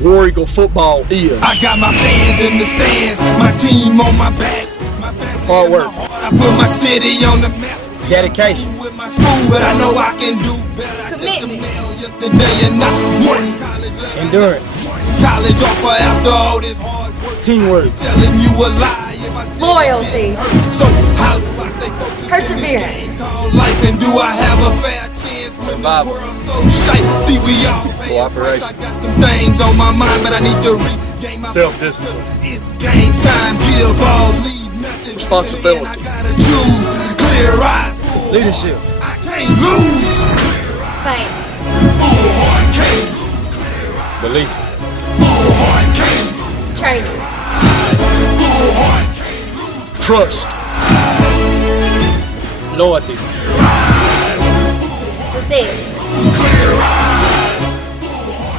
War Eagle football is. I got my fans in the stands, my team on my back. Hard work. I put my city on the map. Dedication. With my school, but I know I can do better. Commitment. Yesterday and not one college. Endurance. College offer after all this hard work. Teamwork. Telling you a lie if I say Loyalty. so. How do I stay focused? Perseverance. Life, and do I have a fair chance when the world's so shite? See, we all pay a price. I got some things on my mind, but I need to regain my self-discipline. It's game time. Give all, leave nothing. Responsibility. I gotta choose. Clear eyes. Leadership. I can't lose. Faith. Belief. Training. Trust. Loyalty. Success.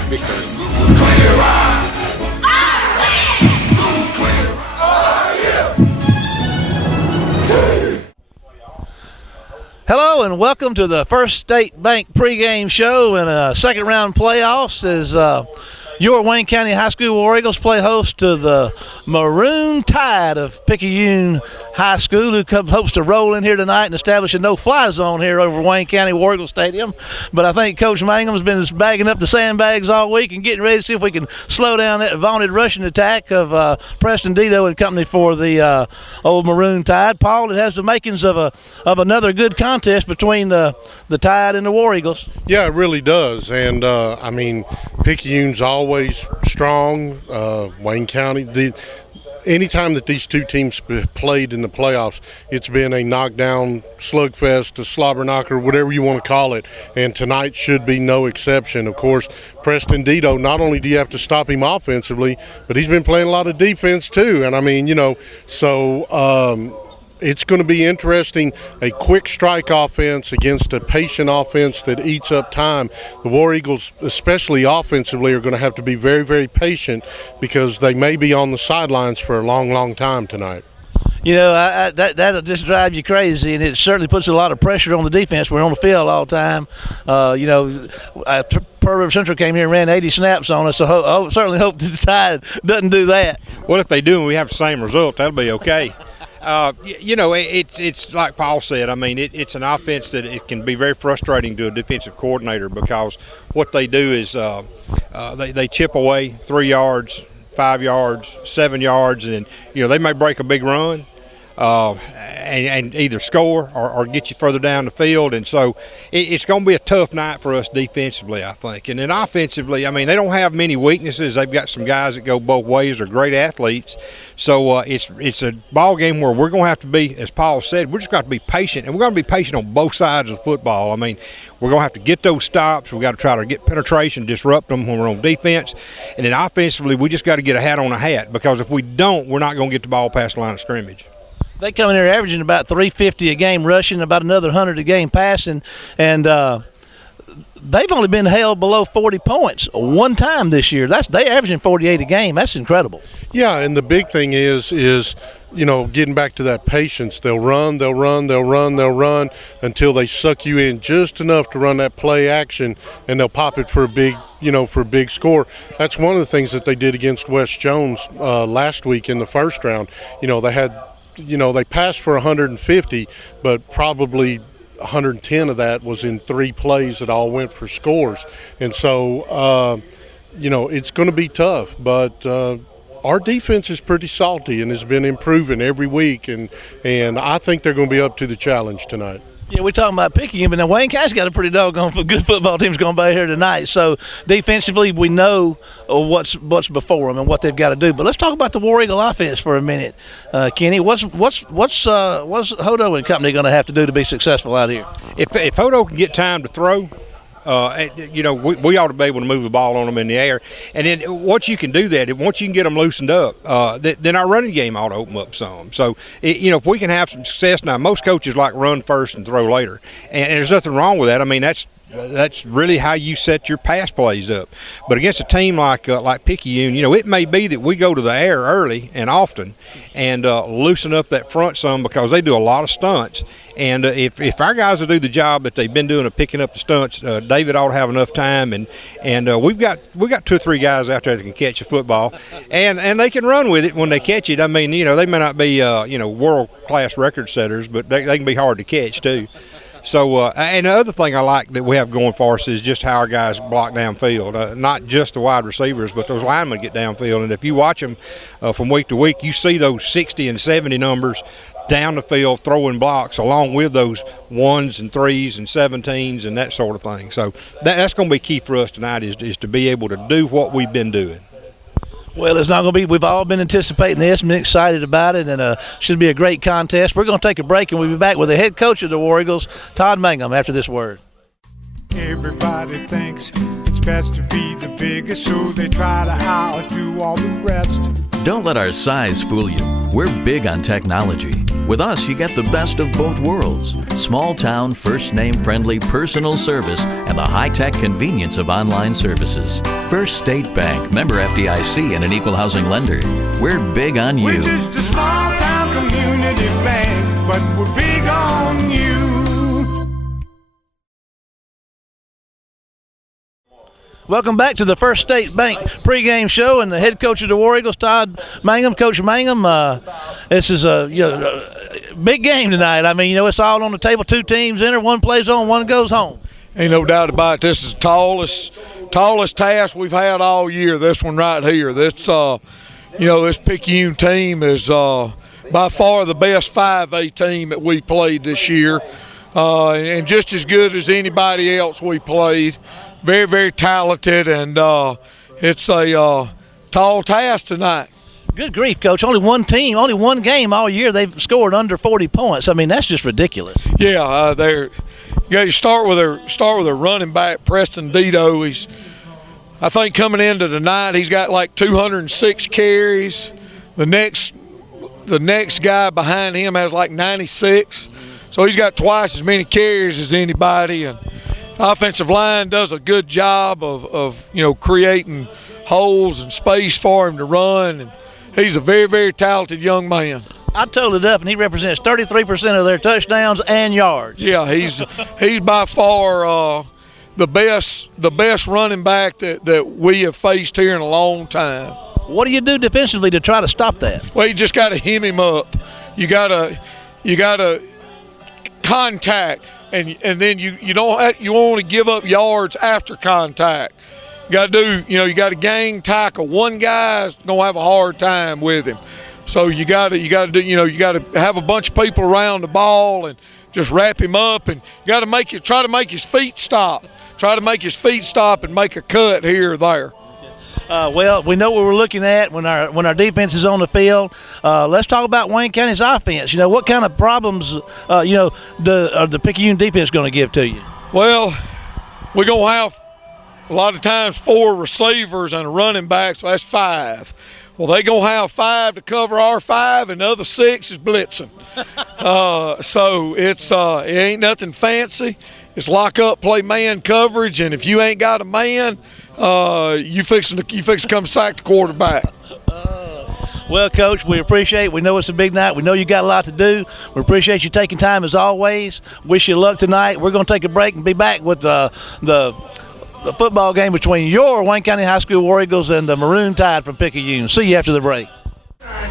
Victory. Hello and welcome to the First State Bank pregame show and second round playoffs as your Wayne County High School War Eagles play host to the Maroon Tide of Picayune High School, who hopes to roll in here tonight and establish a no-fly zone here over Wayne County War Eagle Stadium. But I think Coach Mangum's been bagging up the sandbags all week and getting ready to see if we can slow down that vaunted rushing attack of Preston Dito and company for the old Maroon Tide. Paul, it has the makings of another good contest between the Tide and the War Eagles. Yeah, it really does. And, I mean, Picayune's always strong. Wayne County, anytime that these two teams played in the playoffs, it's been a knockdown, slugfest, a slobber knocker, whatever you want to call it. And tonight should be no exception. Of course, Preston Dito, not only do you have to stop him offensively, but he's been playing a lot of defense too. And I mean, it's going to be interesting, a quick strike offense against a patient offense that eats up time. The War Eagles, especially offensively, are going to have to be very, very patient because they may be on the sidelines for a long, long time tonight. You know, that'll just drive you crazy, and it certainly puts a lot of pressure on the defense. We're on the field all the time. Pearl River Central came here and ran 80 snaps on us, so certainly hope that the Tide doesn't do that. Well, if they do and we have the same result, that'll be okay. It's like Paul said. I mean, it's an offense that it can be very frustrating to a defensive coordinator because what they do is they chip away 3 yards, 5 yards, 7 yards, and they may break a big run. And either score or get you further down the field. And so it's going to be a tough night for us defensively, I think. And then offensively, I mean, they don't have many weaknesses. They've got some guys that go both ways. They're great athletes. So it's a ball game where we're going to have to be, as Paul said, we're just got to be patient. And we're going to be patient on both sides of the football. I mean, we're going to have to get those stops. We've got to try to get penetration, disrupt them when we're on defense. And then offensively, we just got to get a hat on a hat because if we don't, we're not going to get the ball past the line of scrimmage. They come in here averaging about 350 a game rushing, about another 100 a game passing, and they've only been held below 40 points one time this year. They're averaging 48 a game. That's incredible. Yeah, and the big thing is getting back to that patience. They'll run until they suck you in just enough to run that play action, and they'll pop it for a big score. That's one of the things that they did against West Jones last week in the first round. They passed for 150, but probably 110 of that was in 3 plays that all went for scores. And so, it's going to be tough, but our defense is pretty salty and has been improving every week, and I think they're going to be up to the challenge tonight. Yeah, we're talking about Picayune, but now Wayne County's got a pretty doggone good football team's going to be here tonight. So defensively, we know what's before them and what they've got to do. But let's talk about the War Eagle offense for a minute, Kenny. What's Hodo and company going to have to do to be successful out here? If Hodo can get time to throw, we ought to be able to move the ball on them in the air. And then once you can do that, once you can get them loosened up, then our running game ought to open up some. So, if we can have some success now, most coaches like run first and throw later. And there's nothing wrong with that. I mean, that's That's really how you set your pass plays up. But against a team like Picayune, it may be that we go to the air early and often and loosen up that front some because they do a lot of stunts. And if our guys will do the job that they've been doing of picking up the stunts, David ought to have enough time. And we've got 2 or 3 guys out there that can catch a football, and they can run with it when they catch it. I mean, they may not be world class record setters, but they can be hard to catch too. So, and the other thing I like that we have going for us is just how our guys block downfield. Not just the wide receivers, but those linemen get downfield. And if you watch them from week to week, you see those 60 and 70 numbers down the field throwing blocks along with those 1s and 3s and 17s and that sort of thing. So that's going to be key for us tonight is to be able to do what we've been doing. Well, it's not going to be. We've all been anticipating this, been excited about it, and should be a great contest. We're going to take a break, and we'll be back with the head coach of the War Eagles, Todd Mangum, after this word. Everybody thinks it's best to be the biggest, so they try to outdo all the rest. Don't let our size fool you. We're big on technology. With us, you get the best of both worlds. Small town, first name friendly personal service and the high-tech convenience of online services. First State Bank, member FDIC and an equal housing lender. We're big on you. We're just a small town community bank, but we're big on you. Welcome back to the First State Bank pregame show, and the head coach of the War Eagles, Todd Mangum. Coach Mangum, this is a big game tonight. I mean, it's all on the table. 2 teams enter, 1 plays on, 1 goes home. Ain't no doubt about it. This is the tallest task we've had all year. This one right here. This this Picayune team is by far the best 5A team that we played this year, and just as good as anybody else we played. Very, very talented, and it's a tall task tonight. Good grief, Coach. Only 1 team, only 1 game all year they've scored under 40 points. I mean, that's just ridiculous. Yeah, you start with a running back, Preston Dito. I think coming into tonight, he's got like 206 carries. The next guy behind him has like 96. So he's got twice as many carries as anybody, and offensive line does a good job of creating holes and space for him to run, and he's a very, very talented young man. I totaled it up, and he represents 33% of their touchdowns and yards. Yeah, he's by far the best running back that we have faced here in a long time. What do you do defensively to try to stop that? Well, you just got to hem him up. You got to contact. And then you don't want to give up yards after contact. You got to gang tackle. One guy's gonna have a hard time with him, so you got to have a bunch of people around the ball and just wrap him up, and you got to try to make his feet stop. Try to make his feet stop and make a cut here or there. Well, we know what we're looking at when our defense is on the field. Let's talk about Wayne County's offense. What kind of problems the Picayune defense going to give to you? Well, we're going to have a lot of times 4 receivers and a running back, so that's 5. Well, they're going to have 5 to cover our 5, and the other 6 is blitzing. So it ain't nothing fancy. It's lock up, play man coverage, and if you ain't got a man, you fix to come sack the quarterback. Well, Coach, we appreciate it. We know it's a big night. We know you got a lot to do. We appreciate you taking time as always. Wish you luck tonight. We're going to take a break and be back with the football game between your Wayne County High School War Eagles and the Maroon Tide from Picayune. See you after the break.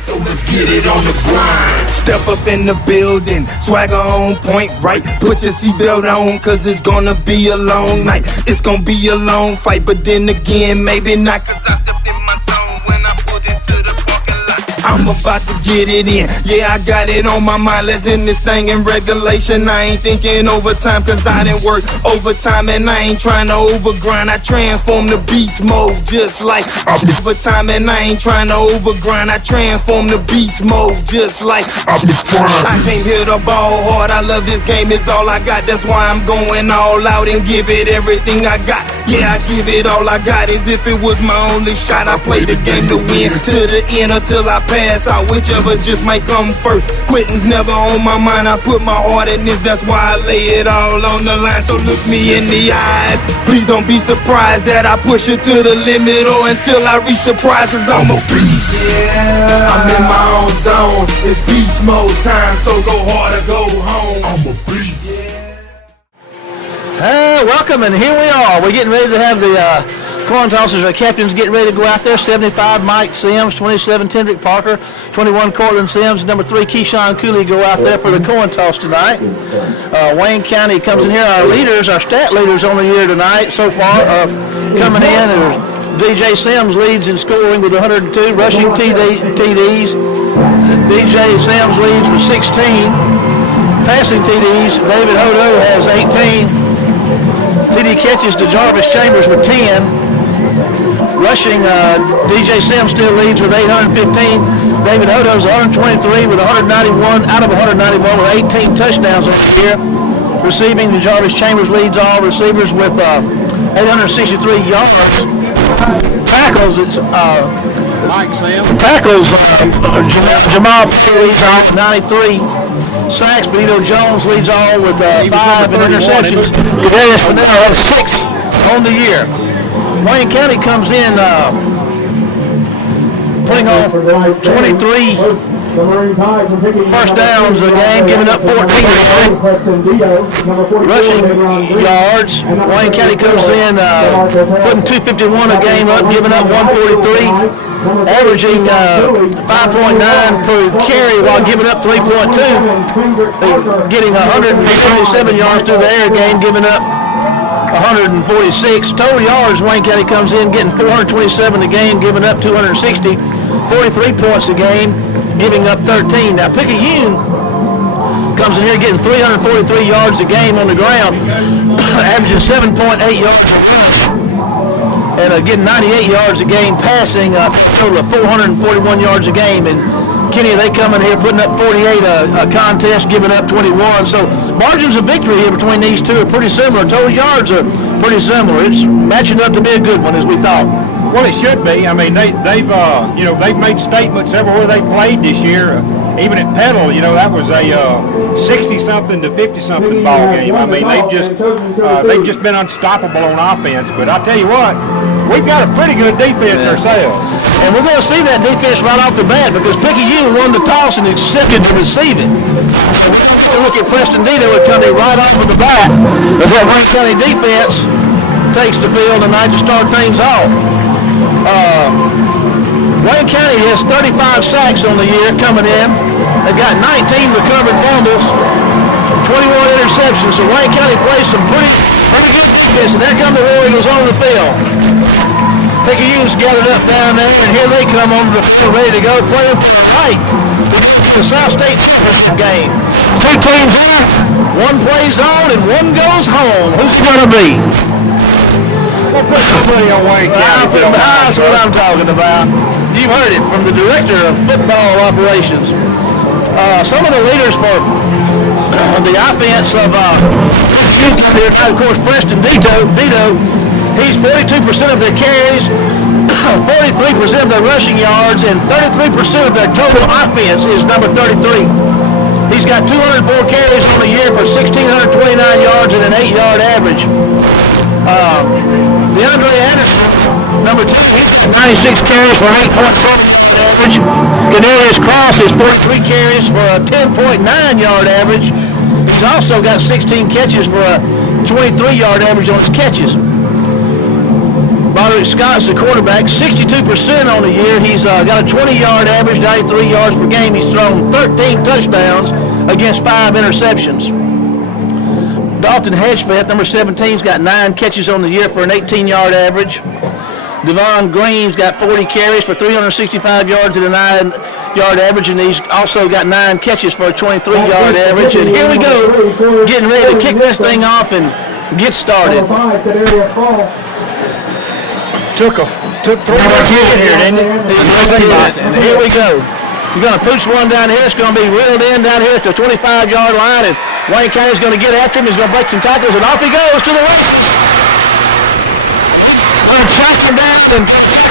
So let's get it on the grind. Step up in the building, swagger on point, right? Put your seatbelt on, cause it's gonna be a long night. It's gonna be a long fight, but then again, maybe not, cause I stepped in my zone when I put it to the parking lot. I'm about to get it in, yeah, I got it on my mind. Let's end this thing in regulation. I ain't thinking overtime, cause I didn't work overtime, and I ain't trying to overgrind. I transform the beast mode just like overtime, and I ain't trying to overgrind. I transform the beast mode just like I came here to ball hard. I love this game, it's all I got. That's why I'm going all out and give it everything I got. Yeah, I give it all I got as if it was my only shot. I play the game to win, to the end until I pass out, whichever just might come first. Quitting's never on my mind, I put my heart in this, that's why I lay it all on the line. So look me in the eyes, please don't be surprised that I push it to the limit or until I reach the prize, cause I'm a beast. Yeah, I'm in my own zone, it's beast mode time, so go hard or go home. I'm a beast. Welcome, and here we are. We're getting ready to have the coin tossers. Our captains getting ready to go out there. 75, Mike Sims. 27, Tendrick Parker. 21, Cortland Sims. Number 3, Keyshawn Cooley go out there for the coin toss tonight. Wayne County comes in here. Our leaders, our stat leaders on the year tonight so far coming in. DJ Sims leads in scoring with 102, rushing TDs. DJ Sims leads with 16. Passing TDs, David Hodo has 18. TD catches to Jarvis Chambers with 10. Rushing, DJ Sims still leads with 815. David Hodo's 123 with 191, out of 191 with 18 touchdowns on the year. Receiving, the Jarvis Chambers leads all receivers with 863 yards. Tackles, it's Mike Sims. Tackles, Jamal leads off 93. Sacks, Benito Jones leads all with 5 interceptions. Darius Fennell has 6 on the year. Wayne County comes in putting off 23 first downs a game, giving up 14 rushing yards. Wayne County comes in putting 251 a game up, giving up 143. Averaging 5.9 per carry while giving up 3.2. Getting 127 yards through the air game, giving up 146. Total yards, Wayne County comes in getting 427 a game, giving up 260. 43 points a game, giving up 13. Now Picayune comes in here getting 343 yards a game on the ground, averaging 7.8 yards and getting 98 yards a game passing, a total of 441 yards a game. And Kenny, they come in here putting up 48 a contest, giving up 21. So margins of victory here between these two are pretty similar. Total yards are pretty similar. It's matching up to be a good one, as we thought. Well, it should be. I mean, they've made statements everywhere they played this year. Even at Petal, that was a 60-something to 50-something ball game. I mean, they've just been unstoppable on offense. But I tell you what, we've got a pretty good defense ourselves. And we're going to see that defense right off the bat because Picayune won the toss and accepted to receive it. Look at Preston Dito coming right off of the bat as that Wayne County defense takes the field tonight to start things off. Wayne County has 35 sacks on the year coming in. They've got 19 recovered fumbles, 21 interceptions. So Wayne County plays some pretty good defense. And there come the War Eagles on the field. Picayune's gathered up down there, and here they come on the field ready to go, playing for the right. The South State game. Two teams here, one plays on and one goes home. Who's it going to be? We'll put somebody on Wayne County. That's what I'm talking about. You've heard it from the director of football operations. Some of the leaders for the offense of course, Preston Dito, he's 42% of their carries, 43% of their rushing yards, and 33% of their total offense is number 33. He's got 204 carries on the year for 1,629 yards and an 8-yard average. DeAndre Anderson, number 2, 96 carries for 8.4 average. Kadarius Cross is 43 carries for a 10.9-yard average. He's also got 16 catches for a 23-yard average on his catches. Broderick Scott's the quarterback, 62% on the year. He's got a 20-yard average, 93 yards per game. He's thrown 13 touchdowns against 5 interceptions. Dalton Hedgepeth, number 17's got 9 catches on the year for an 18-yard average. Devon Green's got 40 carries for 365 yards and a 9-yard average, and he's also got 9 catches for a 23-yard average. And here we go, getting ready to kick this thing off and get started. Took 3 here, didn't it? And here we go. You're going to pooch one down here. It's going to be reeled in down here at the 25-yard line, and Wayne County's going to get after him. He's going to break some tackles, and off he goes to the right. tracked him down and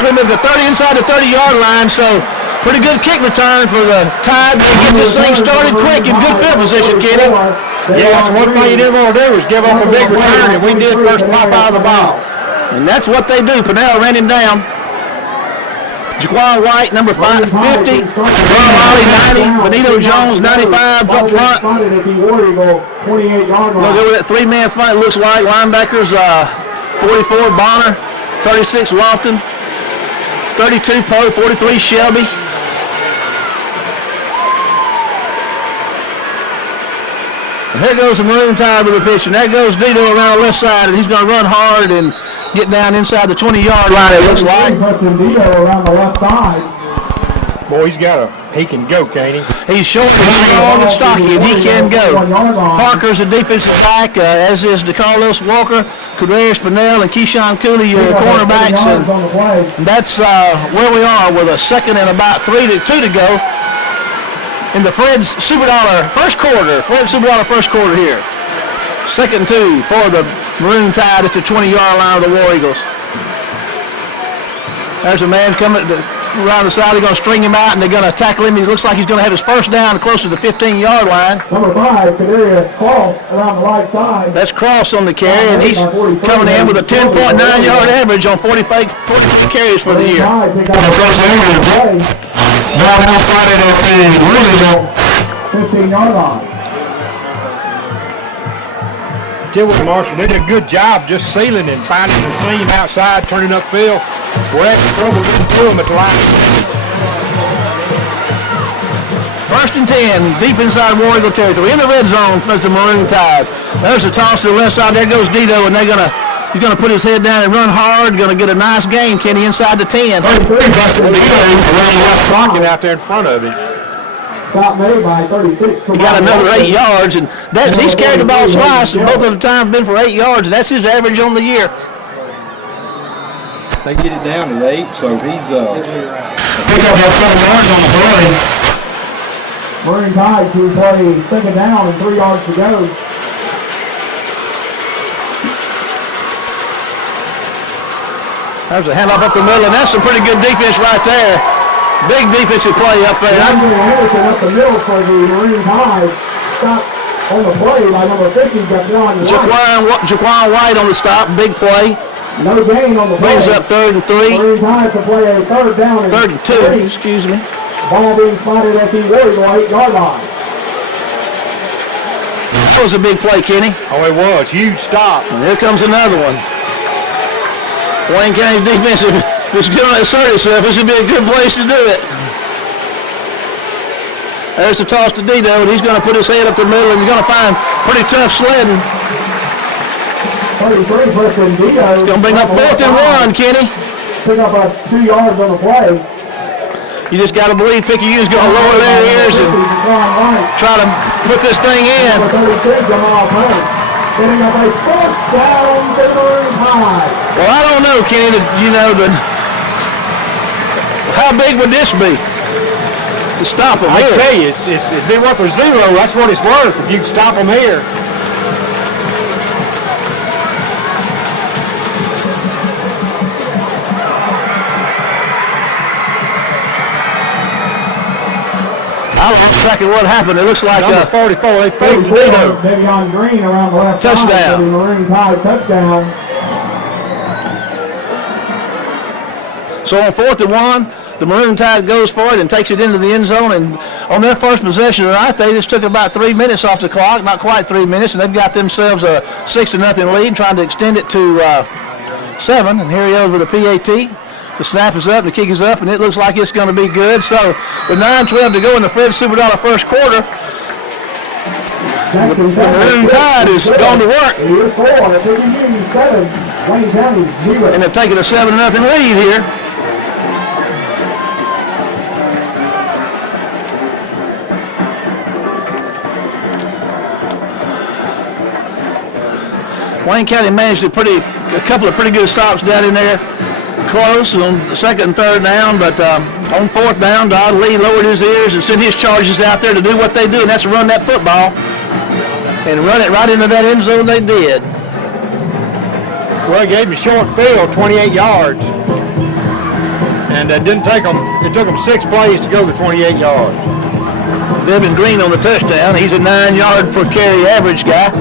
him at the 30 inside the 30-yard line. So pretty good kick return for the Tide to get this thing started quick in good field position, Kenny. Yeah, that's one thing you didn't want to do is give up a big return, and we did first pop out of the ball. And that's what they do. Pennell ran him down. Jaquan White, number 50. Ron Molly, 90. Benito Jones, 95 up front. We'll go with that three-man front, it looks like. Linebackers, 44, Bonner. 36, Lofton. 32, Poe. 43, Shelby. And here goes the Maroon Tide with the pitch, and there goes Dito around the left side, and he's going to run hard and get down inside the 20-yard line, it looks like. Around the left side. Boy, he can go, can't he? He's short, strong, and stocky, and he can go. Parker's a defensive back, as is DeCarlos Walker, Kadarius Pennell, and Keyshawn Cooley, your cornerbacks. And that's where we are with a second and about 2 to go in the Fred's Superdollar first quarter. Fred's Superdollar first quarter here. 2nd and 2 for the Maroon Tide at the 20-yard line of the War Eagles. There's a man coming around the side. They're going to string him out, and they're going to tackle him. He looks like he's going to have his first down close to the 15-yard line. Number 5, Kadarius Cross around the right side. That's Cross on the carry, and he's coming in with a 10.9-yard average on 45 carries for the year. Now spotted at the 15-yard line. Tilwood Marshall did a good job just sealing and finding the seam outside, turning upfield. We're having trouble getting through them at the line. 1st and 10, deep inside War Eagle territory. In the red zone for the Maroon Tide. There's a toss to the left side. There goes Dito, and he's going to put his head down and run hard. Going to get a nice gain, Kenny, inside the 10. Rocking out there in front of him. Stop made by 36. He got another 8 yards, and he's carried the ball twice, and both of the times been for 8 yards, and that's his average on the year. They get it down to 8, so he's pick up that 7 yards on the play. Maroon Tide to play 2nd down and 3 yards to go. There's a handoff up the middle, and that's some pretty good defense right there. Big defensive play up there. Harrison up the middle for the Maroon Tide. Stop on the play by number 50. Jaquan White on the stop. Big play. No gain on the play. Brings up 3rd and 3. Maroon Tide to play a 3rd down and 3rd and 2. Excuse me. Ball being spotted at the War Eagle 8-yard line. That was a big play, Kenny. Oh, it was. Huge stop. And here comes another one. Wayne County defensive is going to assert itself. This would be a good place to do it. There's the toss to Dito, and he's going to put his head up the middle, and he's going to find pretty tough sledding. 33 Preston Dito. Going to bring up 4th and 1, Kenny. Pick up 2 yards on the play. You just got to believe Picayune's going to lower their ears and try to put this thing in. Getting up a 4th down to the Maroon Tide. Well, I don't know, Kenny, how big would this be to stop them I here? tell you, it'd be worth a 0. That's what it's worth if you can stop them here. I lost track of what happened. It looks like number 44. They faked Dito. Devion Green around the left Touchdown. side for the Maroon Tide touchdown. So on 4th and 1, the Maroon Tide goes for it and takes it into the end zone. And on their first possession tonight, they just took about 3 minutes off the clock, not quite 3 minutes, and they've got themselves a 6-0 lead, trying to extend it to 7. And here he is with a PAT. The snap is up, the kick is up, and it looks like it's going to be good. So with 9:12 to go in the Fred Superdollar first quarter, the Maroon Tide is going to work. And they're taking a 7-0 lead here. Wayne County managed a couple of pretty good stops down in there. Close on the 2nd and 3rd down, but on 4th down, Dodd Lee lowered his ears and sent his charges out there to do what they do, and that's to run that football and run it right into that end zone. They did. Well, he gave him a short field, 28 yards. And it didn't take them, it took them 6 plays to go to 28 yards. Devin Green on the touchdown. He's a 9-yard per carry average guy.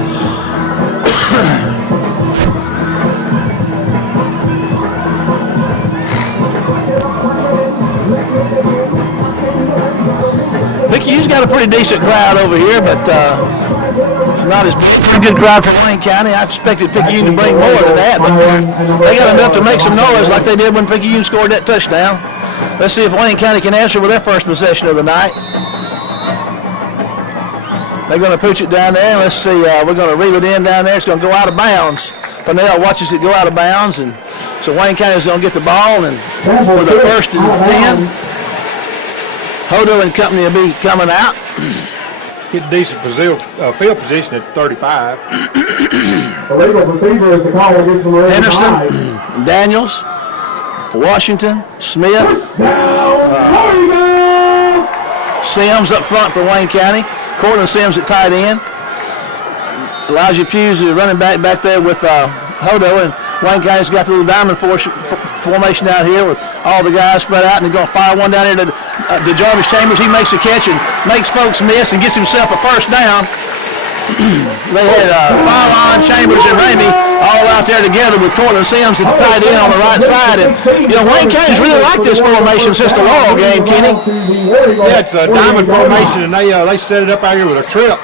Picayune's got a pretty decent crowd over here, but not as good crowd for Wayne County. I expected Picayune to bring more to that, but they got enough to make some noise like they did when Picayune scored that touchdown. Let's see if Wayne County can answer with their first possession of the night. They're going to pooch it down there. Let's see. We're going to reel it in down there. It's going to go out of bounds. Purnell watches it go out of bounds, and so Wayne County's going to get the ball, and for the first and 10, Hodo and company will be coming out. Get a decent field position at 35. Illegal procedure is the call against the Maroon Henderson, Tide. Daniels, Washington, Smith, Sims up front for Wayne County. Cortland Sims at tight end. Elijah Pughes is running back there with Hodo, and Wayne County's got the little diamond formation out here with all the guys spread out, and they're going to fire one down here to Jarvis Chambers. He makes a catch and makes folks miss and gets himself a first down. They had Fallon, Chambers, and Ramey all out there together with Cortland Sims at the tight end on the right side. And, Wayne County's really liked this formation since the Laurel game, Kenny. Yeah, it's a diamond formation, and they set it up out here with the trips.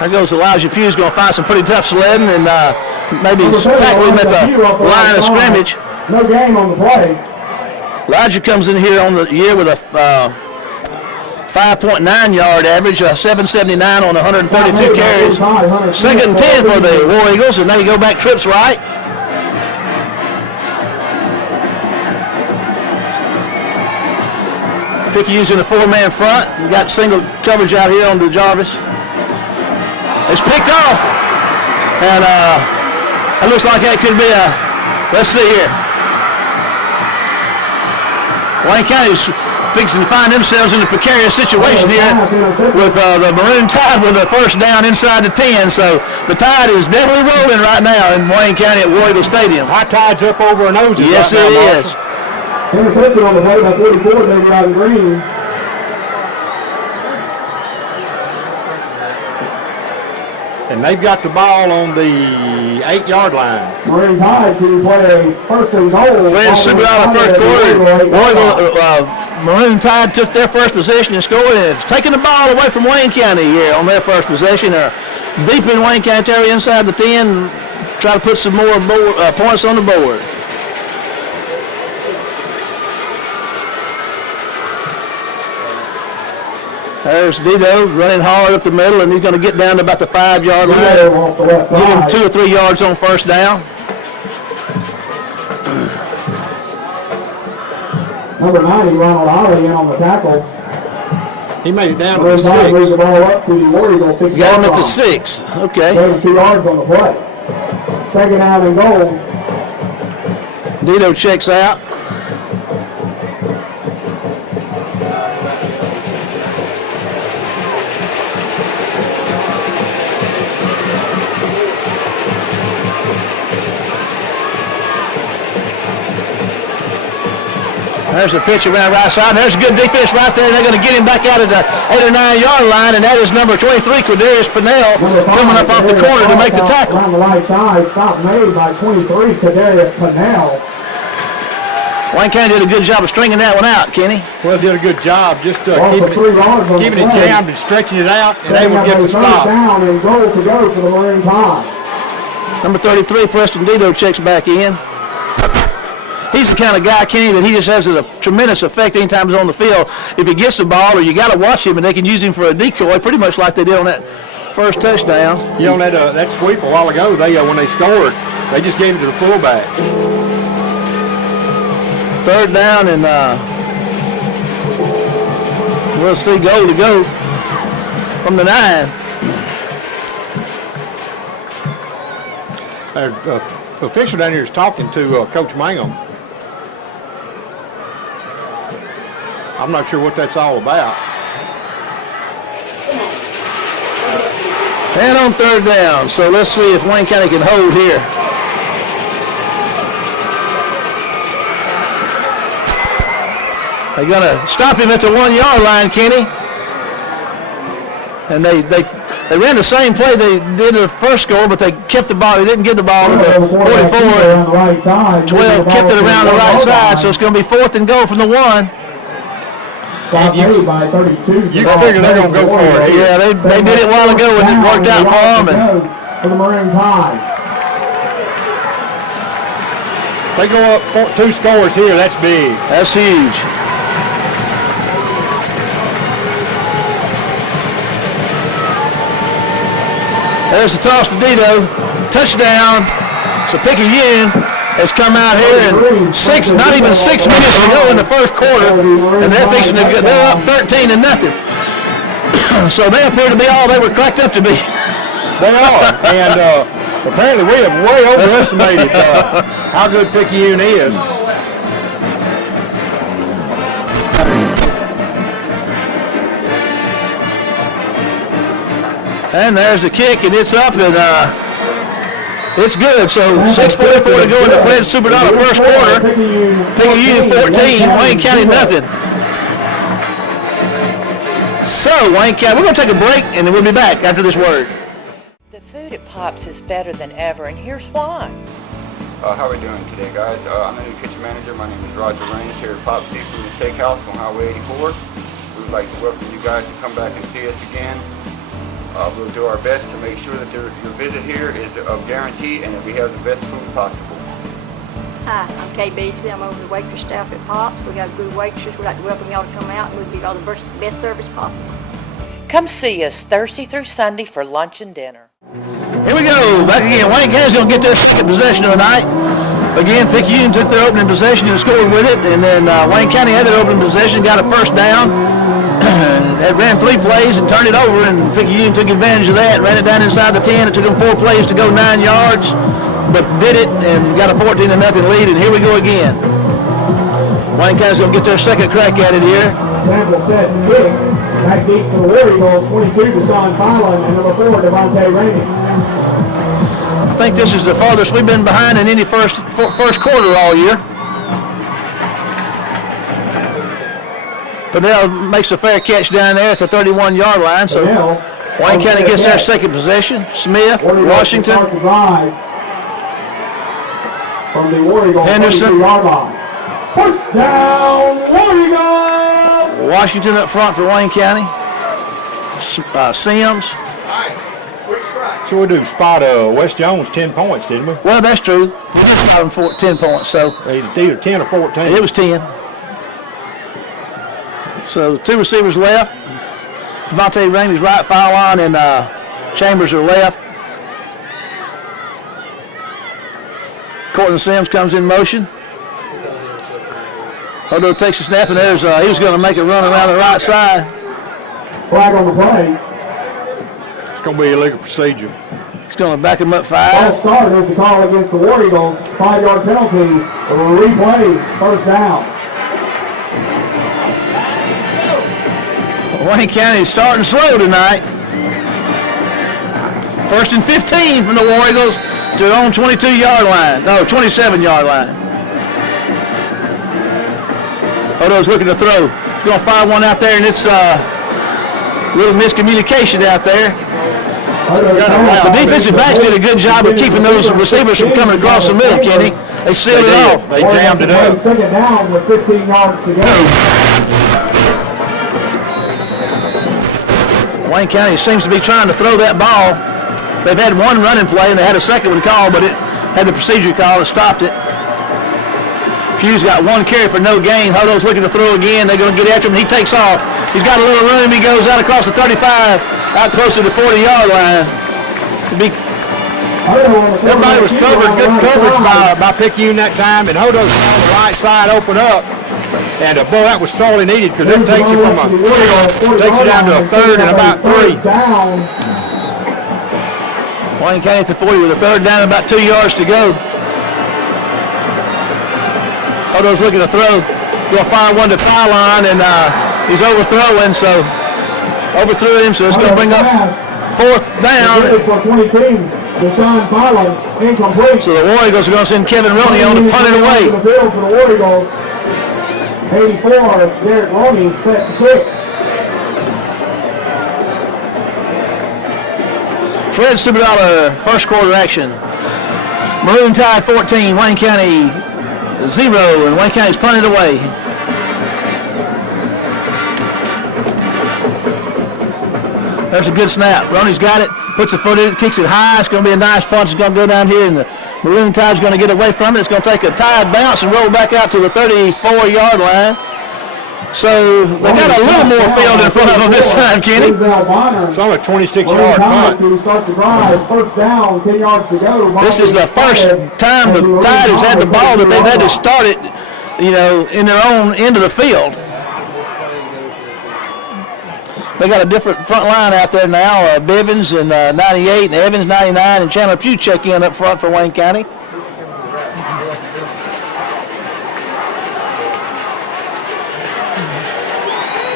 There goes Elijah Pughes, going to find some pretty tough sledding and maybe tackle him at the line of scrimmage. No game on the play. Elijah comes in here on the year with a 5.9-yard average, 779 on 132 carries. Second and 10 for the War Eagles, and they go back trips right. Picayune's in a 4-man front. We got single coverage out here on the Jarvis. It's picked off, and it looks like that could be let's see here. Wayne County's fixing to find themselves in a precarious situation here with the Maroon Tide with a first down inside the 10, so the Tide is definitely rolling right now in Wayne County at War Eagle Stadium. Our Tide's up over our noses. Yes, right it now, is. Interception on the play by 44, David Robin Green. And they've got the ball on the 8-yard line. Maroon Tide to play a first and goal. Fred super out of first quarter. Maroon Tide took their first possession and scored, and it's taking the ball away from Wayne County here on their first possession. Deep in Wayne County territory inside the 10, try to put some more points on the board. There's Dito running hard up the middle, and he's going to get down to about the 5-yard line. Give him 2 or 3 yards on first down. Number 90, Ronald Ollie, in on the tackle. He made it down to the 6. Moves the ball up to the War Eagles. Got him at the 6. Okay. 2 yards on the play. Second out and goal. Dito checks out. There's a pitch around right side. There's a good defense right there. They're going to get him back out at the 8 or 9 yard line, and that is number 23, Quadarius Purnell, coming up off the corner to make the tackle. On the right side, stop made by 23, Quadarius Purnell. Wayne County did a good job of stringing that one out, Kenny. Well, did a good job just keeping it jammed and stretching it out, and able to get the stop. Down and goal to go for the Maroon Tide. Number 33, Preston Dito, checks back in. He's the kind of guy, Kenny, that he just has a tremendous effect anytime he's on the field. If he gets the ball, or you got to watch him, and they can use him for a decoy, pretty much like they did on that first touchdown. Yeah, on that sweep a while ago, when they scored, they just gave it to the fullback. Third down, and we'll see goal to go from the 9. The official down here is talking to Coach Mangum. I'm not sure what that's all about. And on third down. So let's see if Wayne County can hold here. They're going to stop him at the 1 yard line, Kenny. And they ran the same play they did in the first score, but they kept the ball. They didn't give the ball to the 44. 12 kept it around the right side, so it's going to be 4th and goal from the 1. You can figure they're going to go for it. Yeah, they did it a while ago and it worked out for them. For the Maroon Tide. They go up 2 scores here. That's big. That's huge. There's the toss to Dito. Touchdown. So Picayune has come out here and not even 6 minutes to go in the first quarter, and they're up 13-0. So they appear to be all they were cracked up to be. They are, and apparently we have way overestimated how good Picayune is. And there's the kick, and it's up, and it's good. So 6:44 to go in the Fred Superdollar first quarter. Picayune 14, Wayne County nothing. So Wayne County, we're going to take a break, and then we'll be back after this word. The food at Pops is better than ever, and here's why. How are we doing today, guys? I'm the new kitchen manager. My name is Roger Raines here at Pops Seafood and Steakhouse on Highway 84. We would like to welcome you guys to come back and see us again. We'll do our best to make sure that your visit here is of guarantee and that we have the best food possible. Hi, I'm Kay Beasley. I'm over the waitress staff at Pops. We got a good waitress. We'd like to welcome y'all to come out and we'll give y'all the best service possible. Come see us Thursday through Sunday for lunch and dinner. Here we go. Back again. Wayne County's going to get their second possession of the night. Again, Picayune took their opening possession and scored with it. And then Wayne County had their opening possession, got a first down. It ran 3 plays and turned it over, and Picayune took advantage of that, ran it down inside the 10. It took them 4 plays to go 9 yards, but did it and got a 14-0 lead, and here we go again. Wayne County's going to get their second crack at it here. Sample set kick. Back deep for the War Eagles, 22 to Sean Fallon, and number 4, Devontae Rainey. I think this is the farthest we've been behind in any first quarter all year. Purnell makes a fair catch down there at the 31-yard line, so Wayne County gets their second possession. Smith, Washington, from the War Eagles, Henderson, first down, War Eagles! Washington up front for Wayne County. Sims. So we do spot West Jones 10 points, didn't we? Well, that's true. 10 points, so either 10 or 14. It was 10. So 2 receivers left. Devontae Ramey's right, Fallon and Chambers are left. Cortland Sims comes in motion. Hodo takes a snap, and there's he was going to make a run around the right side. Flag on the play. It's going to be a illegal procedure. It's going to back him up 5. Ball started the call against the War Eagles. 5-yard penalty. Replay, first down. Wayne County is starting slow tonight. 1st and 15 from the War Eagles to their own 27-yard line. Odo's looking to throw. He's going to fire one out there, and it's a little miscommunication out there. The defensive backs did a good job of keeping those receivers from coming across the middle, Kenny. They sealed it off. They jammed it up. Second down with 15 yards to go. Wayne County seems to be trying to throw that ball. They've had one running play, and they had a second one called, but it had the procedure call and stopped it. Pugh's got 1 carry for no gain. Hodo's looking to throw again. They're going to get after him. He takes off. He's got a little room. He goes out across the 35, out close to the 40-yard line. Everybody was covered. Good coverage by Picayune that time, and Hodo saw the right side open up. And boy, that was sorely needed because it takes you down to a 3rd and about 3. Wayne County at the 40 with a 3rd down and about 2 yards to go. Hodo's looking to throw. Going to fire one to Fallon, and he's overthrew him, so it's going to bring up 4th down. For 22, Deshaun Collins, incomplete. So the War Eagles are going to send Kevin Roney on to punt it away. The field for the War Eagles. 84, Derek Roney set to kick. Fred Subadala, first quarter action. Maroon Tide 14, Wayne County 0, and Wayne County's punted away. There's a good snap. Roney's got it, puts the foot in it, kicks it high. It's going to be a nice punch. It's going to go down here, and the Maroon Tide's going to get away from it. It's going to take a Tide bounce and roll back out to the 34-yard line. So they got a little more field in front of them this time, Kenny. It's on a 26-yard punt. First down, 10 yards to go. This is the first time the Tide has had the ball that they've had to start it, in their own end of the field. They got a different front line out there now. Bivens and 98, and Evans 99, and Chandler Pugh check in up front for Wayne County.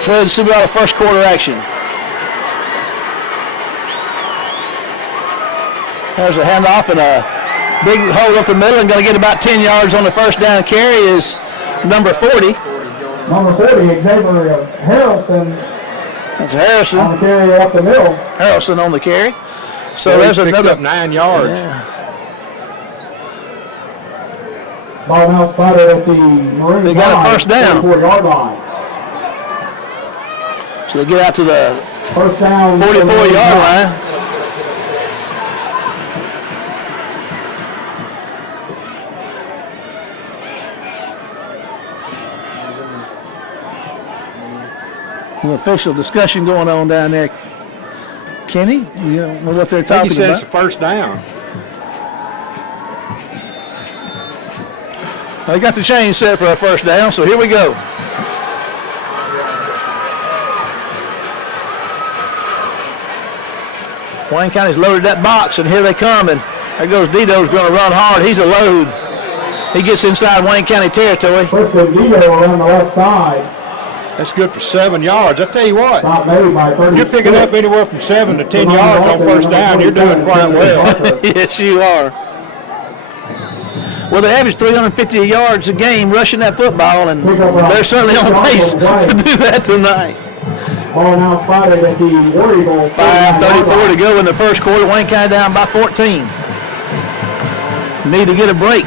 Fred Subadala, first quarter action. There's a handoff and a big hold up the middle, and going to get about 10 yards on the first down carry is number 40. Number 40, Xavier Harrelson. That's Harrison. On the carry up the middle. Harrelson on the carry. So there's another up 9 yards. Yeah. Ball now spotted at the Maroon. They got a first down. 44-yard line. So they get out to the first down 44-yard line. An official discussion going on down there. Kenny, you don't know what they're talking He said about? it's a first down. They got the chain set for a first down, so here we go. Wayne County's loaded that box, and here they come, and there goes Dito's going to run hard. He's a load. He gets inside Wayne County territory. First with Dito around the left side. That's good for 7 yards. I tell you what, Not made by 36. you're picking up anywhere from 7 to 10 yards on first down. You're doing quite well. Yes, you are. Well, they average 350 yards a game rushing that football, and they're certainly on pace to do that tonight. Ball now spotted at the War Eagle. 5:34 to go in the first quarter. Wayne County down by 14. Need to get a break.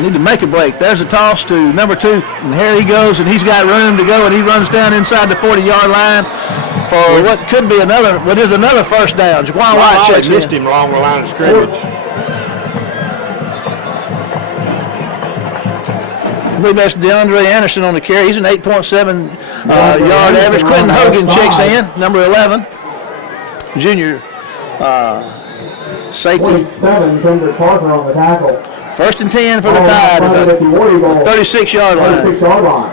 Need to make a break. There's a toss to number 2, and here he goes, and he's got room to go, and he runs down inside the 40-yard line for what could be another first down. Jaquan White checks in. Missed him along the line of scrimmage. I believe that's DeAndre Anderson on the carry. He's an 8.7 yard average. Quentin Hogan checks in, number 11, junior safety. 27, Kendrick Parker on the tackle. First and 10 for the Tide at the 36-yard line. 36-yard line.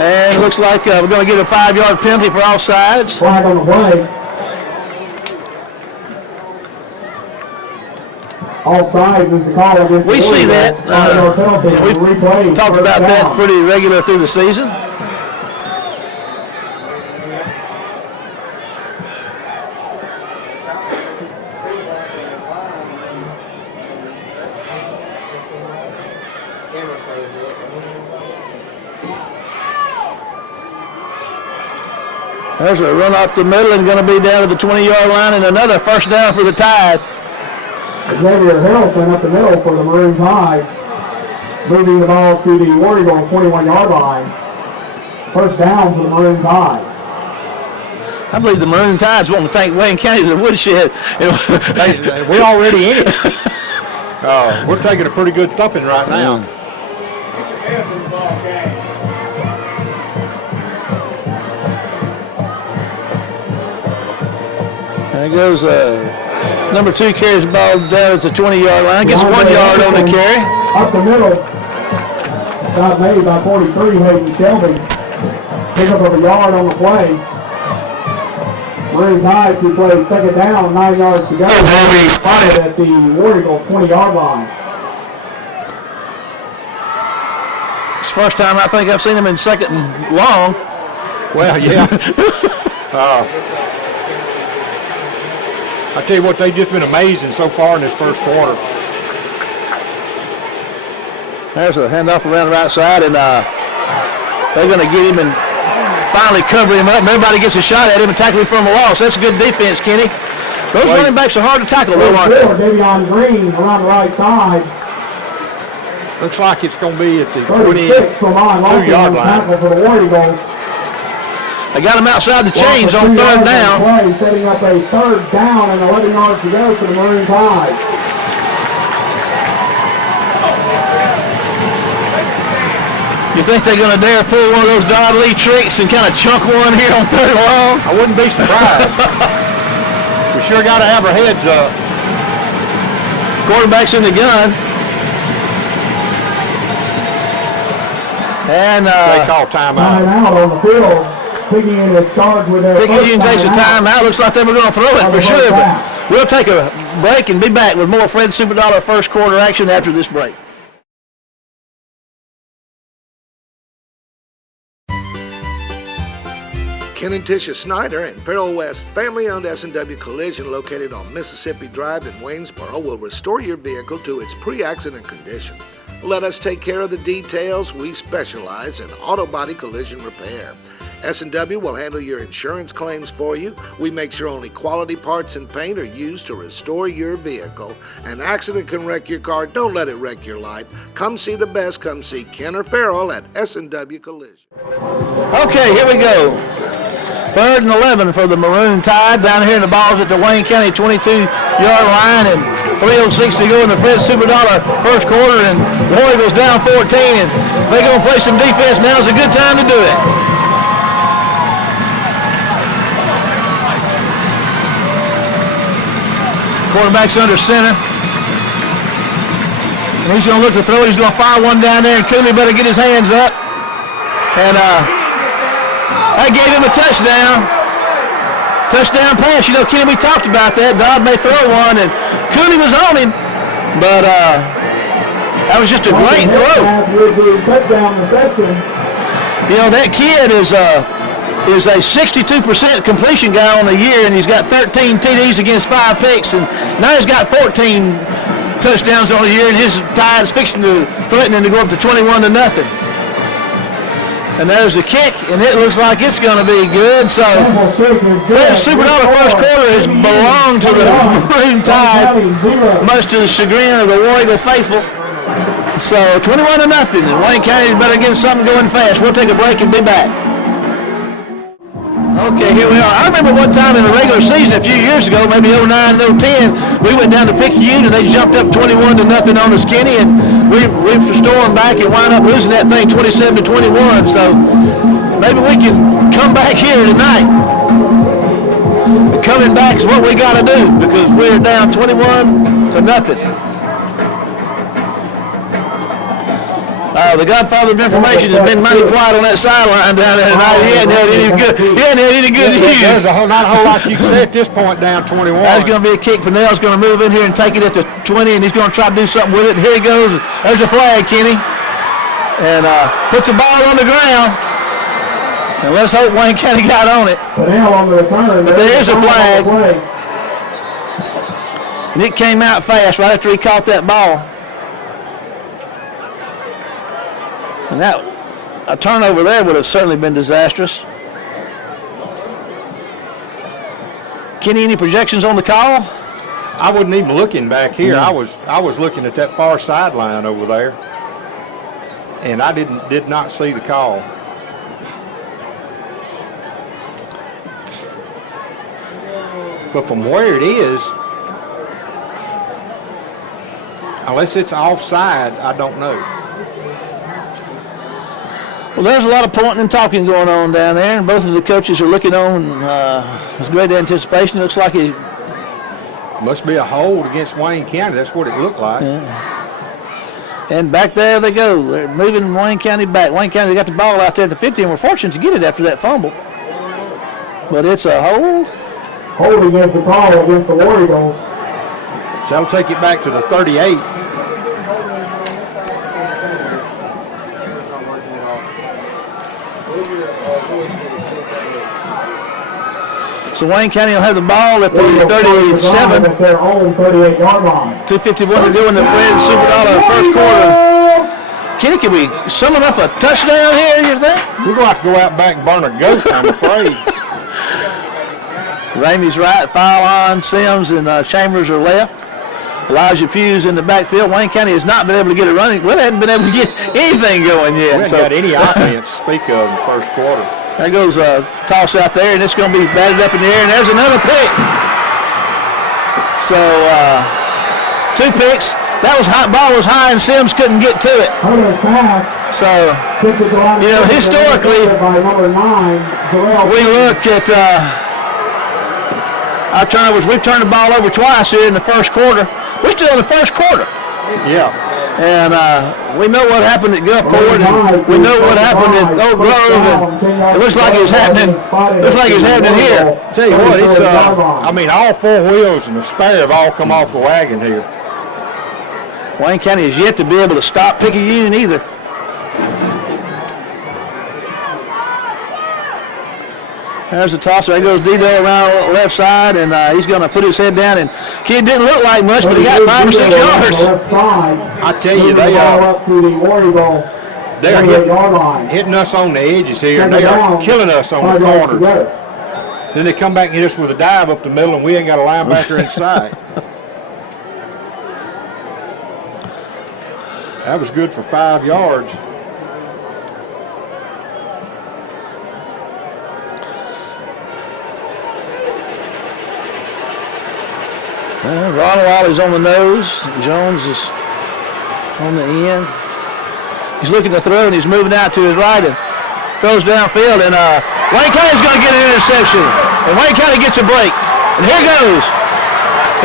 And it looks like we're going to get a 5-yard penalty for offsides. Flag on the play. Offsides is the call against We see that. We've talked about that pretty regular through the season. There's a run up the middle and going to be down to the 20-yard line, and another first down for the Tide. Xavier Harrelson up the middle for the Maroon Tide. Moving the ball to the War Eagle 21-yard line. First down for the Maroon Tide. I believe the Maroon Tide's wanting to take Wayne County to the woodshed. We're already in it. We're taking a pretty good thumping right now. There goes number 2 carries the ball down at the 20-yard line. Gets 1 yard on the carry. Up the middle. Stop made by 43, Hayden Shelby. Pick up of a yard on the play. Maroon Tide to play second down, 9 yards to go. Spotted at the War Eagle 20-yard line. It's the first time I think I've seen him in second and long. Well, yeah. I tell you what, they've just been amazing so far in this first quarter. There's a handoff around the right side, and they're going to get him and finally cover him up. And everybody gets a shot at him and tackle him from a loss. That's a good defense, Kenny. Those running backs are hard to tackle, though, aren't they? Davion Green around the right side. Looks like it's going to be at the 22-yard line. For the War Eagles. They got him outside the chains on third down. Play, setting up a third down and 11 yards to go for the Maroon Tide. You think they're going to dare pull one of those Don Lee tricks and kind of chunk one here on third and long? I wouldn't be surprised. We sure got to have our heads up. Quarterback's in the gun. And they call timeout. Timeout on the field. Picayune is charged with their Picayune takes a timeout. Looks like they were going to throw it for sure, but we'll take a break and be back with more Fred Superdollar first quarter action after this break. Ken and Tisha Snyder and Farrell West family-owned S&W Collision located on Mississippi Drive in Waynesboro will restore your vehicle to its pre-accident condition. Let us take care of the details. We specialize in auto body collision repair. S&W will handle your insurance claims for you. We make sure only quality parts and paint are used to restore your vehicle. An accident can wreck your car. Don't let it wreck your life. Come see the best. Come see Ken or Farrell at S&W Collision. Okay, here we go. 3rd and 11 for the Maroon Tide. Down here, the ball's at the Wayne County 22-yard line, and 3:06 to go in the Fred Superdollar first quarter, and the War Eagles down 14, and they're going to play some defense. Now's a good time to do it. Quarterback's under center. And he's going to look to throw. He's going to fire one down there, and Cooley better get his hands up. And that gave him a touchdown. Touchdown pass. You know, Kenny, we talked about that. Dodd may throw one, and Cooley was on him. But that was just a great throw. You know, that kid is a 62% completion guy on the year, and he's got 13 TDs against 5 picks, and now he's got 14 touchdowns on the year, and his Tide is threatening to go up to 21-0. And there's the kick, and it looks like it's going to be good. So Fred Superdollar first quarter has belonged to the Maroon Tide, much to the chagrin of the War Eagle faithful. So 21-0, and Wayne County better get something going fast. We'll take a break and be back. Okay, here we are. I remember one time in the regular season a few years ago, maybe 09, 010, we went down to Picayune and they jumped up 21-0 on us, Kenny, and we stormed back and wound up losing that thing 27-21. So maybe we can come back here tonight. Coming back is what we got to do because we're down 21-0. The Godfather of Information has been mighty quiet on that sideline down there tonight. He hadn't had any good news. There's not a whole lot you can say at this point, down 21. That's going to be a kick. Fennell's going to move in here and take it at the 20, and he's going to try to do something with it. And here he goes. There's a flag, Kenny. And puts the ball on the ground. And let's hope Wayne County got on it. But there's a flag. And it came out fast right after he caught that ball. And a turnover there would have certainly been disastrous. Kenny, any projections on the call? I wasn't even looking back here. I was looking at that far sideline over there, and I did not see the call. But from where it is, unless it's offside, I don't know. Well, there's a lot of pointing and talking going on down there, and both of the coaches are looking on with great anticipation. It looks like it must be a hold against Wayne County. That's what it looked like. Yeah. And back there they go. They're moving Wayne County back. Wayne County got the ball out there at the 50, and we're fortunate to get it after that fumble. But it's a hold. Hold against the call against the War Eagles. So that'll take it back to the 38. So Wayne County will have the ball at the 37. At their own 38-yard line. 2:51 to go in the Fred Super Dollar first quarter. Kenny, can we summon up a touchdown here, you think? We're going to have to go out back and burn a goat, I'm afraid. Ramey's right, File Sims, and Chambers are left. Elijah Pugh's in the backfield. Wayne County has not been able to get it running. Well, they haven't been able to get anything going yet. We haven't got any offense to speak of in the first quarter. There goes a toss out there, and it's going to be batted up in the air, and there's another pick. So, 2 picks. That was high, ball was high, and Sims couldn't get to it. So, you know, historically, we look at our turnovers. We've turned the ball over twice here in the first quarter. We're still in the first quarter. Yeah. And we know what happened at Gulfport, and we know what happened at Oak Grove, and it looks like it's happening. Looks like it's happening here. Tell you what, it's I mean, all 4 wheels and the spare have all come off the wagon here. Wayne County is yet to be able to stop Picayune either. There's the toss. There goes Dido around the left side, and he's going to put his head down. And kid didn't look like much, but he got 5 or 6 yards. I tell you, they're hitting us on the edges here, and they are killing us on the corners. Then they come back and hit us with a dive up the middle, and we ain't got a linebacker inside. That was good for 5 yards. Ron Wally's on the nose. Jones is on the end. He's looking to throw, and he's moving out to his right and throws downfield. And Wayne County's going to get an interception. And Wayne County gets a break. And here goes.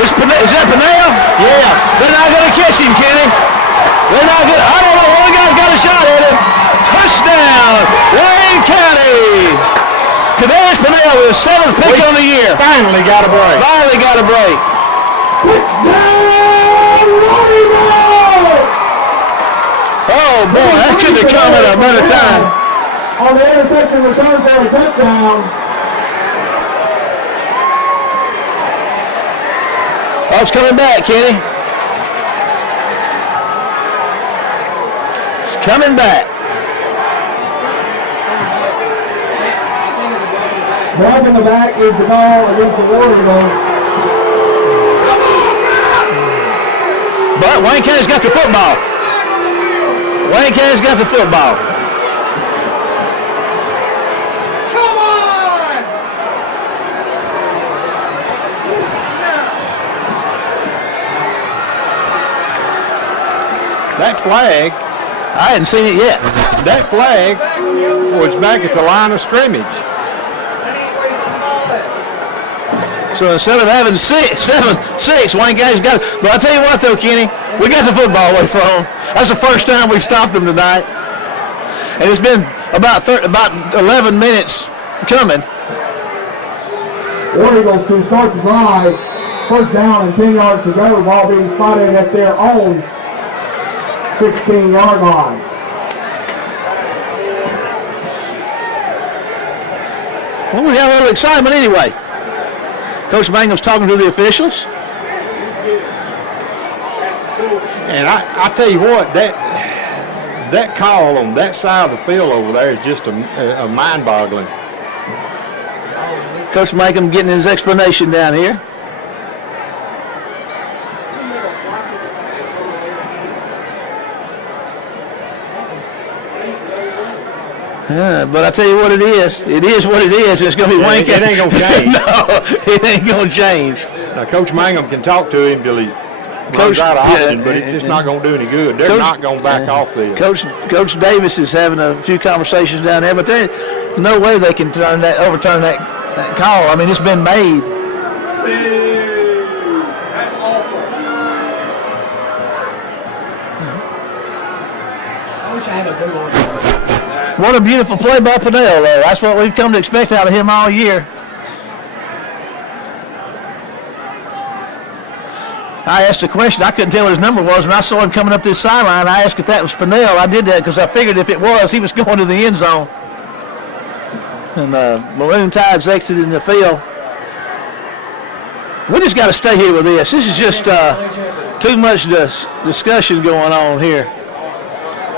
Is that Pinell? Yeah. They're not going to catch him, Kenny. They're not going to. I don't know. One guy's got a shot at him. Touchdown, Wayne County. Kadarius Pinell with his 7th pick on the year. Finally got a break. Finally got a break. Oh boy, that couldn't have come at a better time. On the interception return for a touchdown. Oh, it's coming back, Kenny. It's coming back. Back in the back is the ball against the War Eagles. But Wayne County's got the football. Wayne County's got the football. Come on! That flag, I hadn't seen it yet. That flag was back at the line of scrimmage. So instead of having 6, Wayne County's got it. But I'll tell you what, though, Kenny, we got the football away from them. That's the first time we've stopped them tonight. And it's been about 11 minutes coming. War Eagles to start the drive. First down and 10 yards to go. Ball being spotted at their own 16-yard line. Well, we got a little excitement anyway. Coach Mangum's talking to the officials. And I tell you what, that call on that side of the field over there is just a mind-boggling. Coach Mangum getting his explanation down here. But I tell you what it is. It is what it is. It's going to be Wayne County. It ain't going to change. No, it ain't going to change. Now, Coach Mangum can talk to him till he runs out of option, but it's just not going to do any good. They're not going to back off this. Coach Davis is having a few conversations down there, but there's no way they can overturn that call. I mean, it's been made. That's awful. I wish I had a boot on. What a beautiful play by Pinell, though. That's what we've come to expect out of him all year. I asked a question. I couldn't tell what his number was when I saw him coming up this sideline. I asked if that was Pinell. I did that because I figured if it was, he was going to the end zone. And Maroon Tide's exiting the field. We just got to stay here with this. This is just too much discussion going on here.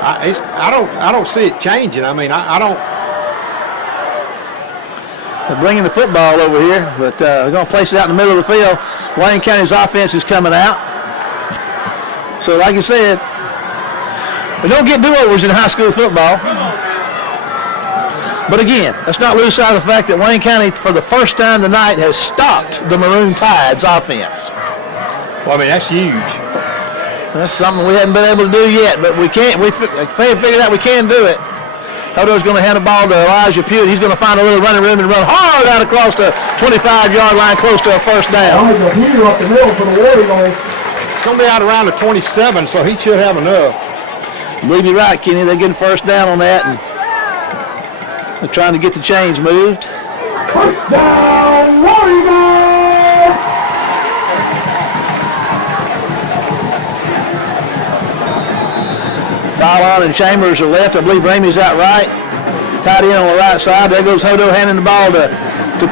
I don't see it changing. I mean, I don't. They're bringing the football over here, but they're going to place it out in the middle of the field. Wayne County's offense is coming out. So, like I said, we don't get do-overs in high school football. But again, let's not lose sight of the fact that Wayne County, for the first time tonight, has stopped the Maroon Tide's offense. Well, I mean, that's huge. That's something we haven't been able to do yet, but we can't. We figured out we can do it. Hodo's going to hand the ball to Elijah Pugh. He's going to find a little running room and run hard out across the 25-yard line, close to a first down. Elijah Pugh up the middle for the War Eagles. It's going to be out around the 27, so he should have enough. I believe you're right, Kenny. They're getting first down on that, and they're trying to get the chains moved. First down, War Eagles! Fallon and Chambers are left. I believe Ramey's out right. Tight end on the right side. There goes Hodo handing the ball to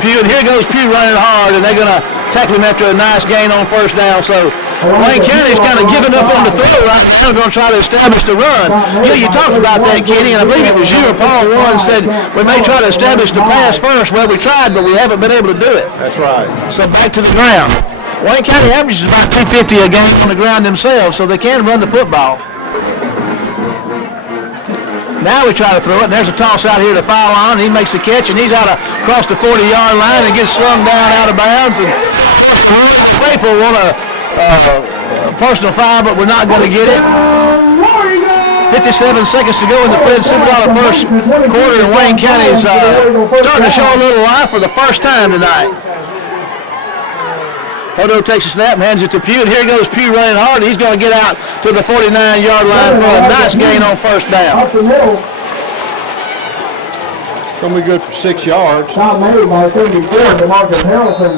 Pugh. And here goes Pugh running hard, and they're going to tackle him after a nice gain on first down. So Wayne County's kind of given up on the throw right now. They're going to try to establish the run. Yeah, you talked about that, Kenny, and I believe it was you or Paul Warren said we may try to establish the pass first. Well, we tried, but we haven't been able to do it. That's right. So back to the ground. Wayne County averages about 250 a game on the ground themselves, so they can run the football. Now we try to throw it, and there's a toss out here to Fallon. He makes the catch, and he's out across the 40-yard line and gets slung down out of bounds. And Claypool won a personal foul, but we're not going to get it. 57 seconds to go in the Fred Superdollar first quarter, and Wayne County's starting to show a little life for the first time tonight. Hodo takes a snap and hands it to Pugh, and here goes Pugh running hard. He's going to get out to the 49-yard line for a nice gain on first down. It's going to be good for 6 yards. Shot made by 34 to Marcus Harrelson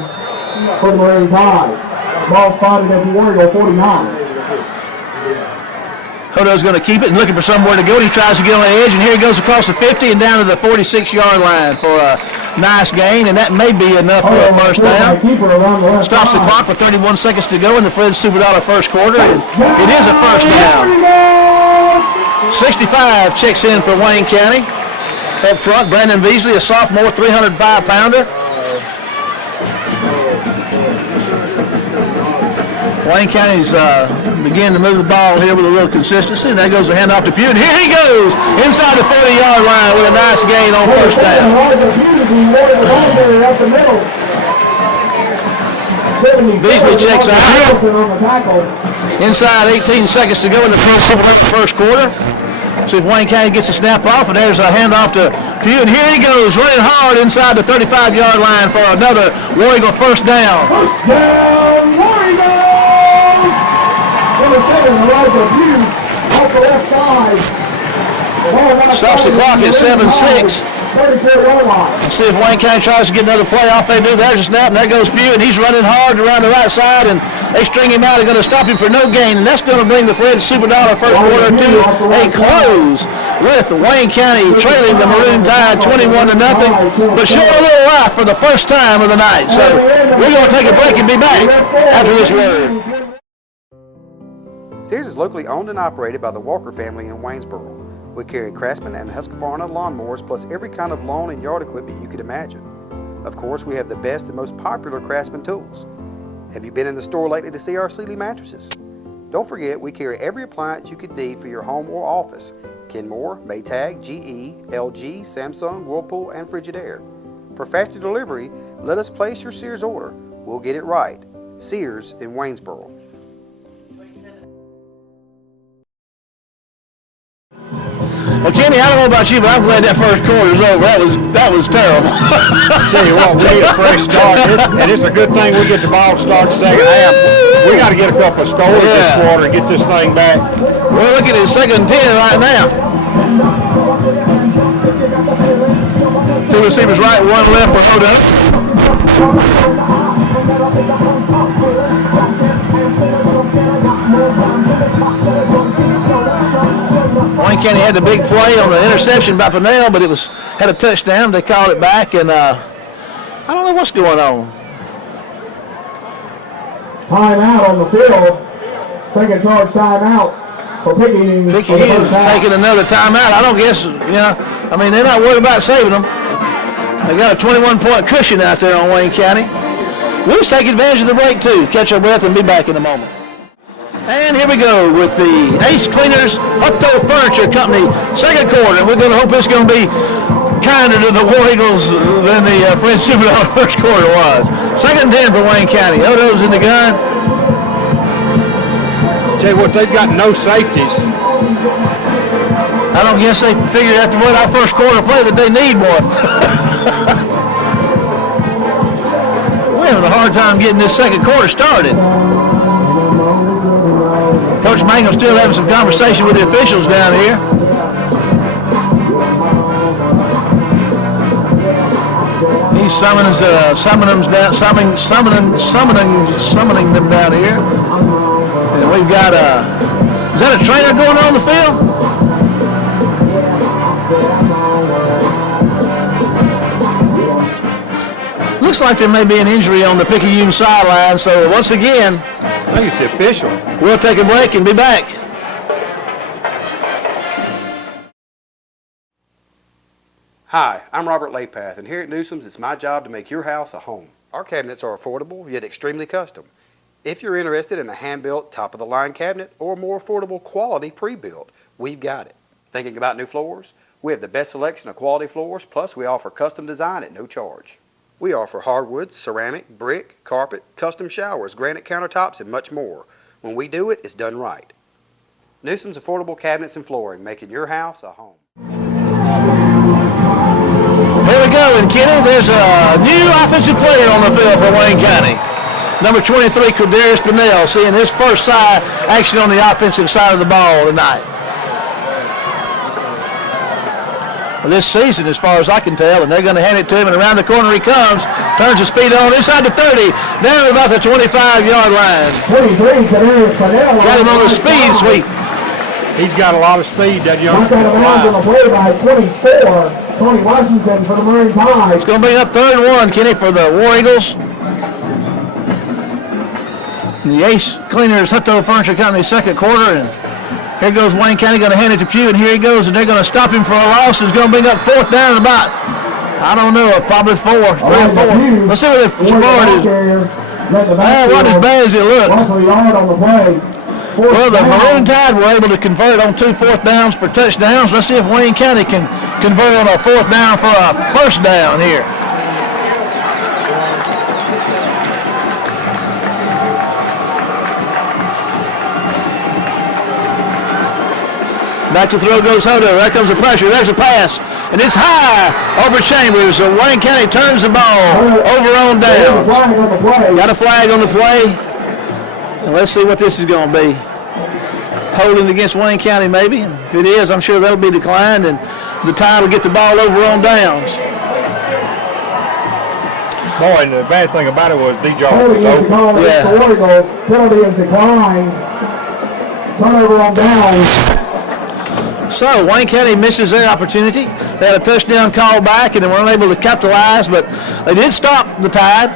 for the Maroon Tide. Ball spotted at the War Eagle 49. Hodo's going to keep it and looking for somewhere to go. He tries to get on the edge, and here he goes across the 50 and down to the 46-yard line for a nice gain, and that may be enough for a first down. Stops the clock with 31 seconds to go in the Fred Superdollar first quarter, and it is a first down. 65 checks in for Wayne County. Up front, Brandon Beasley, a sophomore, 305-pounder. Wayne County's beginning to move the ball here with a little consistency, and there goes the handoff to Pugh, and here he goes inside the 40-yard line with a nice gain on first down. Beasley checks out. Inside 18 seconds to go in the first quarter. See if Wayne County gets a snap off, and there's a handoff to Pugh, and here he goes running hard inside the 35-yard line for another War Eagle first down. First down, War Eagles! Number 7, Elijah Pugh, off the left side. Stops the clock at 7-6. See if Wayne County tries to get another play off. They do. There's a snap, and there goes Pugh, and he's running hard around the right side, and they string him out. They're going to stop him for no gain, and that's going to bring the Fred Superdollar first quarter to a close with Wayne County trailing the Maroon Tide 21-0, but showing a little life for the first time of the night. So we're going to take a break and be back after this word. Sears is locally owned and operated by the Walker family in Waynesboro. We carry Craftsman and Husqvarna lawnmowers plus every kind of lawn and yard equipment you could imagine. Of course, we have the best and most popular Craftsman tools. Have you been in the store lately to see our Sealy mattresses? Don't forget, we carry every appliance you could need for your home or office. Kenmore, Maytag, GE, LG, Samsung, Whirlpool, and Frigidaire. For faster delivery, let us place your Sears order. We'll get it right. Sears in Waynesboro. Well, Kenny, I don't know about you, but I'm glad that first quarter is over. That was terrible. I tell you what, we need a fresh start, and it's a good thing we get the ball started second half. We got to get a couple of scores this quarter and get this thing back. We're looking at 2nd and 10 right now. Two receivers right, one left for Hodo. Wayne County had the big play on the interception by Pinnell, but it had a touchdown. They called it back, and I don't know what's going on. Timeout on the field. Second charge timeout for Picayune. Picayune taking another timeout. I don't guess, I mean, they're not worried about saving them. They got a 21-point cushion out there on Wayne County. We'll just take advantage of the break, too. Catch our breath and be back in a moment. And here we go with the Ace Cleaners Hutto Furniture Company second quarter. We're going to hope it's going to be kinder to the War Eagles than the French Superdome first quarter was. Second and 10 for Wayne County. Odo's in the gun. Tell you what, they've got no safeties. I don't guess they figured after what our first quarter play that they need one. We're having a hard time getting this second quarter started. Coach Mangum still having some conversation with the officials down here. He's summoning them down here. And we've got is that a trainer going on the field? Looks like there may be an injury on the Picayune sideline, so once again, I think it's the official. We'll take a break and be back. Hi, I'm Robert Lapath, and here at Newsome's, it's my job to make your house a home. Our cabinets are affordable, yet extremely custom. If you're interested in a hand-built, top-of-the-line cabinet or more affordable quality pre-built, we've got it. Thinking about new floors? We have the best selection of quality floors, plus we offer custom design at no charge. We offer hardwood, ceramic, brick, carpet, custom showers, granite countertops, and much more. When we do it, it's done right. Newsome's Affordable Cabinets and Flooring, making your house a home. Here we go, and Kenny, there's a new offensive player on the field for Wayne County. Number 23, Cordarius Pinnell, seeing his first action on the offensive side of the ball tonight. This season, as far as I can tell, and they're going to hand it to him, and around the corner he comes, turns the speed on inside the 30, down to about the 25-yard line. 23, got him on the speed sweep. He's got a lot of speed, that young man. On the play by 24, Tony Washington for the Maroon Tide. It's going to bring up 3rd and 1, Kenny, for the War Eagles. And the Ace Cleaners Hutto Furniture Company second quarter, and here goes Wayne County, going to hand it to Pugh, and here he goes, and they're going to stop him for a loss. It's going to bring up 4th down about, I don't know, probably 3 or 4. Let's see what the score is. What as bad as it looked. Well, the Maroon Tide were able to convert on 2 4th downs for touchdowns. Let's see if Wayne County can convert on a 4th down for a 1st down here. Back to throw goes Hodo. There comes the pressure. There's a pass. And it's high over Chambers. So Wayne County turns the ball over on down. Got a flag on the play. And let's see what this is going to be. Holding against Wayne County maybe. If it is, I'm sure that'll be declined. And the Tide will get the ball over on downs. Boy, and the bad thing about it was D. Jones was open. Yeah. Penalty is declined. Turnover on downs. So Wayne County misses their opportunity. They had a touchdown call back and they weren't able to capitalize, but they did stop the Tide,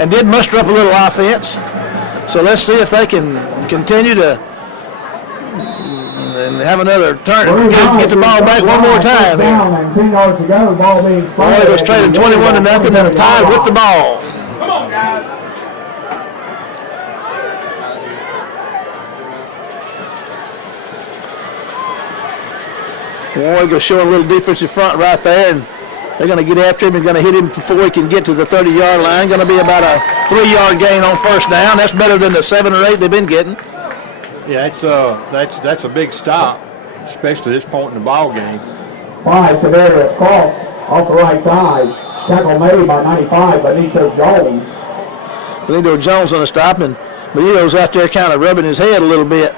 and did muster up a little offense. So let's see if they can continue to and have another turn, get the ball back one more time. 10 yards to go, ball being Boy, it was trading 21-0, and the Tide with the ball. Come on, guys. War Eagles showing a little defensive front right there, and they're going to get after him and going to hit him before he can get to the 30-yard line. Going to be about a 3-yard gain on 1st down. That's better than the 7 or 8 they've been getting. Yeah, that's a big stop, especially this point in the ball game. 5 to Darius Cross off the right side. Tackle made by 95 by Benito Jones. Benito Jones on the stop, and Benito's out there kind of rubbing his head a little bit.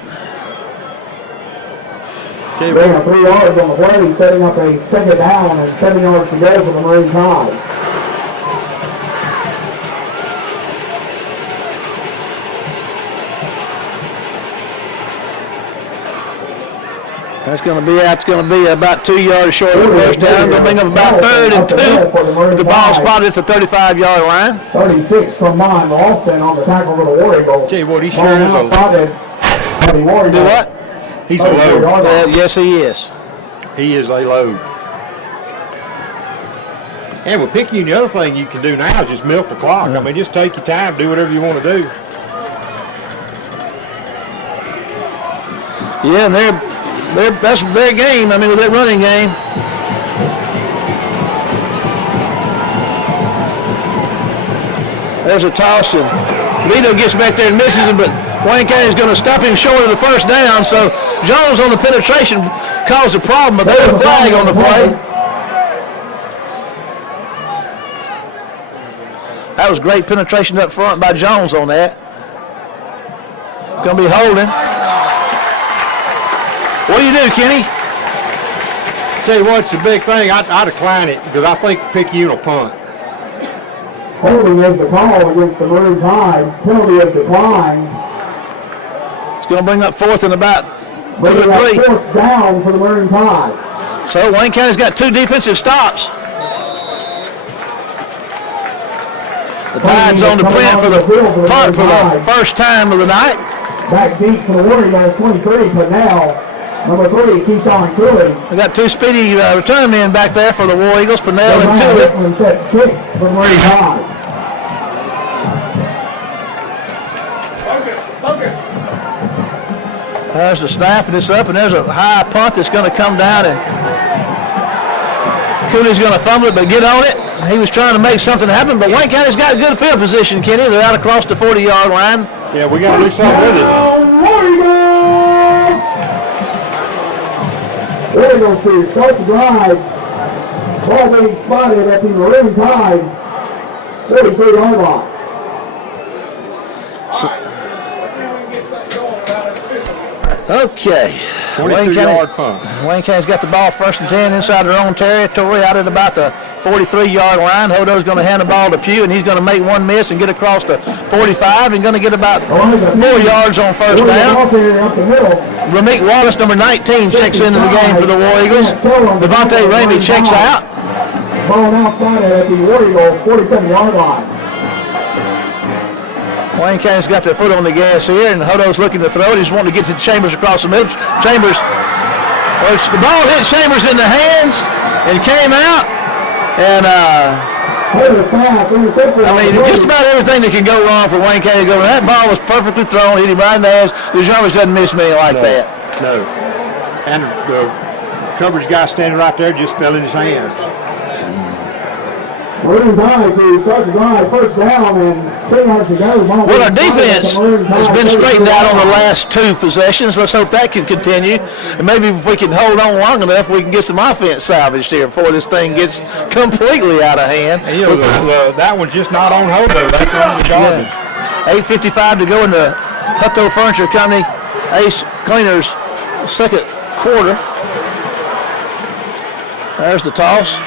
Bringing 3 yards on the play, setting up a 2nd down and 7 yards to go for the Maroon Tide. That's going to be out. It's going to be about 2 yards short of the first down. Going to bring up about 3rd and 2. The ball spotted at the 35-yard line. 36 from mine. Austin on the tackle for the War Eagles. Tell you what, he sure is a Do what? He's a load. Yes, he is. He is a load. And with Picayune, the other thing you can do now is just milk the clock. I mean, just take your time, do whatever you want to do. Yeah, and that's their game. I mean, with that running game. There's a toss, and Vito gets back there and misses him, but Wayne County is going to stop him short of the first down. So Jones on the penetration caused a problem, but there's a flag on the play. That was great penetration up front by Jones on that. Going to be holding. What do you do, Kenny? Tell you what, it's a big thing. I decline it because I think Picayune will punt. Holding is the call against the Maroon Tide. Penalty of decline. It's going to bring up 4th and about 2 or 3. 4th down for the Maroon Tide. So Wayne County's got 2 defensive stops. The Tide's on the punt for the first time of the night. Back deep for the Warriors, 23, but now number 3, Keyshawn Cooley. We got 2 speedy return men back there for the War Eagles, Purnell and Cooley. Set kick for Maroon Tide. Focus. There's the snap, and it's up, and there's a high punt that's going to come down, and Cooley's going to fumble it, but get on it. He was trying to make something happen, but Wayne County's got a good field position, Kenny. They're out across the 40-yard line. Yeah, we got to do something with it. Warriors to start the drive. Ball being spotted at the Maroon Tide 43-yard line. Okay. 22-yard punt. Wayne County's got the ball 1st and 10 inside their own territory out at about the 43-yard line. Hodo's going to hand the ball to Pugh, and he's going to make one miss and get across the 45 and going to get about 4 yards on first down. Ramik Wallace, number 19, checks into the game for the War Eagles. Devontae Ramey checks out. Ball now spotted at the War Eagles 47-yard line. Wayne County's got their foot on the gas here, and Hodo's looking to throw it. He's wanting to get to Chambers across the middle. Chambers, the ball hit Chambers in the hands and came out. And, I mean, just about everything that can go wrong for Wayne County to go. That ball was perfectly thrown, hit him right in the hands. Jarvis doesn't miss many like that. No. And the coverage guy standing right there just fell in his hands. Maroon Tide to start the drive, first down, and 3 yards to go. Well, our defense has been straightened out on the last 2 possessions. Let's hope that can continue. And maybe if we can hold on long enough, we can get some offense salvaged here before this thing gets completely out of hand. And, you know, that one's just not on Hodo. That's on the Chargers. 8:55 to go in the Hutto Furniture Company Ace Cleaners second quarter. There's the toss.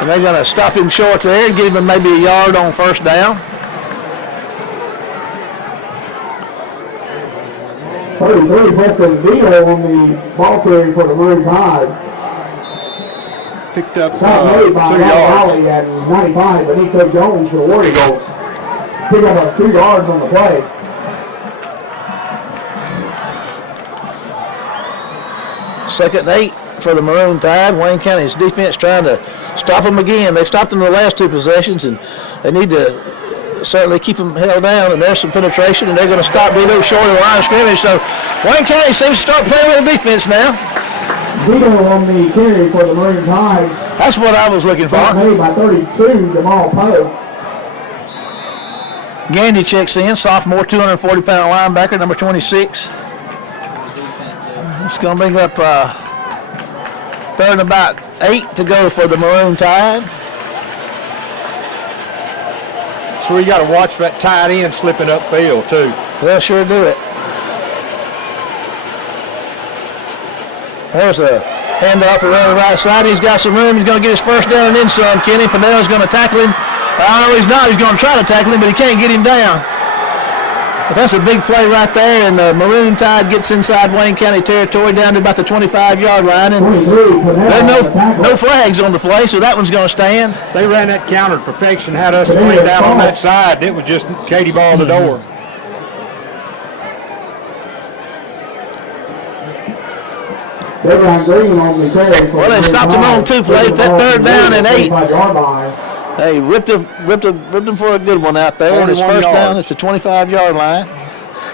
And they're going to stop him short there and give him maybe a yard on first down. 33, Preston Vito on the ball carry for the Maroon Tide. Picked up 2 yards. At 95, but Nico Jones for the War Eagles. Pick up 2 yards on the play. Second and 8 for the Maroon Tide. Wayne County's defense trying to stop them again. They stopped them in the last 2 possessions, and they need to certainly keep them held down. And there's some penetration, and they're going to stop Vito short of the line of scrimmage. So Wayne County seems to start playing a little defense now. Vito on the carry for the Maroon Tide. That's what I was looking for. Made by 32, Jamal Poe. Gandy checks in, sophomore, 240-pound linebacker, number 26. It's going to bring up 3rd and about 8 to go for the Maroon Tide. So you got to watch that tight end slipping upfield too. They'll sure do it. There's a handoff around the right side. He's got some room. He's going to get his first down and then some. Kenny Purnell's going to tackle him. I know he's not. He's going to try to tackle him, but he can't get him down. But that's a big play right there, and the Maroon Tide gets inside Wayne County territory down to about the 25-yard line, and there's no flags on the play, so that one's going to stand. They ran that counter to perfection, had us cleaned out on that side. It was just Katie ball the door. Well, they stopped him on 2 plays. That 3rd down and 8. Hey, ripped him for a good one out there. On his first down, it's a 25-yard line.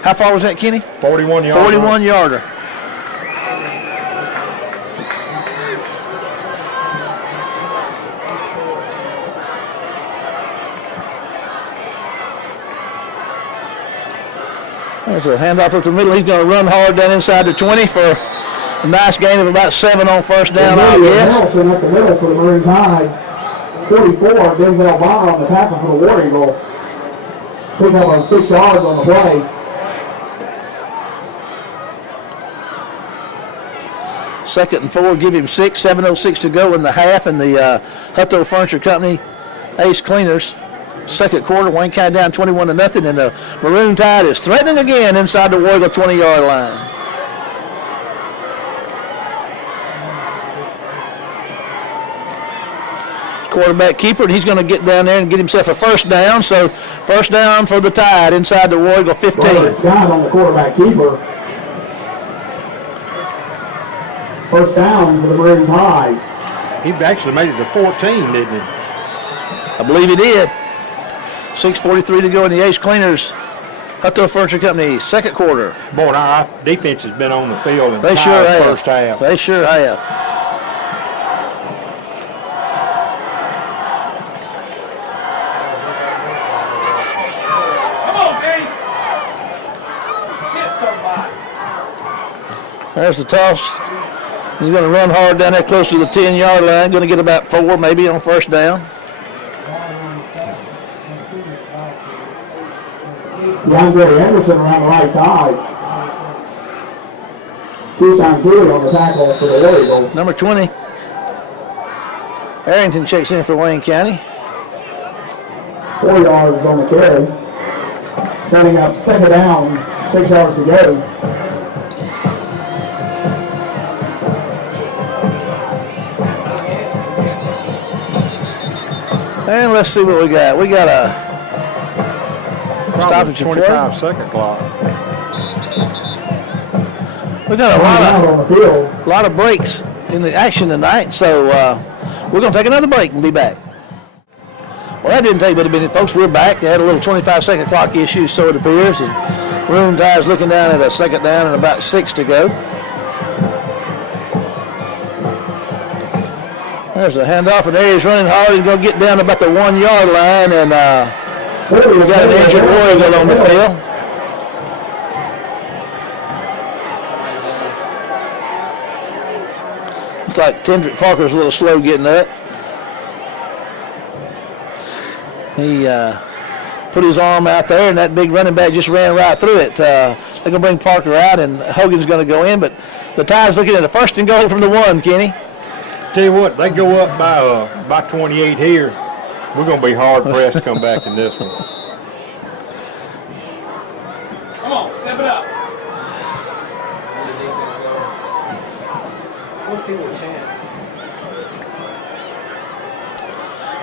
How far was that, Kenny? 41 yards. 41-yarder. There's a handoff up the middle. He's going to run hard down inside the 20 for a nice gain of about 7 on first down, I guess. Nelson up the middle for the Maroon Tide. 44, Denzel Bonner on the tackle for the War Eagles. Pick up on 6 yards on the play. Second and 4, give him 6, 7:06 to go in the half, and the Hutto Furniture Company Ace Cleaners. Second quarter, Wayne County down 21-0, and the Maroon Tide is threatening again inside the War Eagle 20-yard line. Quarterback keeper, and he's going to get down there and get himself a first down. So first down for the Tide inside the War Eagle 15. It's down on the quarterback keeper. First down for the Maroon Tide. He actually made it to 14, didn't he? I believe he did. 6:43 to go in the Ace Cleaners Hutto Furniture Company second quarter. Boy, our defense has been on the field in the first half. They sure have. There's the toss. He's going to run hard down there close to the 10-yard line. Going to get about 4 maybe on first down. DeAndre Anderson around the right side. Tucson Cooley on the tackle for the War Eagles. Number 20. Arrington checks in for Wayne County. 4 yards on the carry. Setting up second down, 6 yards to go. And let's see what we got. We got a stoppage 25-second clock. We got a lot of breaks in the action tonight, so we're going to take another break and be back. Well, that didn't take but a minute, folks. We're back. They had a little 25-second clock issue, so it appears. And Maroon Tide's looking down at a second down and about 6 to go. There's a handoff, and there he's running hard. He's going to get down about the 1-yard line, and we got an injured War Eagle on the field. Looks like Tendrick Parker's a little slow getting up. He put his arm out there, and that big running back just ran right through it. They're going to bring Parker out, and Hogan's going to go in, but the Tide's looking at a first and goal from the 1, Kenny. Tell you what, they go up by 28 here. We're going to be hard pressed to come back in this one. Come on, step it up.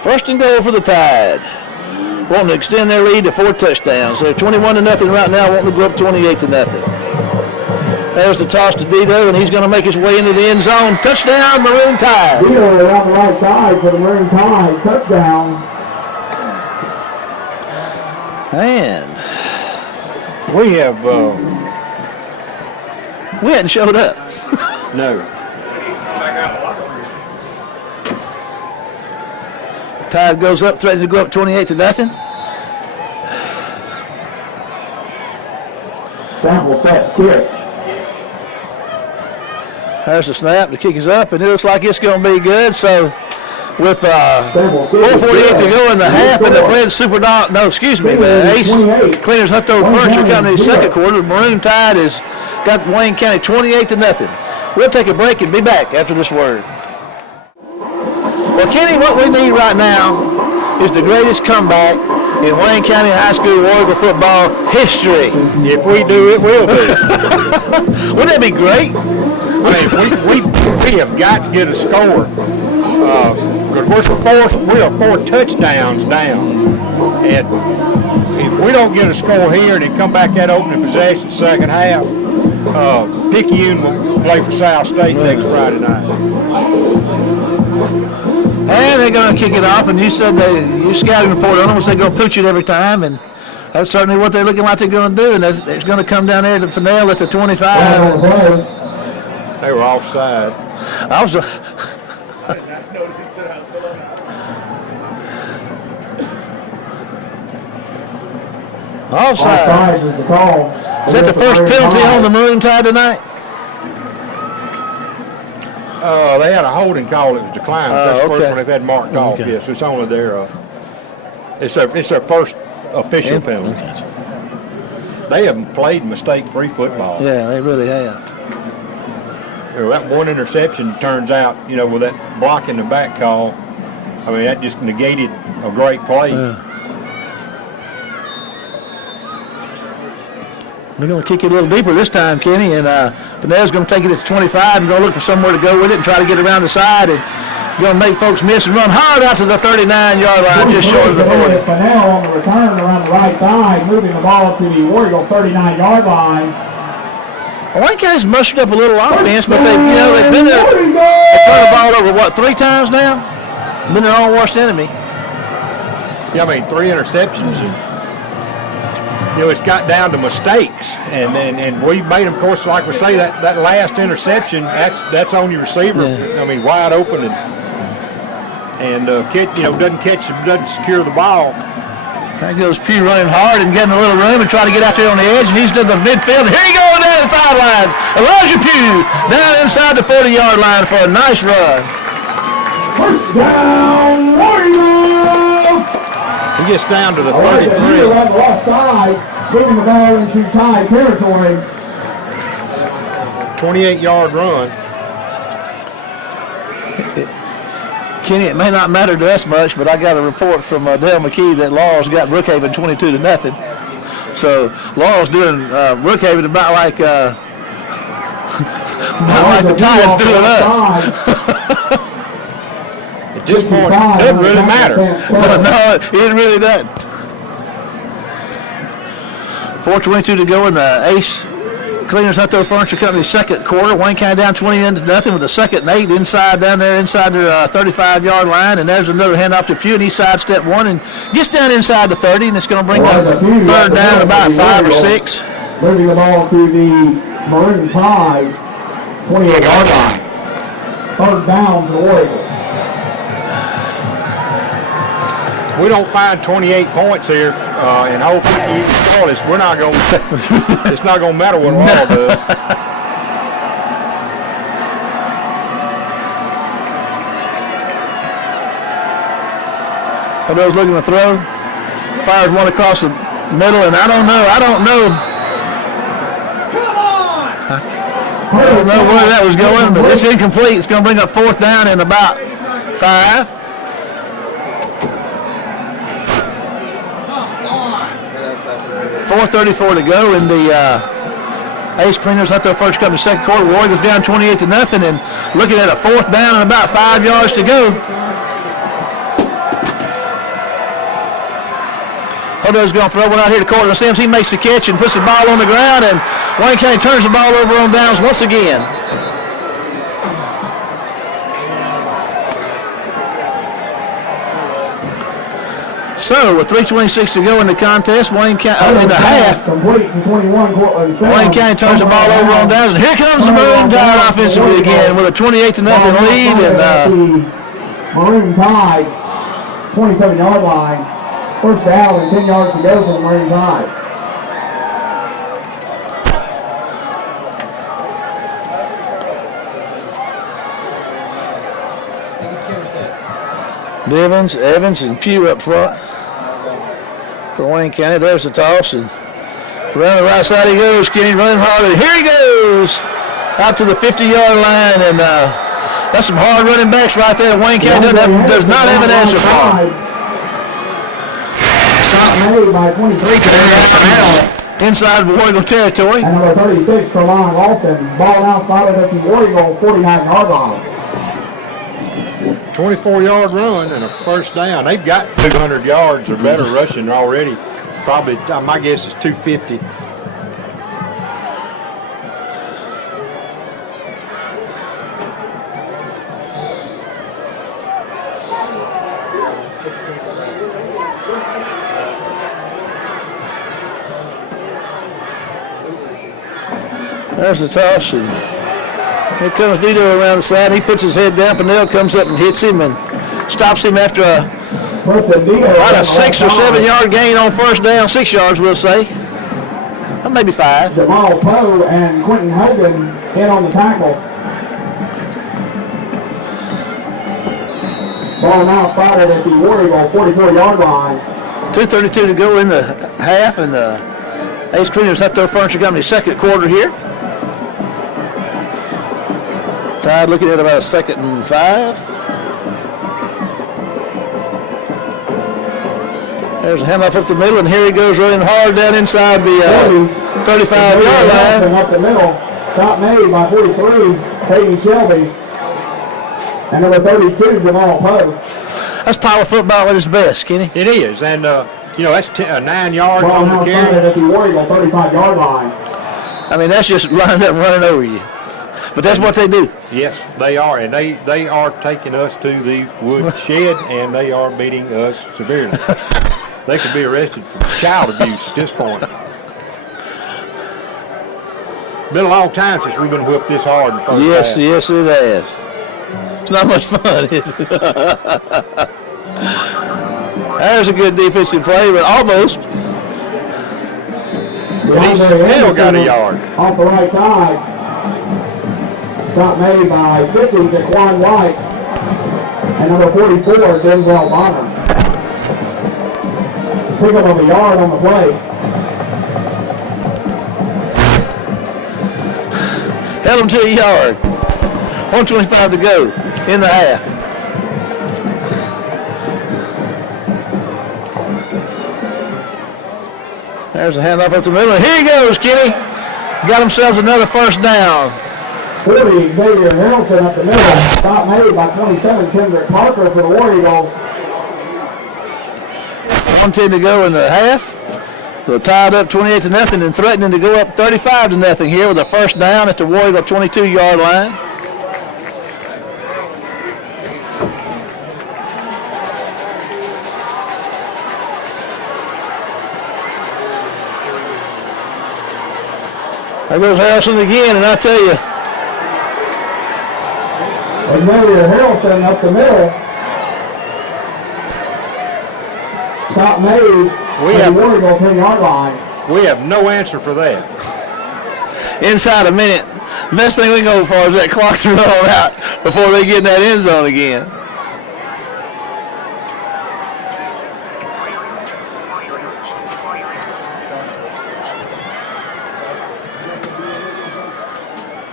First and goal for the Tide. Wanting to extend their lead to 4 touchdowns. They're 21-0 right now, wanting to go up 28-0. There's the toss to Dito, and he's going to make his way into the end zone. Touchdown, Maroon Tide. Dito around the right side for the Maroon Tide. Touchdown. And we have... we hadn't showed up. No. Tide goes up, threatening to go up 28-0. Sample sets, kick. There's the snap. The kick is up, and it looks like it's going to be good. So, with 4:48 to go in the half, and the Fred the Ace Cleaners Hutto Furniture Company's second quarter, the Maroon Tide has got Wayne County 28-0. We'll take a break and be back after this word. Well, Kenny, what we need right now is the greatest comeback in Wayne County High School War Eagle football history. If we do, it will be. Wouldn't that be great? I mean, we have got to get a score because we are 4 touchdowns down, and if we don't get a score here and it come back that opening possession second half, Picayune will play for South State next Friday night. And they're going to kick it off, and you said your scouting report on them was they're going to pooch it every time, and that's certainly what they're looking like they're going to do, and it's going to come down there to Fennell at the 25. They were offside. Offside is the call. Is that the first penalty on the Maroon Tide tonight? They had a holding call that was declined. That's the first one they've had marked off. Okay. Yes, it's only their it's their first official penalty. They haven't played mistake-free football. Yeah, they really have. That one interception turns out, with that block in the back call, I mean, that just negated a great play. Yeah. We're going to kick it a little deeper this time, Kenny, and Fennell's going to take it at 25 and going to look for somewhere to go with it and try to get around the side and going to make folks miss and run hard out to the 39-yard line, just short of the 40. Fennell on the return around the right side, moving the ball to the War Eagle 39-yard line. Wayne County's mustered up a little offense, but they've been there. They turned the ball over, 3 times now? Been their own worst enemy. Yeah, I mean, 3 interceptions. It's got down to mistakes, and we made them. Of course, like we say, that last interception, that's on your receiver. Yeah. I mean, wide open, and doesn't secure the ball. There goes Pugh running hard and getting a little room and trying to get out there on the edge, and he's to the midfield. Here he goes down the sidelines. Elijah Pugh down inside the 40-yard line for a nice run. First down, War Eagle. He gets down to the 33. On the left side, moving the ball into Tide territory. 28-yard run. Kenny, it may not matter to us much, but I got a report from Dale McKee that Laurel's got Brookhaven 22-0. So Laurel's doing Brookhaven about like the Tide's doing us. At this point, it doesn't really matter. No, it really doesn't. 4:22 to go in the Ace Cleaners Hunter Furniture Company's second quarter. Wayne County down 20-0 with a 2nd and 8 inside their 35-yard line. And there's another handoff to Pugh, and he sidestepped one and gets down inside the 30, and it's going to bring up 3rd down about 5 or 6. Moving the ball to the Maroon Tide 28-yard line. 3rd down to the War Eagle. We don't find 28 points here and hope we're not going. It's not going to matter what Laurel does. Those looking to throw, fires one across the middle, and I don't know. I don't know where that was going, but it's incomplete. It's going to bring up 4th down in about 5. 4:34 to go in the Ace Cleaners Hunter First Company second quarter. War Eagles down 28-0 and looking at a 4th down and about 5 yards to go. Hodo's going to throw one out here to Cortland Sims. He makes the catch and puts the ball on the ground, and Wayne County turns the ball over on downs once again. So, with 3:26 to go in the contest, Wayne County in the half. Wayne County turns the ball over on downs, and here comes the Maroon Tide offensively again with a 28-0 lead. And Maroon Tide, 27-yard line. 1st down and 10 yards to go for the Maroon Tide. Bivens, Evans, and Pugh up front for Wayne County. There's the toss, and around the right side he goes. Kenny running hard, and here he goes out to the 50-yard line, and that's some hard running backs right there. Wayne County does not have an answer for him. Made by 23. Inside of War Eagle territory. And number 36, Tremont Lawson. Ball now spotted at the War Eagle 49-yard line. 24-yard run and a first down. They've got 200 yards or better rushing already. Probably, my guess is 250. There's the toss, and here comes Dito around the side. He puts his head down. Pennell comes up and hits him and stops him after about a 6 or 7 yard gain on first down. 6 yards, we'll say. Or maybe 5. Jamal Poe and Quentin Hogan in on the tackle. Ball now spotted at the War Eagle 44-yard line. 2:32 to go in the half, and the Ace Cleaners Hutto Furniture Company second quarter here. Tide looking at about 2nd and 5. There's a handoff up the middle, and here he goes running hard down inside the 35-yard line. Up the middle, stop made by 43, Peyton Shelby. And number 32, Jamal Poe. That's power football at its best, Kenny. It is, and that's 9 yards Ball on now the carry. spotted at the War Eagle 35-yard line. I mean, that's just lining up and running over you. But that's what they do. Yes, they are, and they are taking us to the wood shed, and they are beating us severely. They could be arrested for child abuse at this point. Been a long time since we've been whipped this hard in the first half. Yes, it has. It's not much fun, is it? There's a good defensive play, but almost. But he's still got a yard. Off the right side. Stop made by 50, Jaquan White. And number 44, Denzel Bonner. Pick up of a yard on the play. Held him to a yard. 1:25 to go in the half. There's a handoff up the middle. Here he goes, Kenny. Got themselves another first down. 40, Xavier Harrelson up the middle. Stop made by 27, Kendrick Parker for the War Eagles. 1:10 to go in the half. So tied up 28-0 and threatening to go up 35-0 here with a first down at the War Eagle 22-yard line. There goes Harrelson again, and I tell you. Xavier Harrelson up the middle. Stop made. We have 10-yard line. We have no answer for that. Inside a minute. The best thing we can go for is that clock to roll out before they get in that end zone again.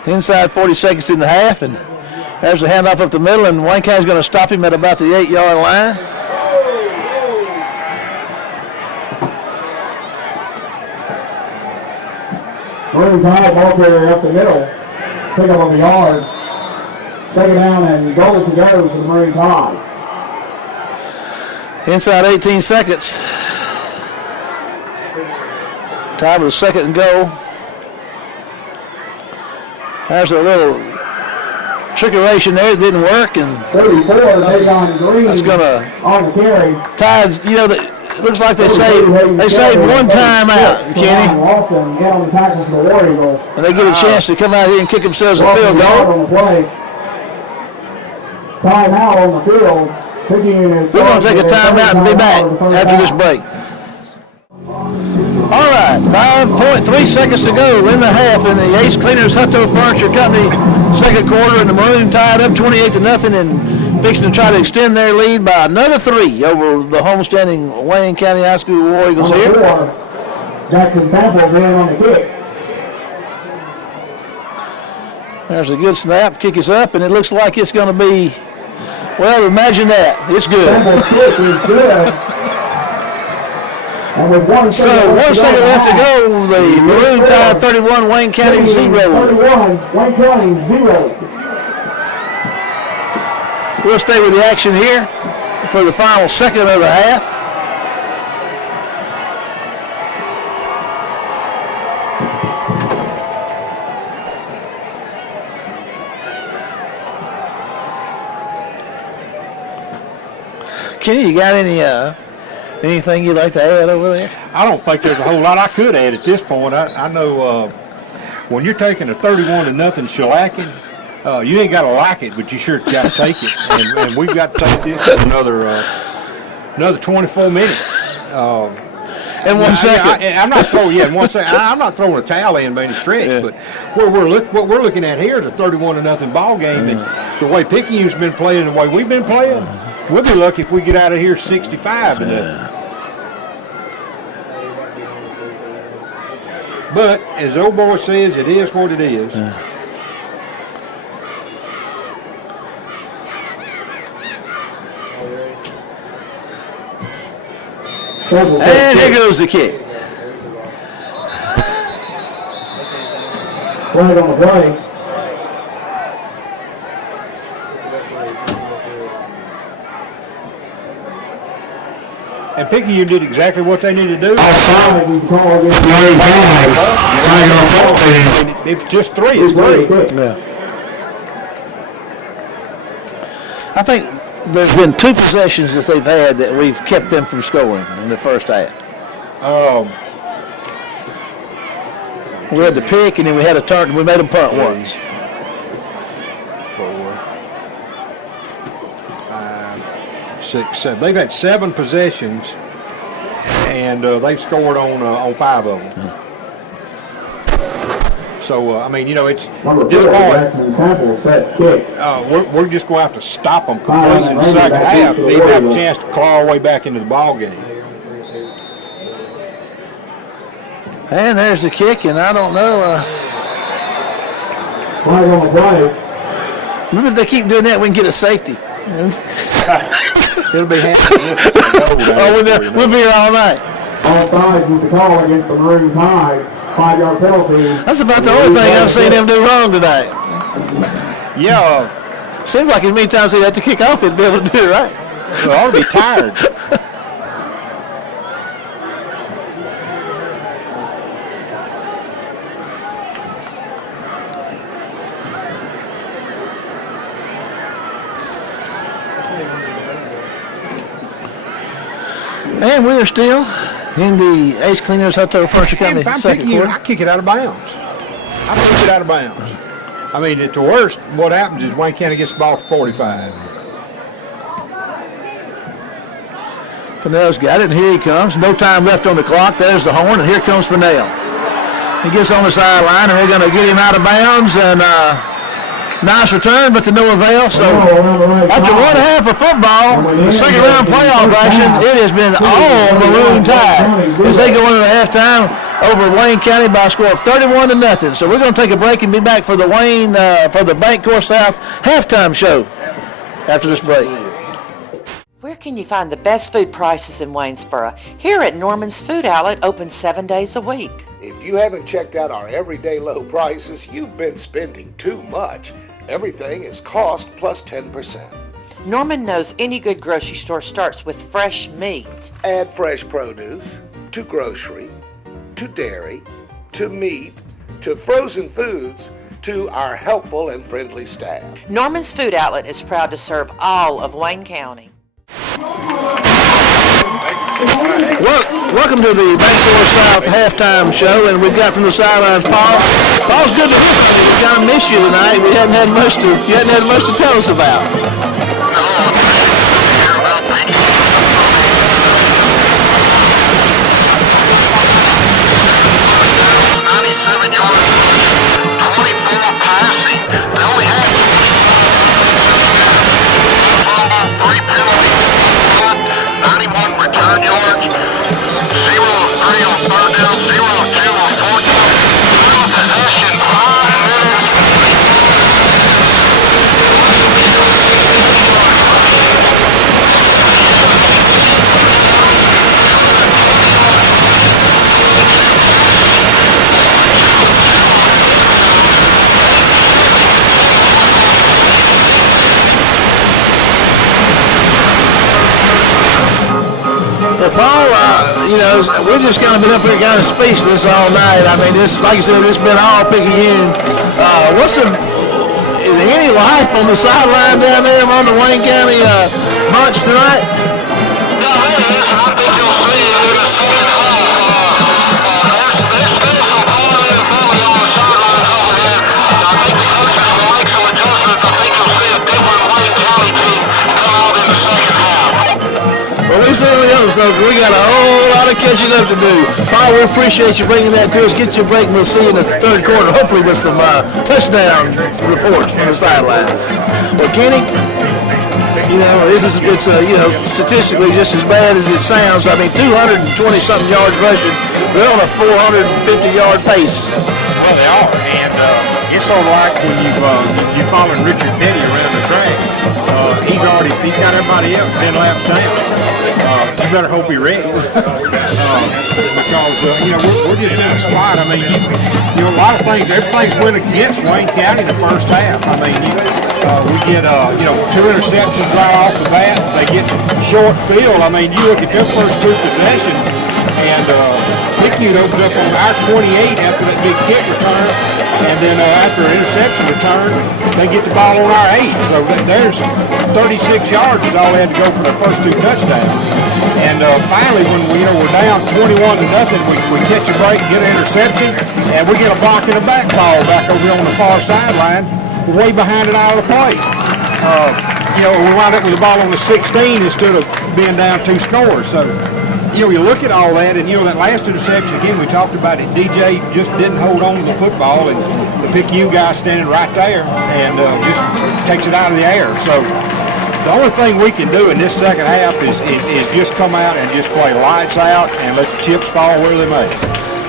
Inside 40 seconds in the half, and there's a handoff up the middle, and Wayne County's going to stop him at about the 8-yard line. Maroon Tide ball carrier up the middle. Pick up on the yard. Second down and goal to go for the Maroon Tide. Inside 18 seconds. Tide with a second and goal. There's a little trickeration there. It didn't work, and 34, Dagon Green. That's gonna on the carry. Tide. You know, it looks like they saved one timeout, Kenny. Walton get on the tackle for the War Eagles. And they get a chance to come out here and kick themselves a field goal. On the play. Timeout on the field. We're going to take a timeout and be back after this break. All right, 5.3 seconds to go in the half in the Ace Cleaners Hutto Furniture Company second quarter, and the Maroon tied up 28-0 and fixing to try to extend their lead by another 3 over the homestanding Wayne County High School War Eagles here. Jackson Sample going on the kick. There's a good snap. Kick is up, and it looks like it's going to be, well, imagine that. It's good. Sample's kick is good. And with 1 So 1 second left to go. The Maroon Tide 31, Wayne County 0. 31, Wayne County 0. We'll stay with the action here for the final second of the half. Kenny, you got anything you'd like to add over there? I don't think there's a whole lot I could add at this point. I know when you're taking a 31-0 shellacking, you ain't got to like it, but you sure got to take it. And we've got to take this for another 24 minutes. In 1 second. I'm not throwing. Yeah, in 1 second. I'm not throwing a towel in by any stretch. Yeah. But what we're looking at here is a 31-0 ball game, and the way Picayune's been playing, the way we've been playing, we'll be lucky if we get out of here 65-0. But as the old boy says, it is what it is. And here goes the kick. Flag on the play. And Picayune did exactly what they needed to do. It's just three. It's three. Yeah. I think there's been 2 possessions that they've had that we've kept them from scoring in the first half. We had the pick, and then we had a turn. We made them punt once. 4, 5, 6, 7. They've had 7 possessions, and they've scored on 5 of them. So, I mean, it's this point, we're just going to have to stop them completely in the second half. They have a chance to claw our way back into the ball game. And there's the kick, and I don't know. Flag on the play. Maybe if they keep doing that, we can get a safety. It'll be handy. We'll be here all night. All sides with the call against the Maroon Tide. 5-yard penalty. That's about the only thing I've seen them do wrong tonight. Yeah. Seems like as many times they have to kick off, they'd be able to do it right. Well, I ought to be tired. And we're still in the Ace Cleaners Hotel Furniture Company second quarter. I kick it out of bounds. I kick it out of bounds. I mean, at the worst, what happens is Wayne County gets the ball for 45. Pinnell's got it, and here he comes. No time left on the clock. There's the horn, and here comes Pinnell. He gets on the sideline, and they're going to get him out of bounds, and nice return, but to no avail. So after 1 half of football, the second round playoff action, it has been all Maroon Tide as they go into the halftime over Wayne County by a score of 31-0. So we're going to take a break and be back for the for the Bancorp South halftime show after this break. Where can you find the best food prices in Waynesboro? Here at Norman's Food Outlet, open 7 days a week. If you haven't checked out our everyday low prices, you've been spending too much. Everything is cost plus 10%. Norman knows any good grocery store starts with fresh meat. Add fresh produce to grocery, to dairy, to meat, to frozen foods, to our helpful and friendly staff. Norman's Food Outlet is proud to serve all of Wayne County. Welcome to the Bancorp South halftime show, and we've got from the sidelines Paul. Paul's good to hear from you. We kind of missed you tonight. You hadn't had much to tell us about. Paul, we're just kind of been up here kind of speechless all night. I mean, this, like you said, it's been all Picayune. Is there any life on the sideline down there on the Wayne County bunch tonight? Well, we certainly hope so, because we got a whole lot of catching up to do. Paul, we appreciate you bringing that to us. Get your break, and we'll see you in the third quarter, hopefully with some touchdown reports from the sidelines. Well, Kenny, it's statistically just as bad as it sounds. I mean, 220-something yards rushing. They're on a 450-yard pace. Well, they are, and it's sort of like when you're following Richard Petty around the track. He's got everybody else 10 laps down. You better hope he ready. Because we're just in a spot. I mean, a lot of things. Everything's went against Wayne County in the first half. I mean, we get 2 interceptions right off the bat. They get short field. I mean, you look at their first 2 possessions, and Picayune opens up on our 28 after that big kick return. And then after an interception return, they get the ball on our 8. So there's 36 yards is all they had to go for the first 2 touchdowns. And finally, when we're down 21-0, we catch a break, get an interception, and we get a block and a back call back over here on the far sideline, way behind it out of the play. We wound up with the ball on the 16 instead of being down 2 scores. So, you look at all that, and that last interception, again, we talked about it. DJ just didn't hold on to the football, and the Picayune guy standing right there and just takes it out of the air. So the only thing we can do in this second half is just come out and just play lights out and let the chips fall where they may.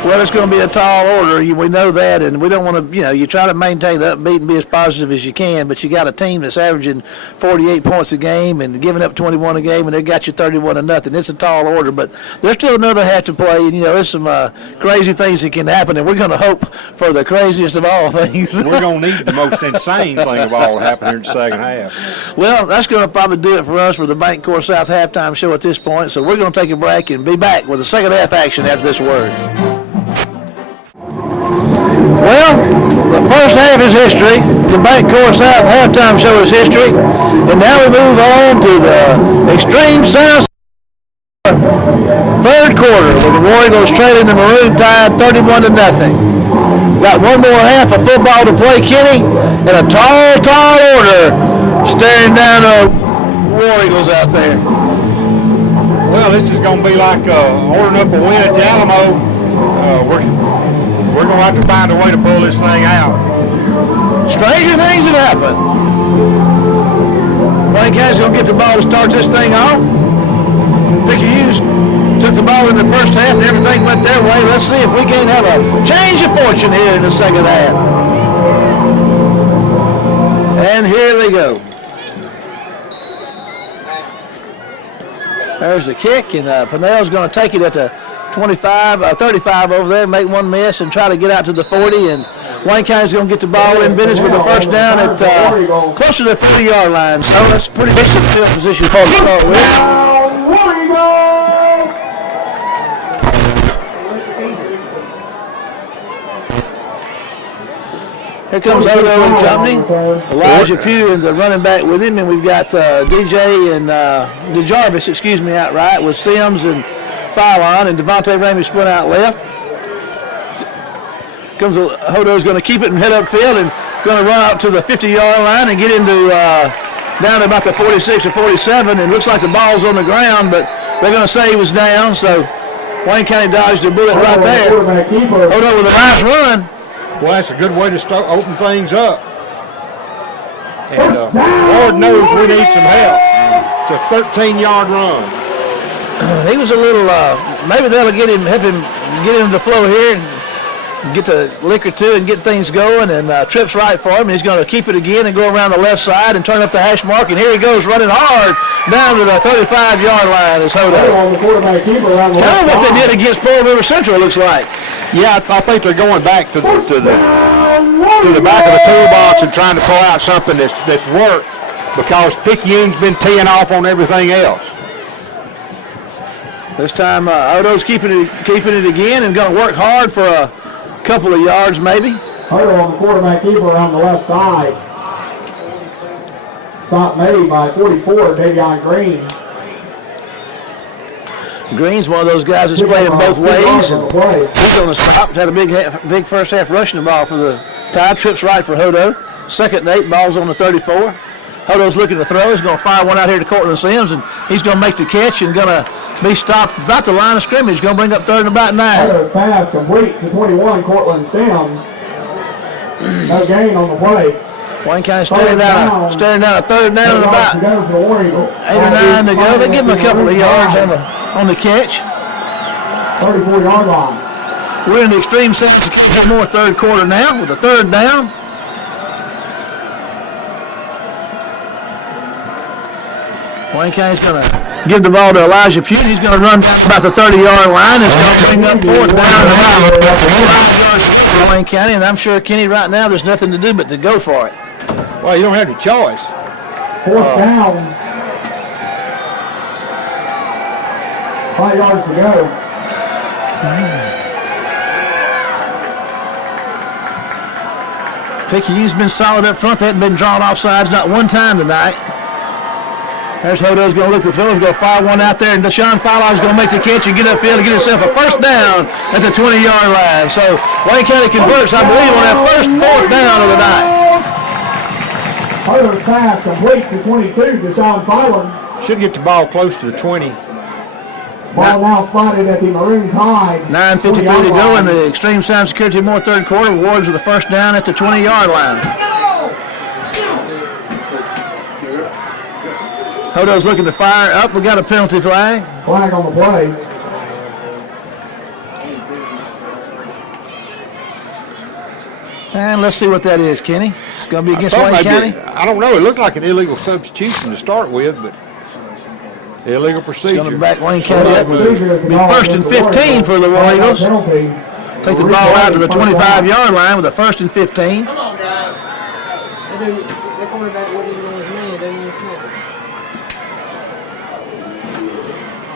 Well, it's going to be a tall order. We know that, and we don't want to, you try to maintain upbeat and be as positive as you can, but you got a team that's averaging 48 points a game and giving up 21 a game, and they got you 31-0. It's a tall order, but there's still another half to play, and, there's some crazy things that can happen, and we're going to hope for the craziest of all things. We're going to need the most insane thing of all to happen here in the second half. Well, that's going to probably do it for us for the Bank Core South halftime show at this point, so we're going to take a break and be back with the second half action after this word. Well, the first half is history. The Bank Core South halftime show is history. And now we move on to the Extreme South third quarter, where the War Eagles trailing the Maroon Tide 31-0. Got one more half of football to play, Kenny, and a tall order staring down the War Eagles out there. Well, this is going to be like ordering up a win at the Alamo. We're going to have to find a way to pull this thing out. Stranger things have happened. Wayne County's going to get the ball to start this thing off. Picayune took the ball in the first half and everything went their way. Let's see if we can't have a change of fortune here in the second half. And here they go. There's the kick, and Pinnell's going to take it at the 35 over there, make one miss and try to get out to the 40, and Wayne County's going to get the ball in Vintage with the first down at closer to the 50-yard line. So that's pretty much the field position for to start with. Here comes Odo and company. Elijah Pugh and the running back with him, and we've got DJ and DeJarvis, out right with Sims and Fylon, and Devontae Ramey split out left. Hodo's going to keep it and head upfield and going to run out to the 50-yard line and get into down to about the 46 or 47. And looks like the ball's on the ground, but they're going to say he was down. So Wayne County dodged a bullet right there. Hodo with a nice run. Well, that's a good way to start open things up. And Lord knows we need some help. It's a 13-yard run. He was a little, maybe that'll help him get into the flow here and get the lick or two and get things going, and trips right for him. He's going to keep it again and go around the left side and turn up the hash mark, and here he goes running hard down to the 35-yard line as Hodo. Kind of what they did against Pearl River Central, looks like. Yeah, I think they're going back to the back of the toolbox and trying to pull out something that's worked, because Picayune's been teeing off on everything else. This time Odo's keeping it again and going to work hard for a couple of yards maybe. Odo on the quarterback keeper on the left side. Stop made by 44, Davion Green. Green's one of those guys that's playing both ways. And he's on the stop. Had a big first half rushing the ball for the Tide. Trips right for Hodo. Second and 8, ball's on the 34. Hodo's looking to throw. He's going to fire one out here to Cortland Sims, and he's going to make the catch and going to be stopped about the line of scrimmage. Going to bring up third and about 9. Hodo's pass complete to 21, Cortland Sims. No gain on the play. Wayne County staring down a third down and about 8 or 9 to go. They give him a couple of yards on the catch. 34-yard line. We're in the extreme second, more third quarter now with a third down. Wayne County's going to give the ball to Elijah Pugh. He's going to run about the 30-yard line. It's going to bring up fourth down and about 5 yards for Wayne County. And I'm sure, Kenny, right now there's nothing to do but to go for it. Well, you don't have any choice. Fourth down. 5 yards to go. Picayune's been solid up front. They hadn't been drawn off sides not one time tonight. There's Hodo's going to look to throw. He's going to fire one out there, and Deshaun Fowler's going to make the catch and get upfield and get himself a first down at the 20-yard line. So Wayne County converts, I believe, on that first fourth down of the night. Hodo's pass complete to 22, Deshaun Fowler. Should get the ball close to the 20. Ball now spotted at the Maroon Tide. 9:53 to go in the Extreme Sound Security Moore third quarter. Wards with the first down at the 20-yard line. Hodo's looking to fire up. We got a penalty flag. Flag on the play. And let's see what that is, Kenny. It's going to be against Wayne County. I don't know. It looked like an illegal substitution to start with, but illegal procedure. It's going to back Wayne County up. Be first and 15 for the War Eagles. Take the ball out to the 25-yard line with a first and 15. Come on, guys. That cornerback wasn't even on his man. It doesn't even snap it.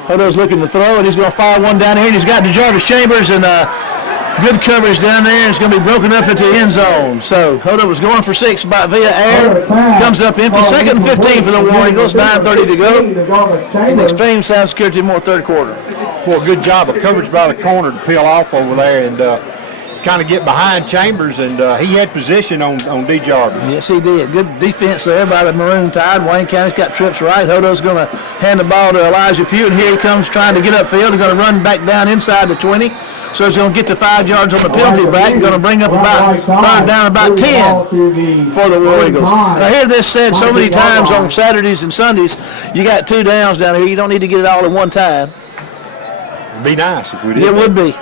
Hodo's looking to throw, and he's going to fire one down here, and he's got DeJarvis Chambers, and good coverage down there, and it's going to be broken up into the end zone. So Hodo was going for 6 via air. Comes up empty. Second and 15 for the War Eagles. 9:30 to go in the Extreme Sound Security Moore third quarter. Boy, good job of coverage by the corner to peel off over there and kind of get behind Chambers, and he had position on D. Jarvis. Yes, he did. Good defense there by the Maroon Tide. Wayne County's got trips right. Hodo's going to hand the ball to Elijah Pugh, and here he comes trying to get upfield. He's going to run back down inside the 20. So he's going to get to 5 yards on the penalty back. Going to bring up about third down, about 10 for the War Eagles. I hear this said so many times on Saturdays and Sundays. You got 2 downs down here. You don't need to get it all at one time. It'd be nice if we did. It would be.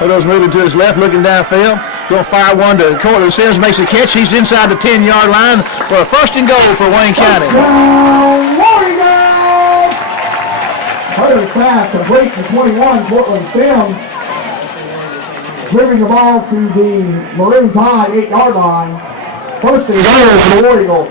Hodo's moving to his left, looking downfield. Going to fire one to Cortland Sims, makes a catch. He's inside the 10-yard line for a first and goal for Wayne County. Hodo's pass complete to 21, Cortland Sims. Moving the ball to the Maroon Tide 8-yard line. First and goal for the War Eagles.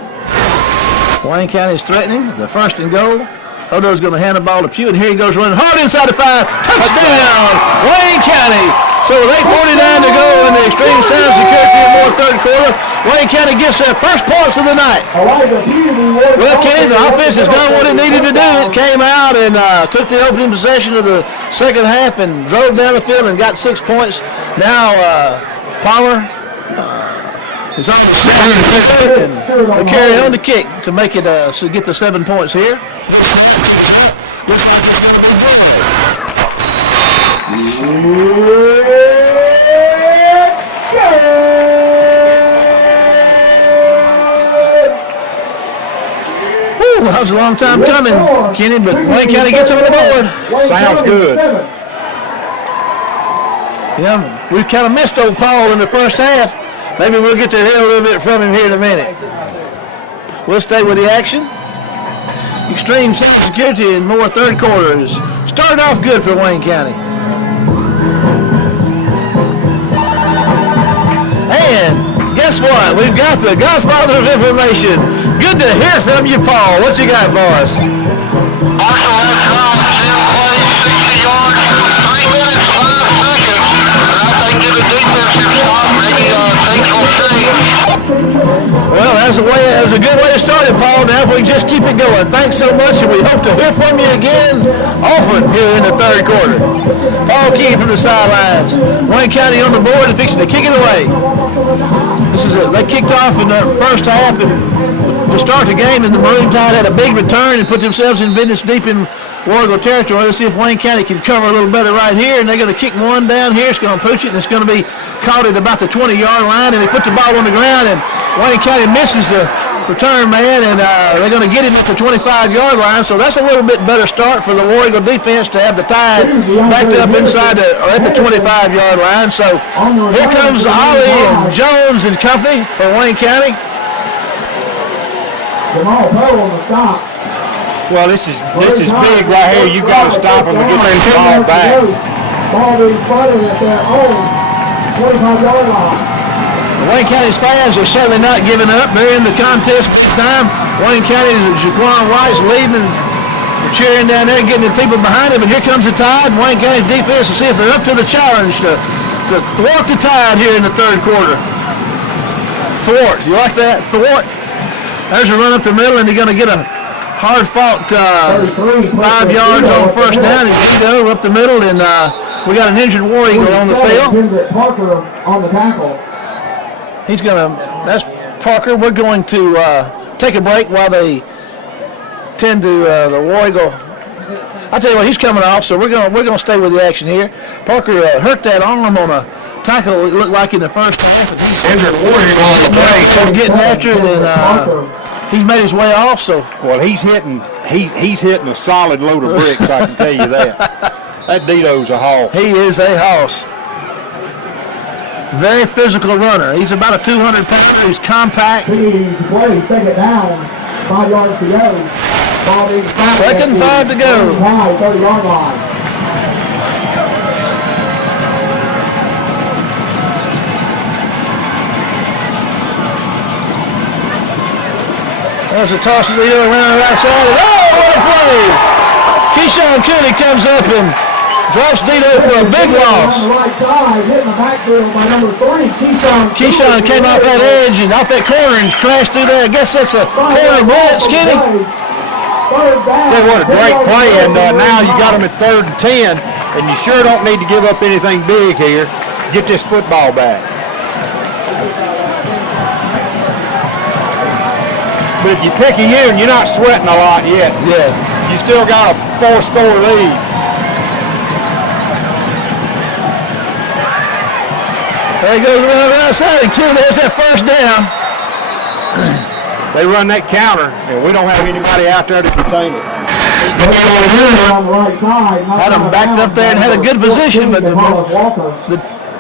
Wayne County is threatening the first and goal. Hodo's going to hand the ball to Pugh, and here he goes running hard inside the 5. Touchdown, Wayne County. So with 8:49 to go in the Extreme Sound Security Moore third quarter, Wayne County gets their first points of the night. Well, Kenny, the offense has done what it needed to do. It came out and took the opening possession of the second half and drove down the field and got 6 points. Now Palmer is on the and will carry on the kick to make it so get the 7 points here. That was a long time coming, Kenny, but Wayne County gets on the board. Sounds good. Yeah, we kind of missed old Paul in the first half. Maybe we'll get to hear a little bit from him here in a minute. We'll stay with the action. Extreme Security in Moore third quarter is started off good for Wayne County. And guess what? We've got the godfather of information. Good to hear from you, Paul. What you got for us? Well, that's a good way to start it, Paul. Now, if we just keep it going. Thanks so much, and we hope to hear from you again often here in the third quarter. Paul Key from the sidelines. Wayne County on the board and fixing to kick it away. This is it. They kicked off in the first half, and to start the game, and the Maroon Tide had a big return and put themselves in business deep in War Eagle territory. Let's see if Wayne County can cover a little better right here, and they're going to kick one down here. It's going to pooch it, and it's going to be caught at about the 20-yard line, and they put the ball on the ground, and Wayne County misses the return man, and they're going to get him at the 25-yard line, so that's a little bit better start for the War Eagle defense to have the Tide backed up inside or at the 25-yard line. So here comes Ollie and Jones and company for Wayne County. Well, this is big right here. You got to stop them and get the ball back. Ball being spotted at their own 25-yard line. Wayne County's fans are certainly not giving up. They're in the contest at the time. Wayne County's Jaquan White's leading and cheering down there, getting the people behind him. And here comes the Tide. Wayne County's defense to see if they're up to the challenge to thwart the Tide here in the third quarter. Thwart. You like that? Thwart. There's a run up the middle, and they're going to get a hard-fought 5 yards on first down. And Guido up the middle, and we got an injured War Eagle on the field. Parker on the tackle. That's Parker. We're going to take a break while they tend to the War Eagle. I tell you what, he's coming off, so we're going to stay with the action here. Parker hurt that arm on a tackle, it looked like in the first half. Injured War Eagle on the break. So getting after it, and he's made his way off. So well, he's hitting a solid load of bricks. I can tell you that. That Dito's a hoss. He is a hoss. Very physical runner. He's about a 200-pounder. He's compact. Second down, 5 yards to go. Second 5 to go. 30-yard line. There's a toss to the other around the right side. Oh, what a play! Keyshawn Cooney comes up and drops Dito for a big loss. Keyshawn came off that edge and off that corner and crashed through there. I guess that's a corner blitz, Kenny. What a great play, and now you got them at 3rd and 10, and you sure don't need to give up anything big here. Get this football back. But if you Picayune, you're not sweating a lot yet. Yeah. You still got a 4-score lead. There he goes around the right side, and there's that first down. They run that counter, and we don't have anybody out there to contain it. Had them backed up there and had a good position, but the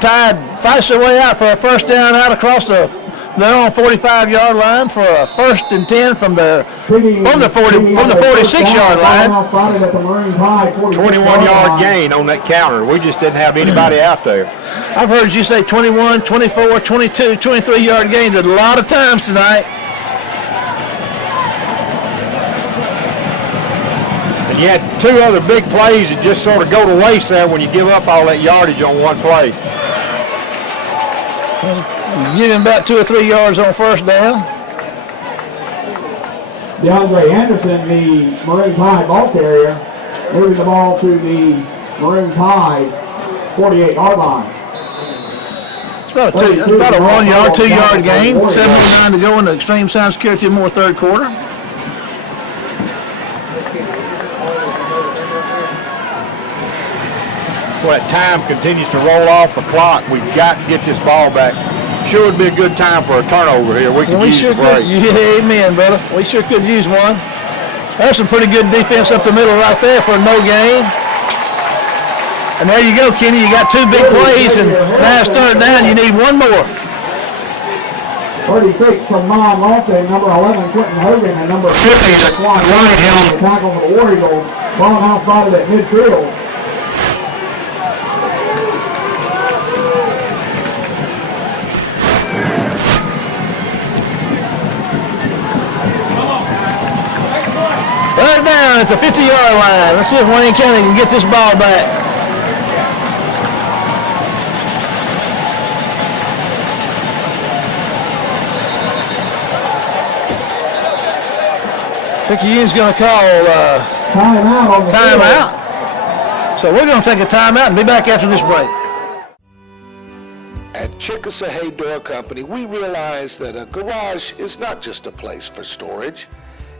Tide fights their way out for a first down out across their own 45-yard line for a 1st and 10 from the 46-yard line. 21-yard gain on that counter. We just didn't have anybody out there. I've heard you say 21, 24, 22, 23-yard gains a lot of times tonight. And you had 2 other big plays that just sort of go to waste there when you give up all that yardage on one play. Give him about 2 or 3 yards on first down. DeAndre Anderson, the Maroon Tide ball carrier, moving the ball to the Maroon Tide 48-yard line. It's about a 1 yard, 2 yard gain. 7:09 to go in the Extreme Sound Security Moore third quarter. Well, that time continues to roll off the clock. We've got to get this ball back. Sure would be a good time for a turnover here. We could use a break. Yeah, amen, brother. We sure could use one. There's some pretty good defense up the middle right there for no gain. And there you go, Kenny. You got 2 big plays, and now it's 3rd down. You need one more. 36 from Mon Lawson, number 11 Quentin Hogan, and number 50 Jaquan White on the tackle for the War Eagles. Ball now spotted at midfield. at the 50-yard line. Let's see if Wayne County can get this ball back. Picayune's going to call timeout. So we're going to take a timeout and be back after this break. At Chickasawhay Door Company, we realize that a garage is not just a place for storage.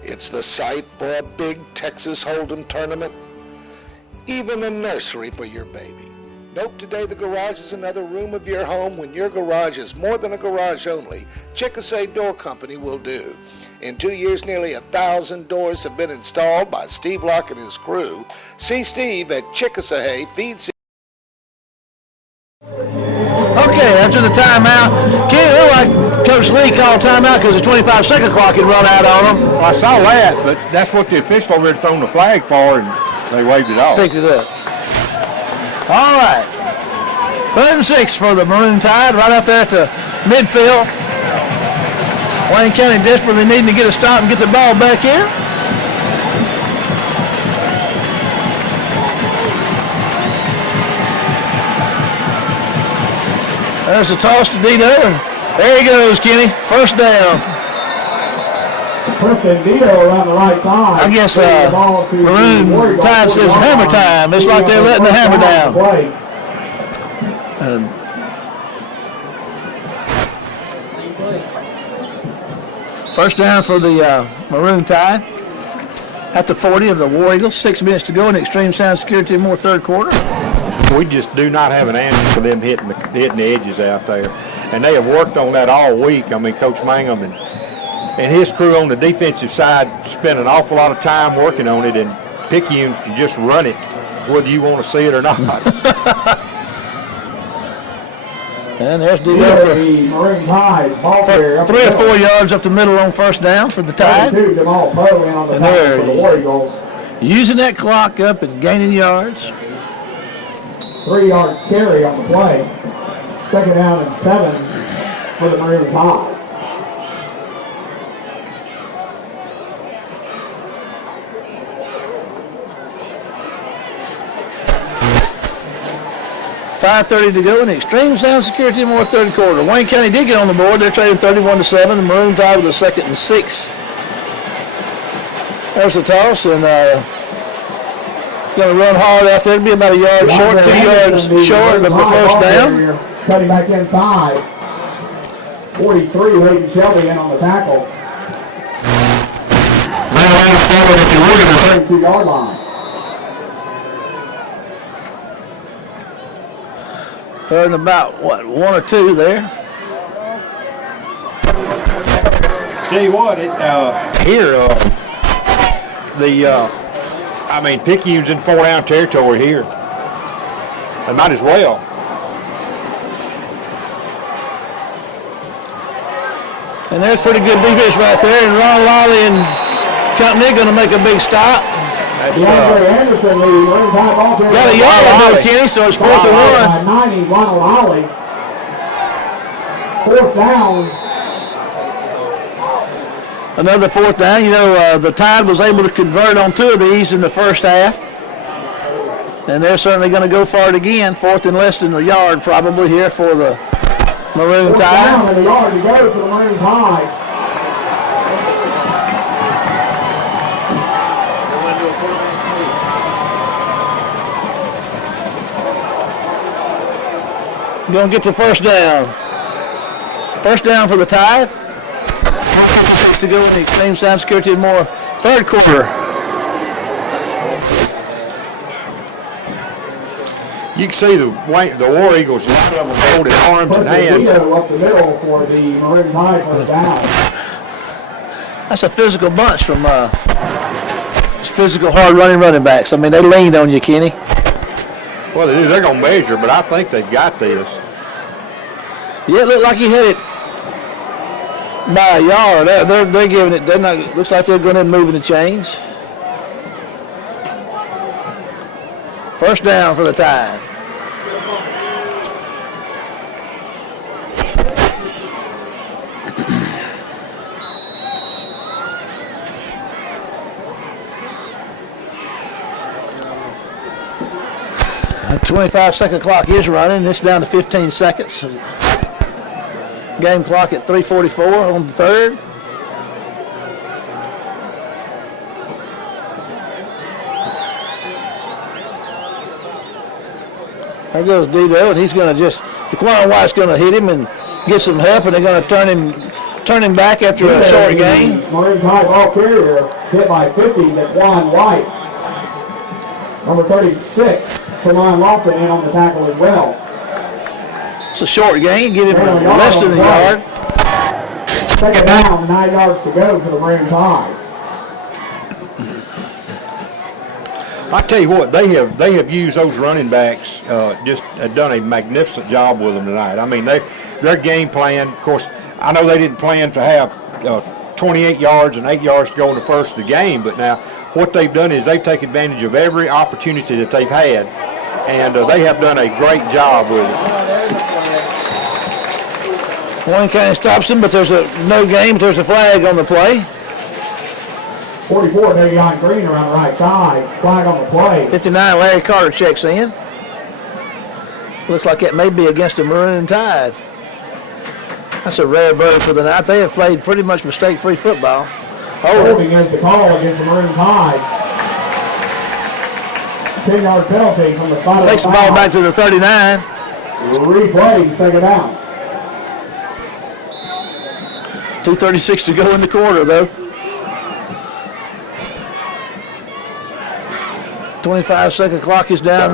It's the site for a big Texas Hold'em tournament, even a nursery for your baby. Nope, today the garage is another room of your home. When your garage is more than a garage only, Chickasawhay Door Company will do. In 2 years, nearly 1,000 doors have been installed by Steve Locke and his crew. See Steve at Chickasawhay Feed. Okay, after the timeout, Kenny, it looked like Coach Lee called timeout because the 25-second clock had run out on him. Well, I saw that, but that's what the official over there thrown the flag for, and they waved it off. Picked it up. All right. 3rd and 6 for the Maroon Tide, right out there at the midfield. Wayne County desperately needing to get a stop and get the ball back here. There's a toss to Dito, and there he goes, Kenny. First down. First and Dito around the right side. I guess Maroon Tide says hammer time. It's like they're letting the hammer down. First down for the Maroon Tide at the 40 of the War Eagles. 6 minutes to go in Extreme Sound Security More third quarter. We just do not have an answer for them hitting the edges out there. And they have worked on that all week. I mean, Coach Mangum and his crew on the defensive side spent an awful lot of time working on it, and Picayune can just run it whether you want to see it or not. And there's Dito for 3 or 4 yards up the middle on first down for the Tide. And they're using that clock up and gaining yards. 3-yard carry on the play. 2nd down and 7 for the Maroon Tide. .5:30 to go in the Extreme Sound Security More third quarter. Wayne County did get on the board. They're trading 31-7. The Maroon Tide with a 2nd and 6. There's the toss, and going to run hard out there. It'll be about a yard short, 2 yards short of the first down. Cutting back inside. 43, Hayden Shelby in on the tackle. 32-yard line. 3rd and about, 1 or 2 there. Tell you what, Picayune's in 4-down territory here. They might as well. And there's pretty good defense right there. And Ron Lawley and company going to make a big stop. Got a yard on it, Kenny, so it's 4th and 1. 90, Ron Lawley. 4th down. Another 4th down. You know, the Tide was able to convert on 2 of these in the first half. And they're certainly going to go for it again. 4th and less than a yard probably here for the Maroon Tide. Down and a yard to go for the Maroon Tide. Going to get the first down. First down for the Tide. To go in the Extreme Sound Security More third quarter. You can see the War Eagles, a lot of them holding arms and hands. Up the middle for the Maroon Tide first down. That's a physical bunch from physical, hard running backs. I mean, they leaned on you, Kenny. Well, they do. They're going to measure, but I think they've got this. Yeah, it looked like he hit it by a yard. They're giving it. They're not. Looks like they're going in moving the chains. First down for the Tide. 25-second clock is running. It's down to 15 seconds. Game clock at 3:44 on the third. There goes Dido, and he's going to DeQuan White's going to hit him and get some help, and they're going to turn him back after a short gain. Maroon Tide ball carrier hit by 50, DeQuan White. Number 36, Tremont Lofton in on the tackle as well. It's a short gain, give him less than a yard. Second down, 9 yards to go for the Maroon Tide. I tell you what, they have used those running backs, just done a magnificent job with them tonight. I mean, their game plan, of course, I know they didn't plan to have 28 yards and 8 yards to go in the first of the game, but now what they've done is they've taken advantage of every opportunity that they've had, and they have done a great job with it. One kind of stops him, but there's no game, but there's a flag on the play. 44, Davion Green around the right side. Flag on the play. 59, Larry Carter checks in. Looks like it may be against the Maroon Tide. That's a rare bird for the night. They have played pretty much mistake-free football. Holding is the call against the Maroon Tide. 10-yard penalty from the spot. Takes the ball back to the 39. Replay, second down. 2:36 to go in the quarter, though. 25-second clock is down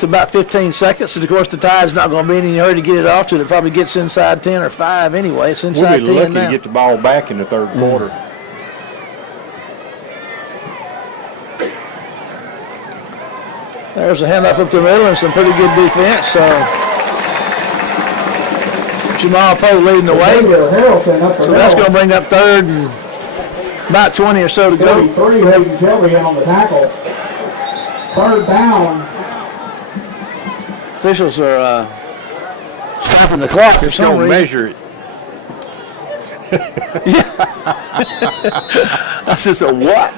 to about 15 seconds. And, of course, the Tide's not going to be in any hurry to get it off till it probably gets inside 10 or 5 anyway. It's inside 10 now. We'll be lucky to get the ball back in the third quarter. There's a handoff up the middle and some pretty good defense. Jamal Poe leading the way. So that's going to bring up third and about 20 or so to go. 33, Hayden Shelby in on the tackle. Third down. Officials are stopping the clock for some reason. Measure it. That's just a what?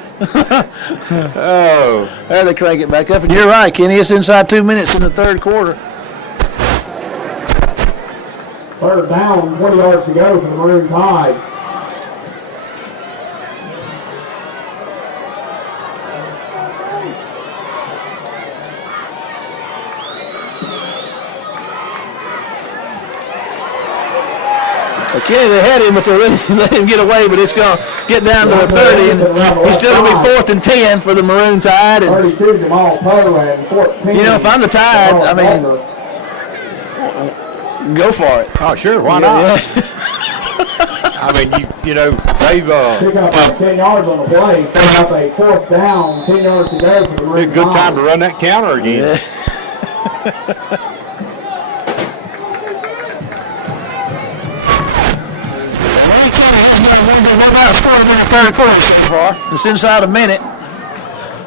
Oh. There they crank it back up. And you're right, Kenny. It's inside 2 minutes in the third quarter. Third down, 20 yards to go for the Maroon Tide. Okay, they had him, but they let him get away, but it's going to get down to the 30, and he's still going to be 4th and 10 for the Maroon Tide. And 32, Jamal Poe, and 14. You know, if I'm the Tide, I mean, go for it. Oh, sure, why not? I mean, you know, they've pick up 10 yards on the play, setting up a 4th down, 10 yards to go for the Maroon Tide. Good time to run that counter again. Yeah. It's inside a minute.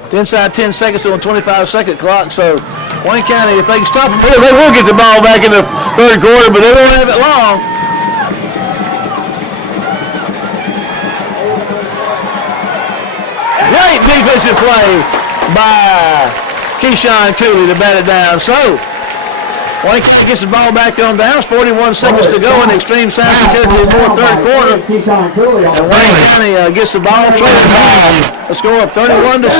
It's inside 10 seconds on a 25-second clock. So Wayne County, if they can stop them, they will get the ball back in the third quarter, but they won't have it long. Great defensive play by Keyshawn Cooley to bat it down. So Wayne gets the ball back on down. It's 41 seconds to go in the extreme sound security in the third quarter. And Wayne County gets the ball. The score of 31-7.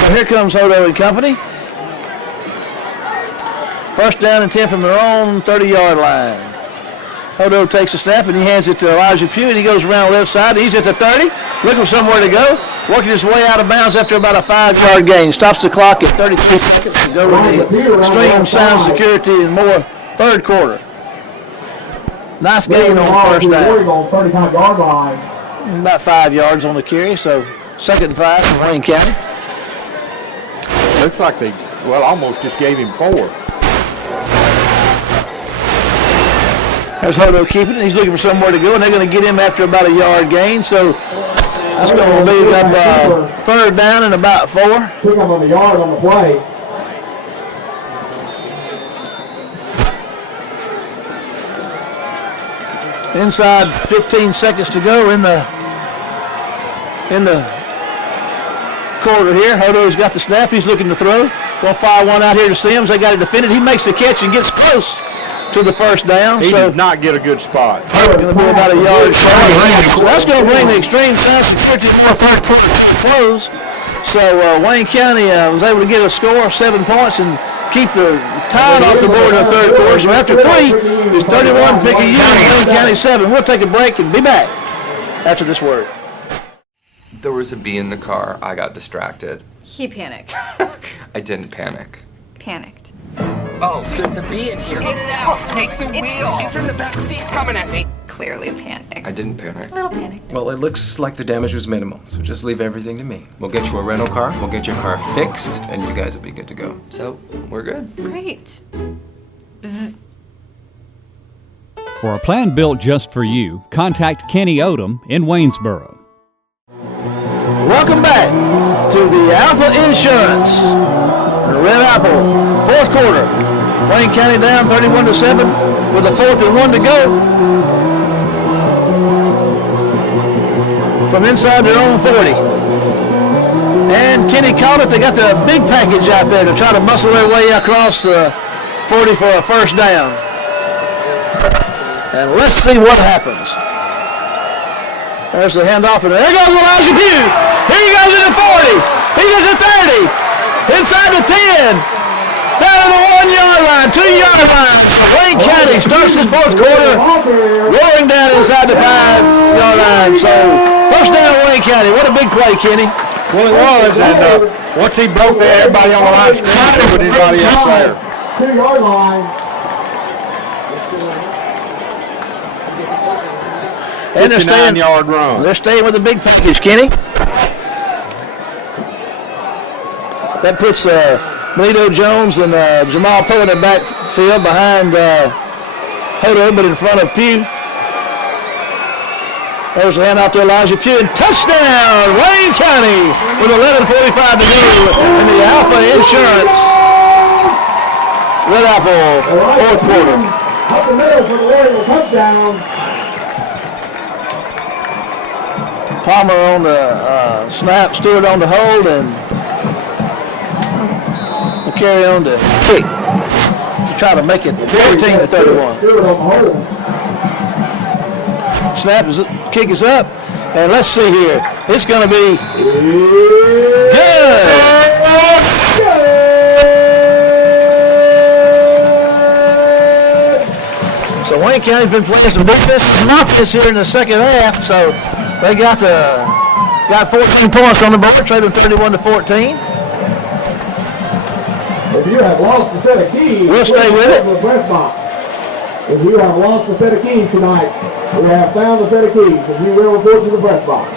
So here comes Hodo and company. First down and 10 from their own 30-yard line. Hodo takes a snap and he hands it to Elijah Pugh, and he goes around the left side. He's at the 30, looking for somewhere to go, working his way out of bounds after about a 5-yard gain. Stops the clock at 33 seconds to go with the extreme sound security and more third quarter. Nice gain on first down. 35-yard line. About 5 yards on the carry, so 2nd and 5 from Wayne County. Looks like they, almost just gave him 4. There's Hodo keeping it. He's looking for somewhere to go, and they're going to get him after about a yard gain. So that's going to leave up third down and about 4. Pick up on the yard on the play. Inside 15 seconds to go in the quarter here. Hodo's got the snap. He's looking to throw. Going to fire one out here to Sims. They got it defended. He makes the catch and gets close to the first down. He did not get a good spot. Going to be about a yard short. So that's going to bring the extreme time security to the third quarter close. So Wayne County was able to get a score of 7 points and keep the tide off the board in the third quarter. So after 3, it's 31 Picayune, Wayne County 7. We'll take a break and be back after this word. There was a bee in the car. I got distracted. He panicked. I didn't panic. Panicked. Oh, there's a bee in here. Get it out. Take the wheel. It's in the back seat. Coming at me. Clearly panicked. I didn't panic. A little panicked. Well, it looks like the damage was minimal, so just leave everything to me. We'll get you a rental car, we'll get your car fixed, and you guys will be good to go. So, we're good. Great. Bzz. For a plan built just for you, contact Kenny Odom in Waynesboro. Welcome back to the Alpha Insurance. Red Apple, fourth quarter. Wayne County down 31-7 with a 4th and 1 to go. From inside their own 40. And Kenny caught it. They got the big package out there to try to muscle their way across 40 for a first down. And let's see what happens. There's the handoff, and there goes Elijah Pugh. Here he goes to the 40. He goes to 30. Inside the 10. Down to the 1 yard line, 2 yard line. Wayne County starts his fourth quarter, rolling down inside the 5 yard line. So first down Wayne County. What a big play, Kenny. Well, it was, and once he broke there, everybody on the line scrambled with anybody else there. 2 yard line. And they're staying, 59-yard run. They're staying with the big package, Kenny. That puts Benito Jones and Jamal Poe in the backfield behind Hodo, but in front of Pugh. There's a handoff to Elijah Pugh, and touchdown, Wayne County, with 11:45 to go in the Alpha Insurance Red Apple fourth quarter. Up the middle for the Warriors touchdown. Palmer on the snap, Stewart on the hold, and we'll carry on to kick to try to make it 14-31. Snap is kick is up, and let's see here. It's going to be good. So Wayne County's been playing some defense here in the second half, so they got 14 points on the board, trading 31-14. If you have lost a set of keys, we'll stay with it. If you have lost a set of keys tonight, we have found a set of keys, and you will report to the press box.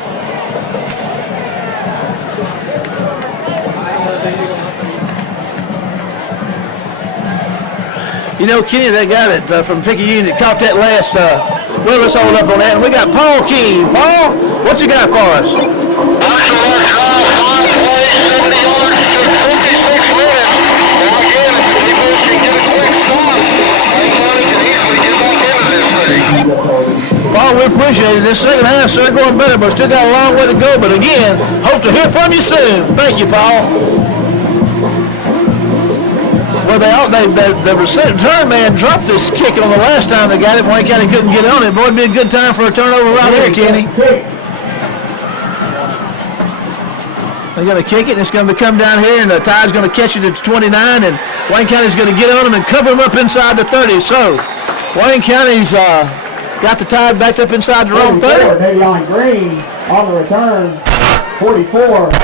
You know, Kenny, that guy that from Picayune that caught that last, well, let's hold up on that. And we got Paul Keene. Paul, what you got for us? Paul, we appreciate it. This second half started going better, but still got a long way to go. But again, hope to hear from you soon. Thank you, Paul. Well, the return man dropped this kick on the last time they got it. Wayne County couldn't get on it. Boy, it'd be a good time for a turnover right here, Kenny. They're going to kick it, and it's going to come down here, and the Tide's going to catch it at 29, and Wayne County's going to get on them and cover them up inside the 30. So Wayne County's got the Tide backed up inside their own 30. Davion Green on the return, 45.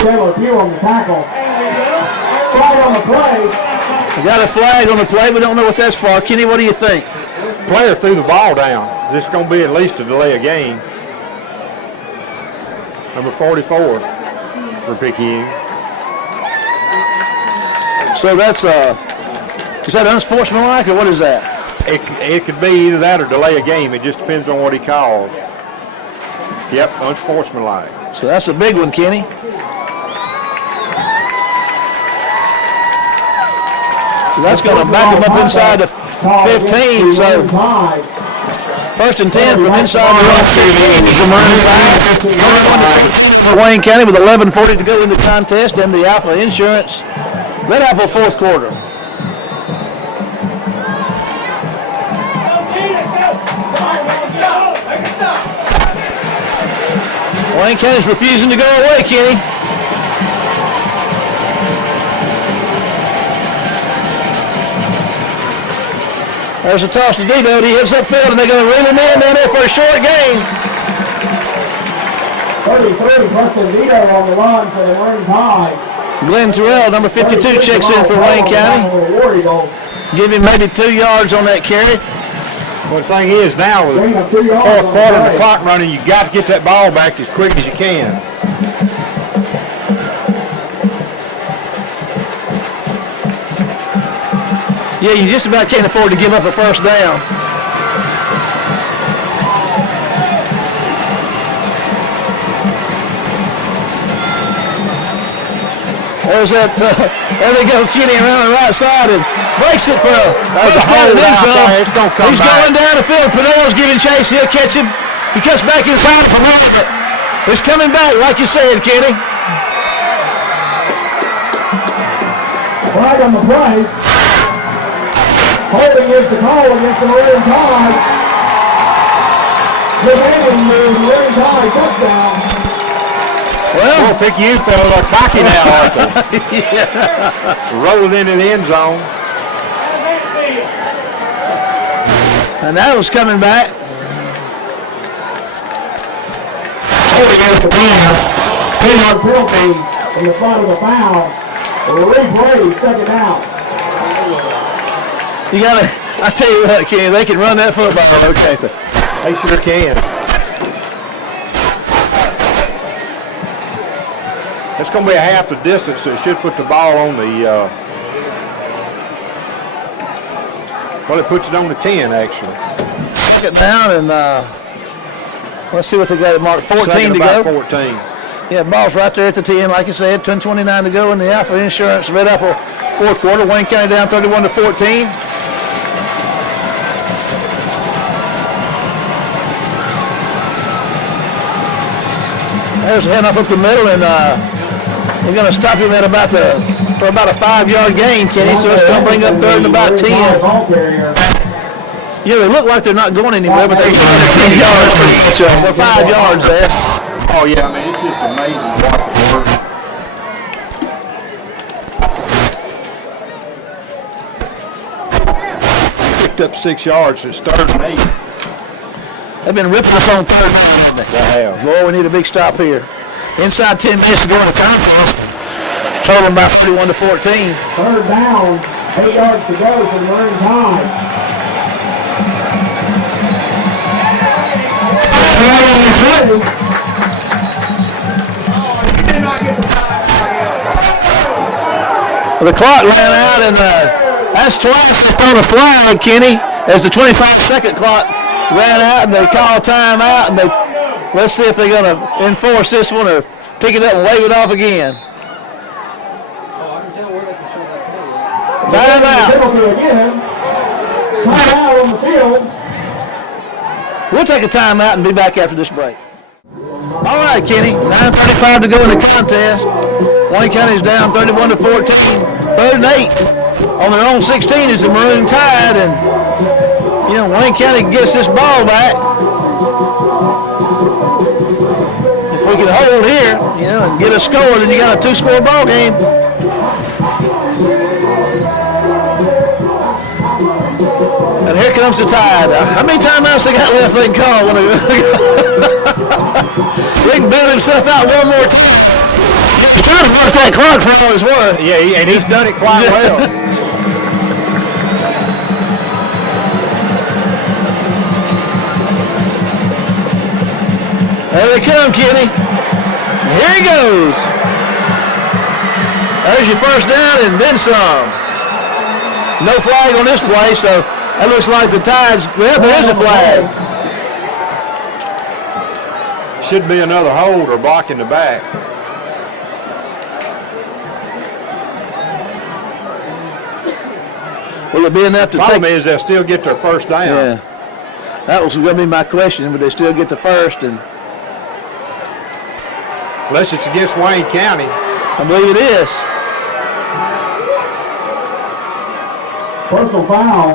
Taylor Pugh on the tackle. Flag on the play. We got a flag on the play. We don't know what that's for. Kenny, what do you think? Player threw the ball down. This is going to be at least a delay of game. Number 44 for Picayune. So that's is that unsportsmanlike or what is that? It could be either that or delay a game. It just depends on what he calls. Yep, unsportsmanlike. So that's a big one, Kenny. So that's going to back him up inside the 15, so first and 10 from inside the roster. Wayne County with 11:40 to go in the contest, and the Alpha Insurance Red Apple fourth quarter. Wayne County's refusing to go away, Kenny. There's a toss to Dito. He hits upfield, and they're going to reel him in down there for a short gain. 33, Preston Dito on the run for the Maroon Tide. Glenn Terrell, number 52, checks in for Wayne County. Give him maybe 2 yards on that carry. Well, the thing is now, with the fourth quarter and the clock running, you got to get that ball back as quick as you can. Yeah, you just about can't afford to give up a first down. There's that, there they go, Kenny around the right side and breaks it for a hold out there. It's going to come back. He's going down the field. Pinell's giving chase. He'll catch him. He cuts back inside for one, but it's coming back, like you said, Kenny. Flag on the play. Holding is the call against the Maroon Tide. Remaining the Maroon Tide touchdown. Well, Picayune fell a little cocky now, aren't they? Yeah. Rolling into the end zone. And that was coming back. Holding is the ball. 2-yard penalty in the front of the foul. The replay, second down. You gotta, I tell you what, Kenny, they can run that football. Okay, they sure can. It's going to be a half the distance, so it should put the ball on the, well, it puts it on the 10, actually. Get down and let's see what they got at mark. 14 to go. 14. Yeah, ball's right there at the 10, like I said, 10:29 to go in the Alpha Insurance Red Apple fourth quarter. Wayne County down 31-14. There's a handoff up the middle, and we're going to stop him at for about a 5-yard gain, Kenny, so it's going to bring up third and about 10. Yeah, they look like they're not going anywhere, but they're 10 yards for each of them. They're 5 yards there. Oh, yeah, I mean, it's just amazing to watch it work. Picked up 6 yards, so it's 3rd and 8. They've been ripping us on 3rd and 8. They have. Boy, we need a big stop here. Inside 10 minutes to go in the contest. Total about 31-14. 3rd down, 8 yards to go for the Maroon Tide. The clock ran out, and that's twice on a flag, Kenny, as the 25-second clock ran out, and they call timeout, and let's see if they're going to enforce this one or pick it up and wave it off again. Timeout. Timeout on the field. We'll take a timeout and be back after this break. All right, Kenny, 9:35 to go in the contest. Wayne County's down 31-14. 3rd and 8 on their own 16 is the Maroon Tide, and Wayne County gets this ball back. If we can hold here, and get a score, then you got a 2-score ball game. And here comes the Tide. How many timeouts they got left they can call? He can bail himself out one more time. He's trying to work that clock for all it's worth. Yeah, and he's done it quite well. There they come, Kenny. Here he goes. There's your first down and then some. No flag on this play, so that looks like the Tides. Well, there is a flag. Should be another hold or block in the back. Will it be enough to Problem is they'll still get their first down. Yeah. That was going to be my question. Would they still get the first? And unless it's against Wayne County. I believe it is. Personal foul.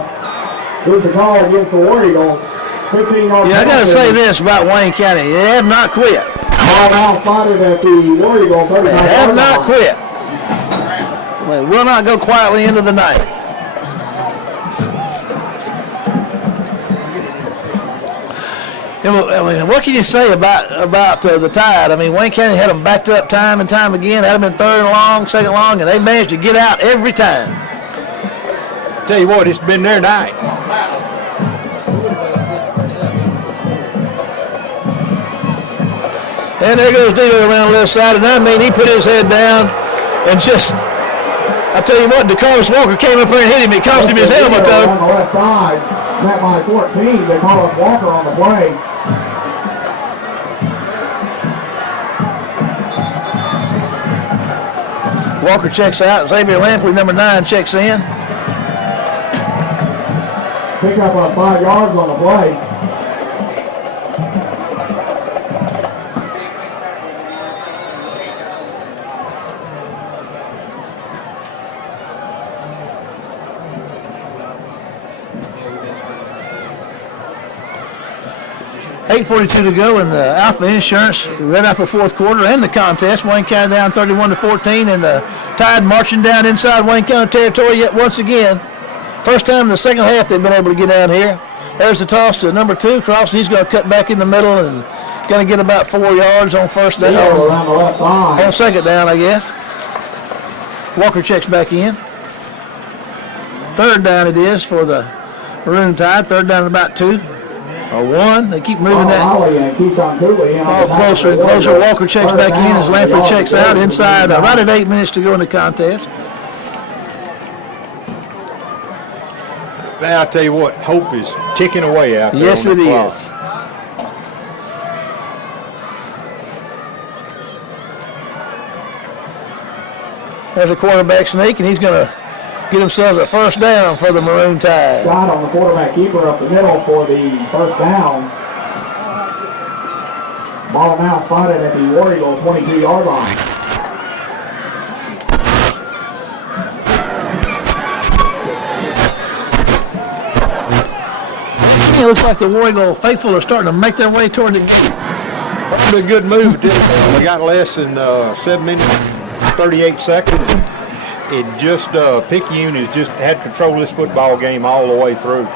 Here's the call against the War Eagles. 15-yard. Yeah, I got to say this about Wayne County. They have not quit. Ball now spotted at the War Eagles. They have not quit. They will not go quietly into the night. I mean, what can you say about the Tide? I mean, Wayne County had them backed up time and time again. Had them in third and long, second long, and they managed to get out every time. Tell you what, it's been their night. And there goes Dito around the left side, and I mean, he put his head down and just, I tell you what, DeCarlos Walker came up here and hit him. It cost him his helmet, though. On the left side, met by 14, DeCarlos Walker on the play. Walker checks out. Xavier Lampley, number 9, checks in. Pick up 5 yards on the play. $8:42 to go in the Alpha Insurance Red Apple fourth quarter and the contest. Wayne County down 31-14, and the Tide marching down inside Wayne County territory yet once again. First time in the second half they've been able to get down here. There's the toss to number 2, Cross. He's going to cut back in the middle and going to get about 4 yards on first down. Around the left side. On second down, I guess. Walker checks back in. Third down it is for the Maroon Tide. Third down about 2 or 1. They keep moving that all closer and closer. Walker checks back in as Lampley checks out inside. Right at 8 minutes to go in the contest. Now, I tell you what, hope is ticking away out there. Yes, it is. There's a quarterback sneak, and he's going to get themselves a first down for the Maroon Tide. Shot on the quarterback keeper up the middle for the first down. Ball now spotted at the War Eagle 22-yard line. It looks like the War Eagle faithful are starting to make their way toward the game. Probably a good move. We got less than 7 minutes, 38 seconds. It just, Picayune has just had control of this football game all the way through.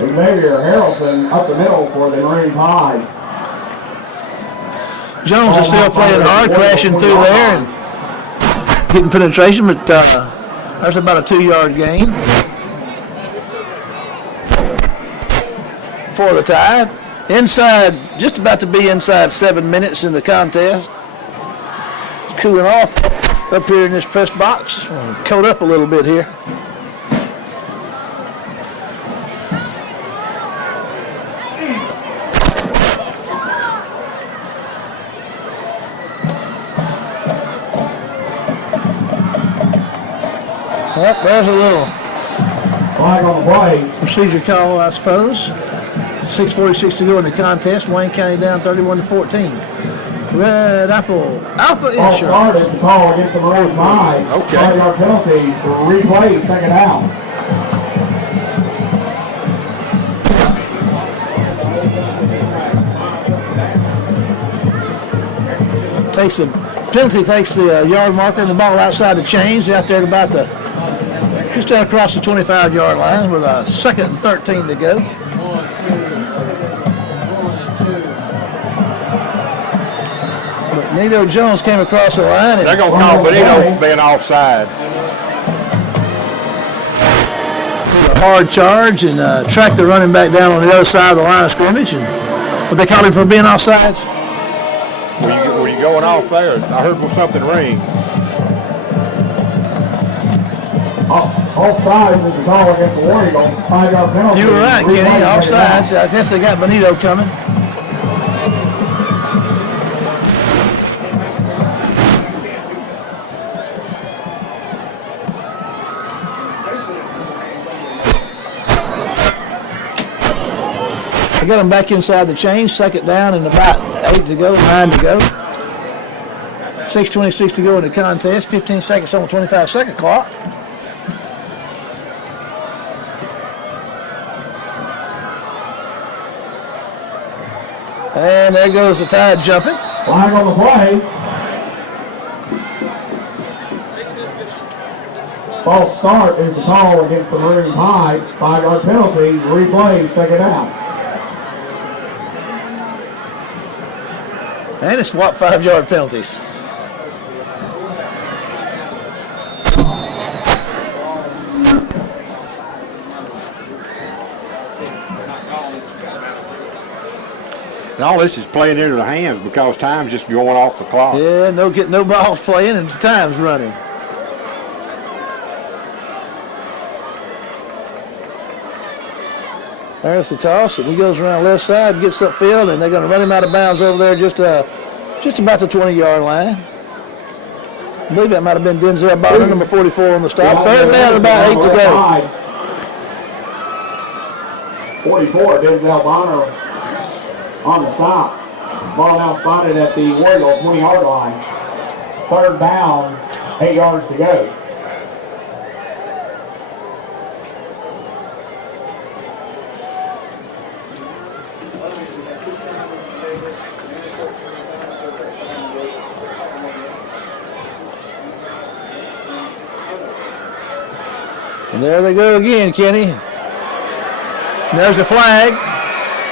Xavier Harrelson up the middle for the Maroon Tide. Jones is still playing hard, crashing through there and getting penetration, but there's about a 2-yard gain for the Tide. Inside, just about to be inside 7 minutes in the contest. It's cooling off up here in this press box. Coat up a little bit here. Well, there's a little flag on the play. Procedure call, I suppose. 6:46 to go in the contest. Wayne County down 31-14. Red Apple Alpha Insurance. Start is the call against the Maroon Tide. Okay. 5-yard penalty for replay, second down. Takes the penalty, takes the yard marker and the ball outside the chains out there at about the just down across the 25-yard line with a 2nd and 13 to go. But Nito Jones came across the line. They're going to call Benito being offside. A hard charge and track the running back down on the other side of the line of scrimmage. And what they called him for being offsides? Were you going off there? I heard something ring. Offside is the call against the War Eagles. 5-yard penalty. You were right, Kenny. Offsides. I guess they got Benito coming. They got them back inside the chain, second down and about 8 to go, 9 to go. 6:26 to go in the contest, 15 seconds on the 25-second clock. And there goes the Tide jumping. Flag on the play. False start is the call against the Maroon Tide. 5-yard penalty, replay, second down. And it's what, 5-yard penalties. And all this is playing into the hands because time's just going off the clock. Yeah, no balls playing and the time's running. There's the toss, and he goes around left side, gets upfield, and they're going to run him out of bounds over there just about the 20-yard line. I believe that might have been Denzel Bonner, number 44 on the stop. Third down, about 8 to go. 44, Denzel Bonner on the stop. Ball now spotted at the Warrior 20-yard line. Third down, 8 yards to go. And there they go again, Kenny. And there's the flag.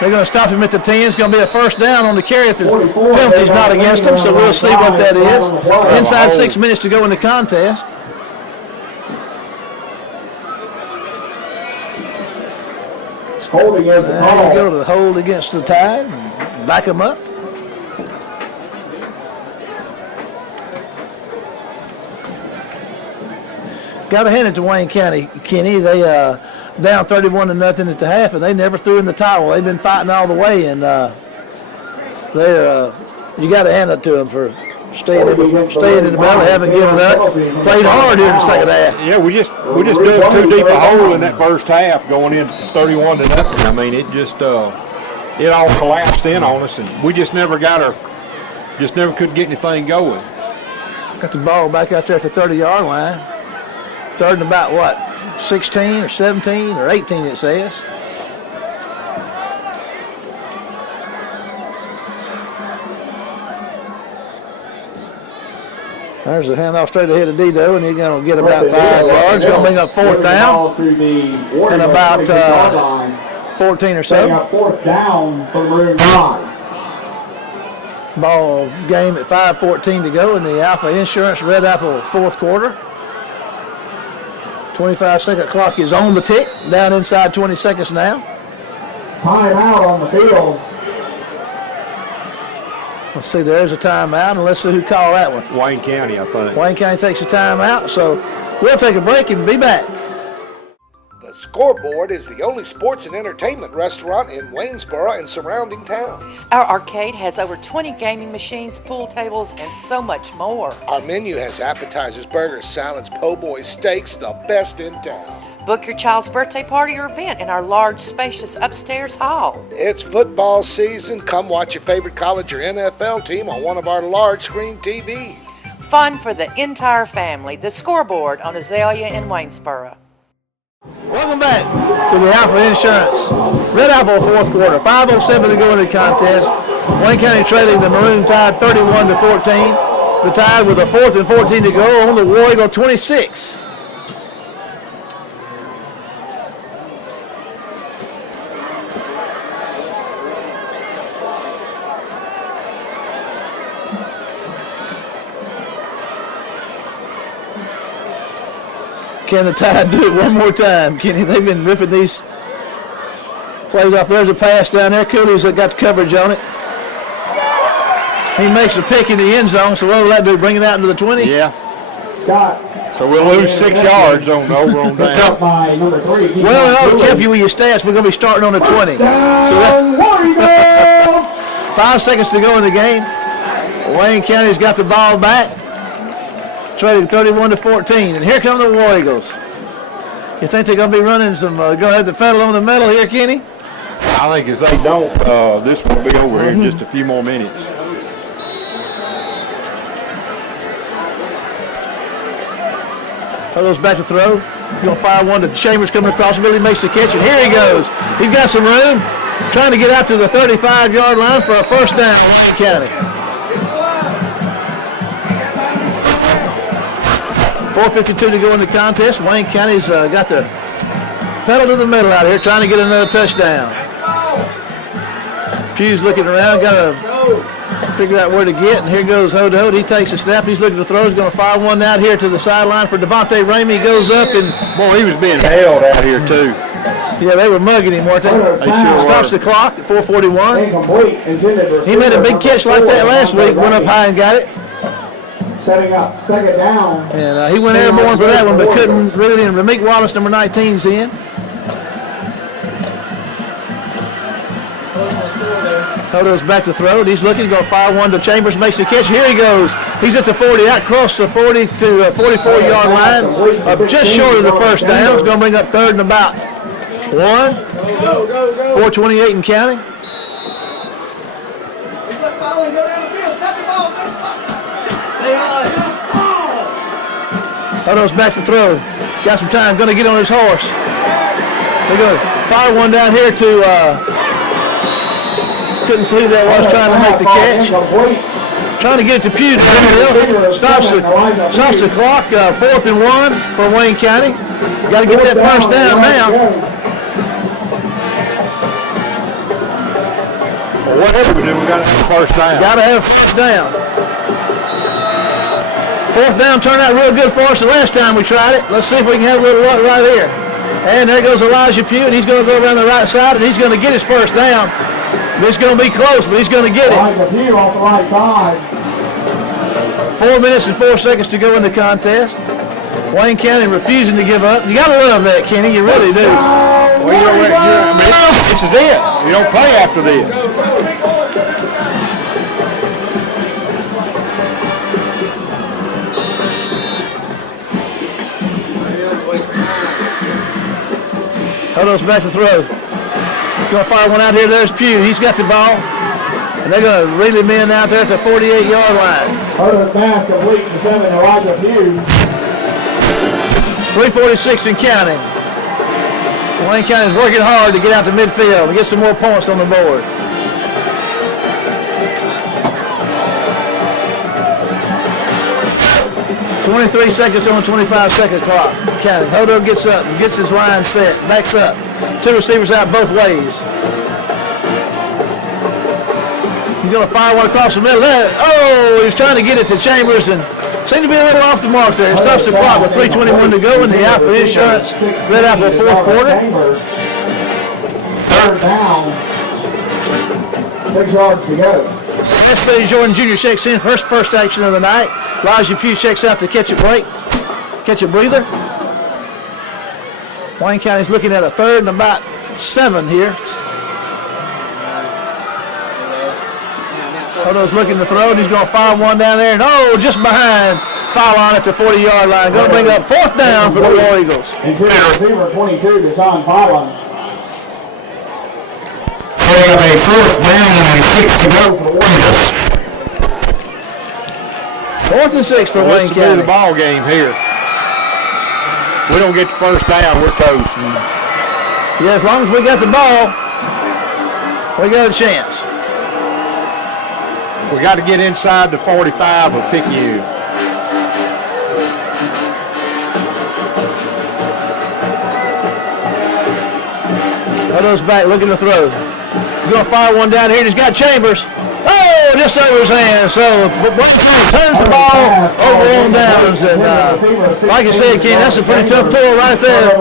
They're going to stop him at the 10. It's going to be a first down on the carry if his penalty's not against him, so we'll see what that is. Inside 6 minutes to go in the contest. Holding as the call. There you go to the hold against the Tide. Back him up. Got to hand it to Wayne County, Kenny. They down 31-0 at the half, and they never threw in the towel. They've been fighting all the way, and you got to hand it to them for staying in the battle, haven't given up. Played hard here in the second half. Yeah, we just dug too deep a hole in that first half, going in 31-0. I mean, it just it all collapsed in on us, and we just never could get anything going. Got the ball back out there at the 30-yard line. Third and about what, 16 or 17 or 18 it says. There's the handoff straight ahead of Dido, and he's going to get about 5 yards. Going to bring up fourth down and about 14 or so. Fourth down for Maroon Tide. Ball game at 5:14 to go in the Alpha Insurance Red Apple fourth quarter. 25-second clock is on the tick, down inside 20 seconds now. Timeout on the field. Let's see, there's a timeout, and let's see who called that one. Wayne County, I think. Wayne County takes a timeout, so we'll take a break and be back. The Scoreboard is the only sports and entertainment restaurant in Waynesboro and surrounding towns. Our arcade has over 20 gaming machines, pool tables, and so much more. Our menu has appetizers, burgers, salads, po' boys, steaks, the best in town. Book your child's birthday party or event in our large, spacious upstairs hall. It's football season. Come watch your favorite college or NFL team on one of our large screen TVs. Fun for the entire family. The Scoreboard on Azalea in Waynesboro. Welcome back to the Alpha Insurance Red Apple fourth quarter. 5:07 to go in the contest. Wayne County trailing the Maroon Tide 31-14. The Tide with a 4th and 14 to go on the War Eagle 26. Can the Tide do it one more time, Kenny? They've been ripping these plays off. There's a pass down there. Cooley's got the coverage on it. He makes a pick in the end zone, so what will that do? Bring it out into the 20? Yeah. Scott. So we'll lose 6 yards on over on down. By number 3. Well, I'll keep you with your stats. We're going to be starting on the 20. So 5 seconds to go in the game. Wayne County's got the ball back. Trading 31-14, and here come the War Eagles. You think they're going to be running some, go ahead to pedal on the metal here, Kenny? I think if they don't, this one will be over here in just a few more minutes. Huddle's back to throw. He's going to fire one to Chambers coming across the middle. He makes the catch, and here he goes. He's got some room. Trying to get out to the 35-yard line for a first down in Wayne County. 4:52 to go in the contest. Wayne County's got the pedal to the middle out here, trying to get another touchdown. Pugh's looking around, got to figure out where to get, and here goes Hodo. He takes a snap. He's looking to throw. He's going to fire one out here to the sideline for Devontae Ramey. He goes up, and boy, he was being held out here too. Yeah, they were mugging him, weren't they? They sure Stops were. the clock at 4:41. He made a big catch like that last week. Went up high and got it. Setting up, second down. And he went airborne for that one, but couldn't really. And Rameek Wallace, number 19's in. Hodo's back to throw. He's looking, going to fire one to Chambers, makes the catch. Here he goes. He's at the 40, out across the 40 to 44-yard line, just short of the first down. It's going to bring up third and about 1. 4:28 in counting. Hodo's back to throw. Got some time. Going to get on his horse. They're going to fire one down here to. Couldn't see who that was trying to make the catch. Trying to get it to Pugh. Stops the clock. 4th and 1 for Wayne County. Got to get that first down now. Well, whatever we do, we got to have a first down. Got to have a first down. 4th down turned out real good for us the last time we tried it. Let's see if we can have a little luck right here. And there goes Elijah Pugh, and he's going to go around the right side, and he's going to get his first down. It's going to be close, but he's going to get it. Elijah Pugh off the right side. 4 minutes and 4 seconds to go in the contest. Wayne County refusing to give up. You got to love that, Kenny. You really do. Well, this is it. You don't play after this. Hodo's back to throw. Going to fire one out here. There's Pugh. He's got the ball. And they're going to reel him in out there at the 48-yard line. Hodo's pass complete to 7, Elijah Pugh. 3:46 in counting. Wayne County's working hard to get out to midfield and get some more points on the board. .23 seconds on the 25-second clock. Counting. Hodo gets up and gets his line set. Backs up. 2 receivers out both ways. He's going to fire one across the middle there. Oh, he was trying to get it to Chambers and seemed to be a little off the mark there. He stops the clock with 3:21 to go in the Alpha Insurance Red Apple 4th quarter. Third down. 6 yards to go. Espedy Jordan Jr. checks in for first action of the night. Elijah Pugh checks out to catch a break. Catch a breather. Wayne County's looking at a 3rd and about 7 here. Hodo's looking to throw, and he's going to fire one down there, and just behind, foul on at the 40-yard line. Going to bring up 4th down for the War Eagles. Receiver 22, Deshaun Fallon. They have a 4th down and 6 to go for the Warriors. 4th and 6 for Wayne This will be County. the ball game here. We don't get the first down, we're coasting. Yeah, as long as we got the ball, we got a chance. We got to get inside the 45 of Picayune. Hodo's back looking to throw. He's going to fire one down here. He's got Chambers. Oh, just over his hand. So turns the ball over on downs. And like I said, Ken, that's a pretty tough pull right there.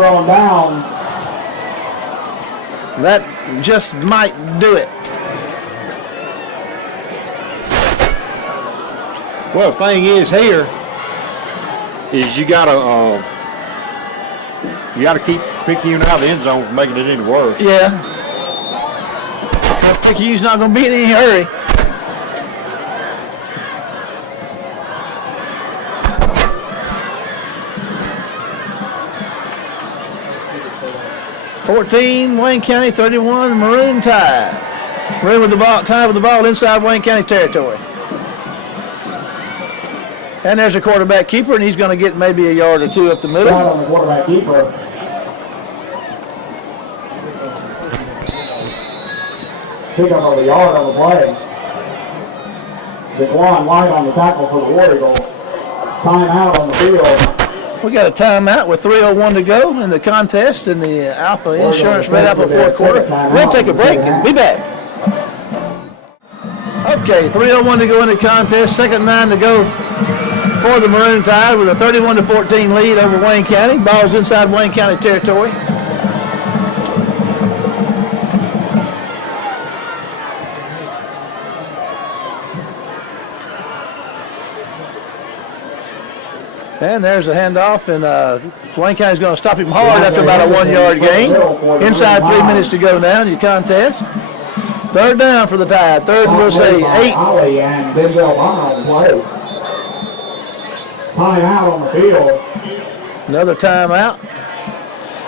That just might do it. Well, the thing is here is you got to keep Picayune out of the end zone from making it any worse. Yeah. Picayune's not going to be in any hurry. 14, Wayne County, 31, Maroon Tide. Maroon with the ball, tied with the ball inside Wayne County territory. And there's a quarterback keeper, and he's going to get maybe a yard or two up the middle. Shot on the quarterback keeper. Pick up of a yard on the play. DeQuan White on the tackle for the War Eagles. Timeout on the field. We got a timeout with 3:01 to go in the contest in the Alpha Insurance Red Apple fourth quarter. We'll take a break and be back. Okay, 3:01 to go in the contest. Second 9 to go for the Maroon Tide with a 31-14 lead over Wayne County. Ball's inside Wayne County territory. And there's a handoff, and Wayne County's going to stop him hard after about a 1-yard gain. Inside 3 minutes to go now in your contest. Third down for the Tide. Third, we'll say 8. And Denzel Bonner on the play. Timeout on the field. Another timeout.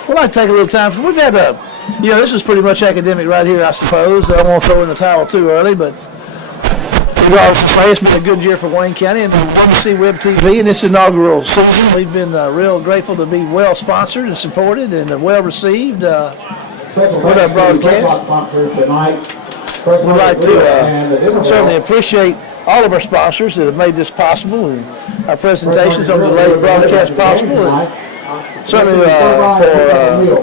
We'll like to take a little time. We've had this is pretty much academic right here, I suppose. I won't throw in the towel too early, but it's been a good year for Wayne County and WC Web TV in this inaugural season. We've been real grateful to be well sponsored and supported and well received with our broadcast. We'd like to certainly appreciate all of our sponsors that have made this possible and our presentations on the delayed broadcast possible. And certainly for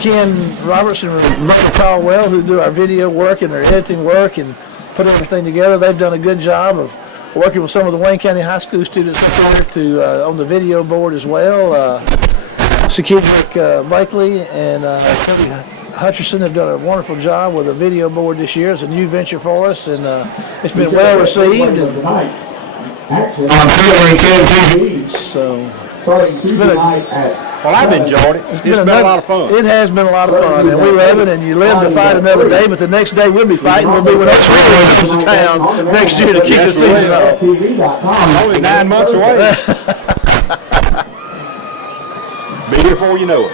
Ken Robertson and Mr. Caldwell, who do our video work and their editing work and put everything together. They've done a good job of working with some of the Wayne County High School students to on the video board as well. Sekedrick Blakely and Kelly Hutcherson have done a wonderful job with the video board this year. It's a new venture for us, and it's been well received. So it's been well, I've enjoyed it. It's been a lot of fun. It has been a lot of fun, and we love it, and you live to fight another day, but the next day we'll be fighting. We'll be with us in the town next year to kick the season off. Only 9 months away. Be here before you know it.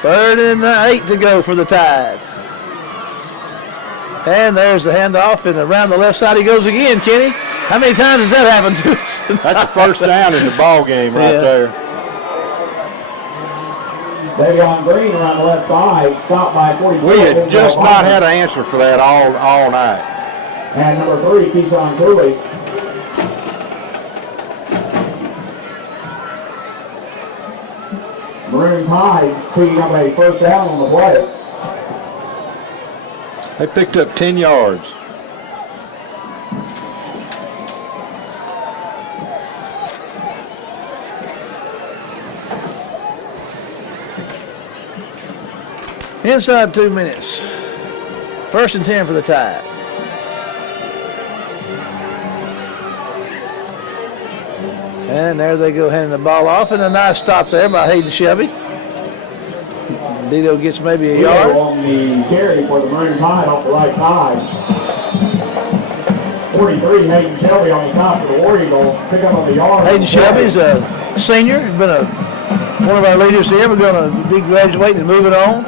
3rd and 8 to go for the Tide. And there's the handoff, and around the left side he goes again, Kenny. How many times has that happened to us? That's a first down in the ball game right there. Davion Green around the left side, stopped by 44. We had just not had an answer for that all night. And number 3, Keyshawn Cooley. Maroon Tide picking up a first down on the play. They picked up 10 yards. Inside 2 minutes. 1st and 10 for the Tide. And there they go, handing the ball off, and a nice stop there by Hayden Shelby. Dito gets maybe a yard. On the carry for the Maroon Tide off the right side. 43, Hayden Shelby on the top for the War Eagles. Pick up on the yard. Hayden Shelby's a senior. He's been one of our leaders here. We're going to be graduating and moving on.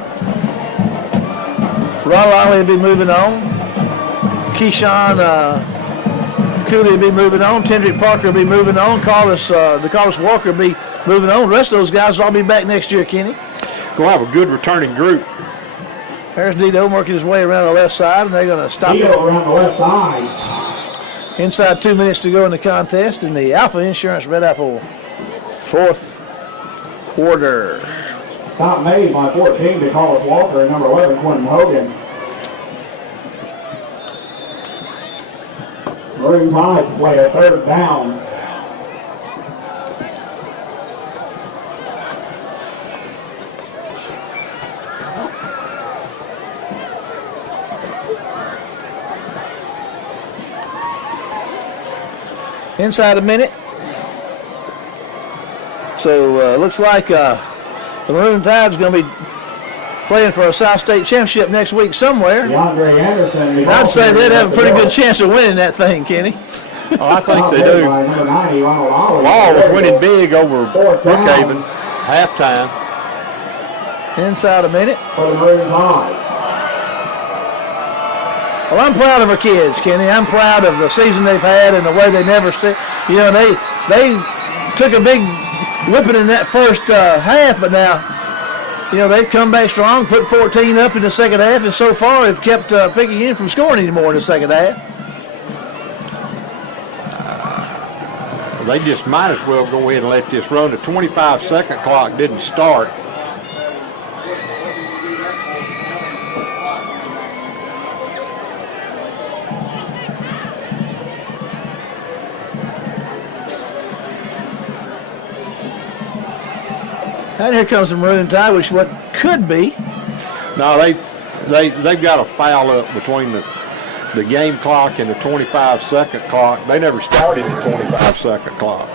Ron Liley will be moving on. Keyshawn Cooley will be moving on. Tendrick Parker will be moving on. DeCarlos Walker will be moving on. The rest of those guys will all be back next year, Kenny. Going to have a good returning group. There's Dito working his way around the left side, and they're going to stop Dito around the left side. Inside 2 minutes to go in the contest in the Alpha Insurance Red Apple 4th quarter. Stop made by 14 to DeCarlos Walker and number 11, Quentin Hogan. Maroon Tide play a 3rd down. Inside a minute. So looks like the Maroon Tide's going to be playing for a South State championship next week somewhere. DeAndre Anderson. I'd say they'd have a pretty good chance of winning that thing, Kenny. Oh, I think they do. Law was winning big over Brookhaven halftime. Inside a minute. For the Maroon Tide. Well, I'm proud of our kids, Kenny. I'm proud of the season they've had and the way they never they took a big whipping in that first half, but now, they've come back strong, put 14 up in the second half, and so far have kept Picayune from scoring anymore in the second half. They just might as well go ahead and let this run. The 25-second clock didn't start. And here comes the Maroon Tide, which what could be. No, they've got a foul up between the game clock and the 25-second clock. They never started the 25-second clock.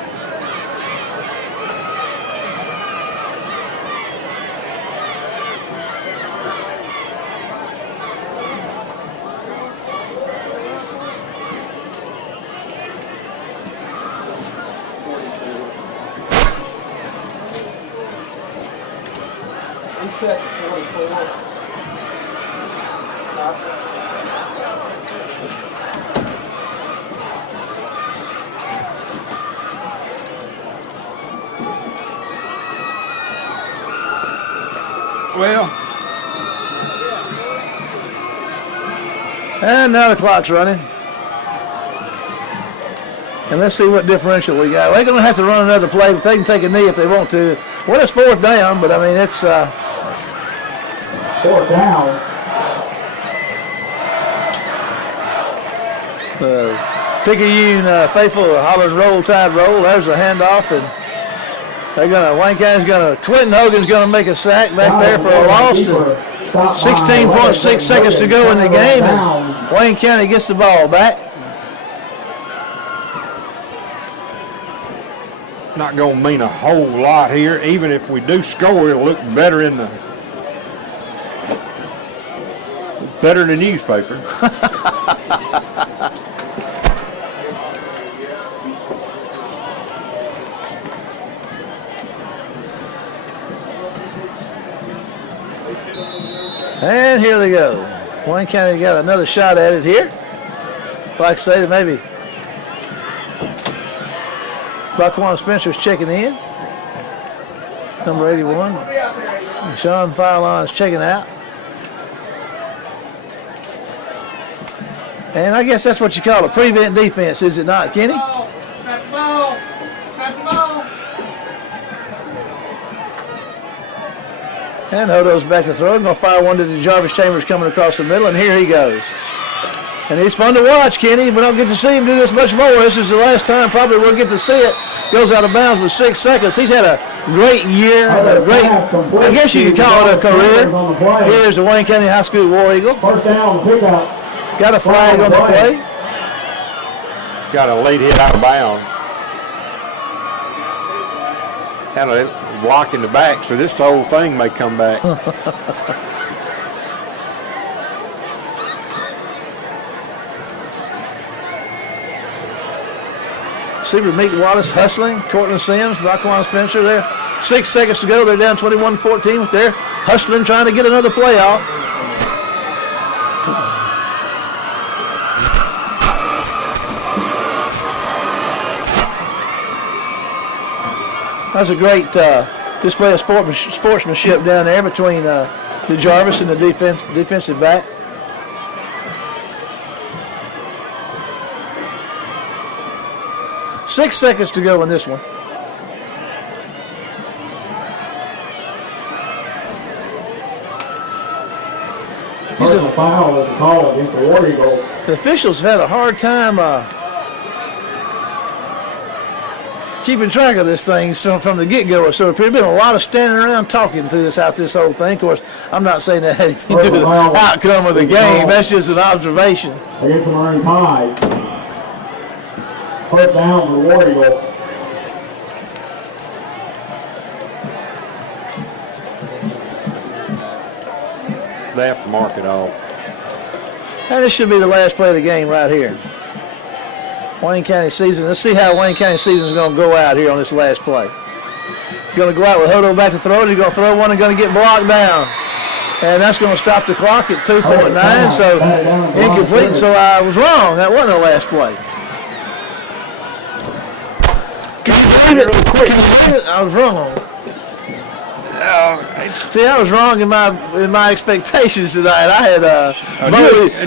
Set 44. Well, and now the clock's running. And let's see what differential we got. They're going to have to run another play, but they can take a knee if they want to. Well, it's fourth down, but I mean, it's fourth down. Picayune faithful hollering roll, tide roll. There's a handoff, and Wayne County's Quentin Hogan's going to make a sack back there for a loss. And 16.6 seconds to go in the game, and Wayne County gets the ball back. not going to mean a whole lot here. Even if we do score, it'll look better in the newspaper. And here they go. Wayne County got another shot at it here. Like I say, maybe Buckwan Spencer's checking in. Number 81. And Sean Filon is checking out. And I guess that's what you call a prevent defense, is it not, Kenny? And Hodo's back to throw. Going to fire one to the Jarvis Chambers coming across the middle, and here he goes. And he's fun to watch, Kenny. We don't get to see him do this much more. This is the last time probably we'll get to see it. Goes out of bounds with 6 seconds. He's had a great year, I guess you could call it a career. Here's the Wayne County High School War Eagle. First down, pickup. Got a flag on the play. Got a late hit out of bounds. Had a block in the back, so this whole thing may come back. Receiver Meek Wallace hustling. Cortland Sims, Buckwan Spencer there. 6 seconds to go. They're down 21-14 with their hustling, trying to get another play off. That's a great display of sportsmanship down there between the Jarvis and the defensive back. Six seconds to go in this one. Personal foul is the call against the War Eagles. The officials have had a hard time keeping track of this thing from the get-go. So there's been a lot of standing around talking through this whole thing. Of course, I'm not saying that had anything to do with the outcome of the game. That's just an observation. Against the Maroon Tide. First down for the War Eagles. They have to mark it off. And this should be the last play of the game right here. Wayne County season. Let's see how Wayne County season is going to go out here on this last play. going to go out with Hodo back to throw it. He's going to throw one and going to get blocked down. And that's going to stop the clock at 2.9, so incomplete. So I was wrong. That wasn't the last play. I was wrong. See, I was wrong in my expectations tonight. I had a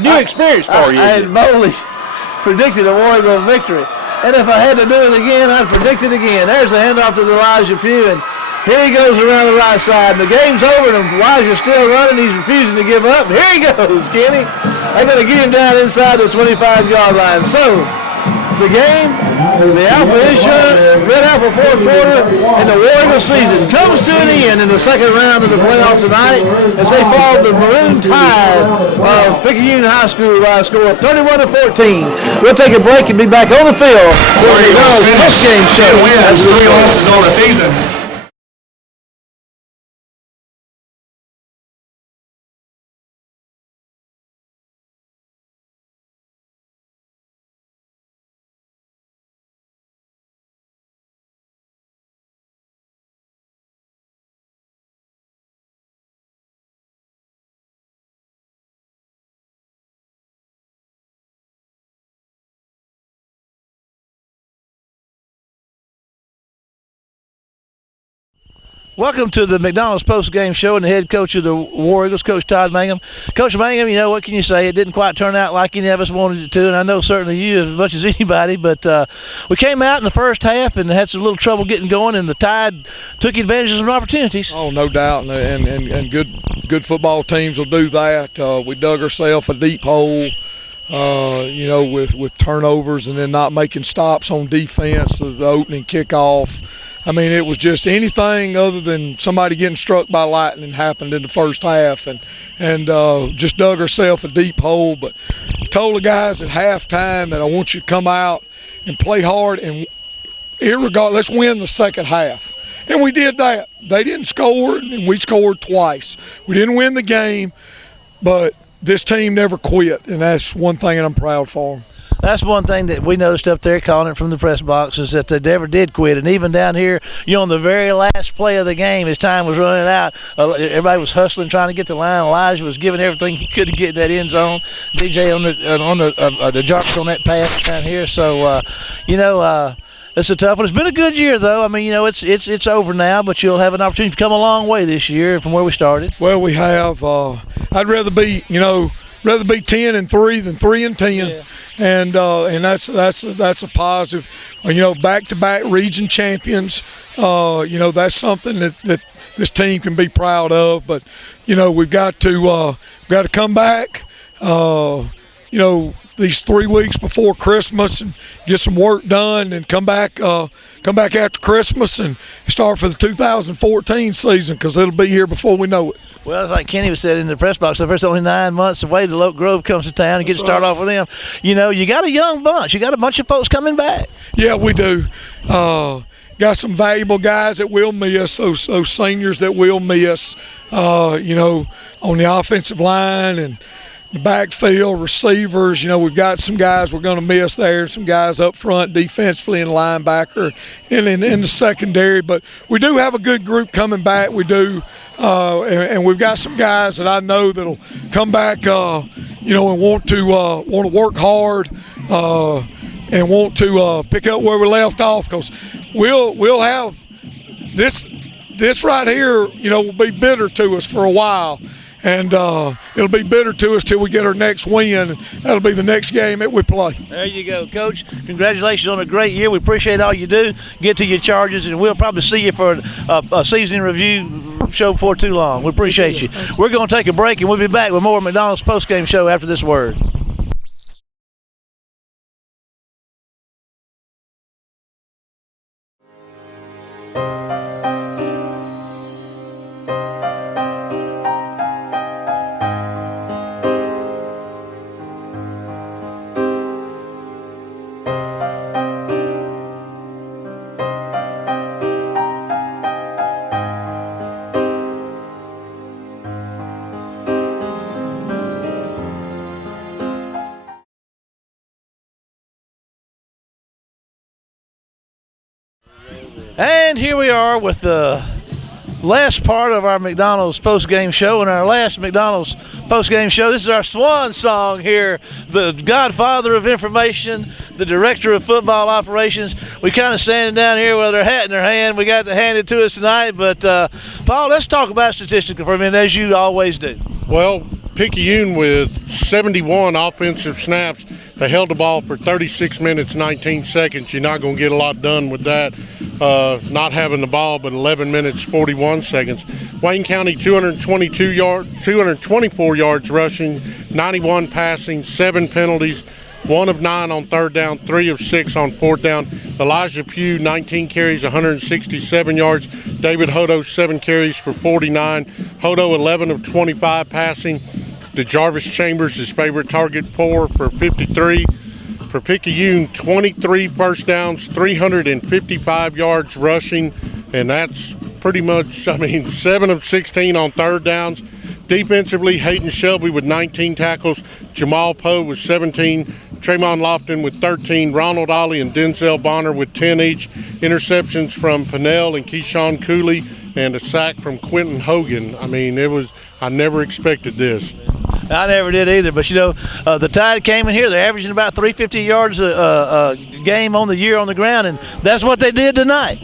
new experience for you. I had boldly predicted a War Eagle victory. And if I had to do it again, I'd predict it again. There's the handoff to Elijah Pugh, and here he goes around the right side. And the game's over, and Elijah's still running. He's refusing to give up. Here he goes, Kenny. They're going to get him down inside the 25-yard line. So, the game, the Alpha Insurance, Red Apple fourth quarter, and the War Eagle season comes to an end in the second round of the playoffs tonight as they fall the Maroon Tide of Picayune High School by a score of 31-14. We'll take a break and be back on the field for the post-game show. 10 wins, 3 losses on the season. Welcome to the McDonald's post-game show and the head coach of the War Eagles, Coach Todd Mangum. Coach Mangum, you know, what can you say? It didn't quite turn out like any of us wanted it to, and I know certainly you as much as anybody, but we came out in the first half and had some little trouble getting going, and the Tide took advantage of some opportunities. Oh, no doubt, and good football teams will do that. We dug ourselves a deep hole, you know, with turnovers and then not making stops on defense, the opening kickoff. I mean, it was just anything other than somebody getting struck by lightning happened in the first half, and just dug ourselves a deep hole. But told the guys at halftime that I want you to come out and play hard, and let's win the second half. And we did that. They didn't score, and we scored twice. We didn't win the game, but this team never quit, and that's one thing that I'm proud for them. That's one thing that we noticed up there calling it from the press box is that they never did quit. And even down here, you know, on the very last play of the game, as time was running out, everybody was hustling, trying to get the line. Elijah was giving everything he could to get in that end zone. DJ on the jarps on that pass down here. So, you know, it's a tough one. It's been a good year, though. I mean, you know, it's over now, but you'll have an opportunity to come a long way this year from where we started. Well, we have. I'd rather be 10-3 than 3-10. Yeah. And that's a positive. You know, back-to-back region champions. You know, that's something that this team can be proud of. But you know, we've got to come back. You know, these 3 weeks before Christmas and get some work done, and come back after Christmas and start for the 2014 season, because it'll be here before we know it. Well, it's like Kenny was said in the press box, if there's only 9 months away till Oak Grove comes to town and get to start off with them. You know, you got a young bunch. You got a bunch of folks coming back. Yeah, we do. Got some valuable guys that we'll miss, those seniors that we'll miss, you know, on the offensive line and the backfield, receivers. You know, we've got some guys we're going to miss there, some guys up front defensively and linebacker and in the secondary. But we do have a good group coming back. We do. And we've got some guys that I know that'll come back, you know, and want to work hard and want to pick up where we left off, because we'll have this right here, you know, will be bitter to us for a while. And it'll be bitter to us till we get our next win, and that'll be the next game that we play. There you go, Coach. Congratulations on a great year. We appreciate all you do. Get to your charges, and we'll probably see you for a season review show before too long. We appreciate you. We're going to take a break, and we'll be back with more McDonald's postgame show after this word. And here we are with the last part of our McDonald's post-game show. And our last McDonald's post-game show, this is our swan song here, the godfather of information, the director of football operations. We kind of standing down here with our hat in our hand. We got to hand it to us tonight. But, Paul, let's talk about statistics for a minute, as you always do. Well, Picayune with 71 offensive snaps. They held the ball for 36 minutes, 19 seconds. You're not going to get a lot done with that, not having the ball, but 11 minutes, 41 seconds. Wayne County, 224 yards rushing, 91 passing, 7 penalties, 1 of 9 on third down, 3 of 6 on fourth down. Elijah Pugh, 19 carries, 167 yards. David Hodo, 7 carries for 49. Hodo, 11 of 25 passing. DeJarvis Chambers, his favorite target, 4 for 53. For Picayune, 23 first downs, 355 yards rushing, and that's pretty much, 7 of 16 on third downs. Defensively, Hayden Shelby with 19 tackles, Jamal Poe with 17, Tremont Lofton with 13, Ronald Ollie and Denzel Bonner with 10 each. Interceptions from Pinnell and Keyshawn Cooley, and a sack from Quentin Hogan. I never expected this. I never did either, but the Tide came in here. They're averaging about 350 yards a game on the year on the ground, and that's what they did tonight.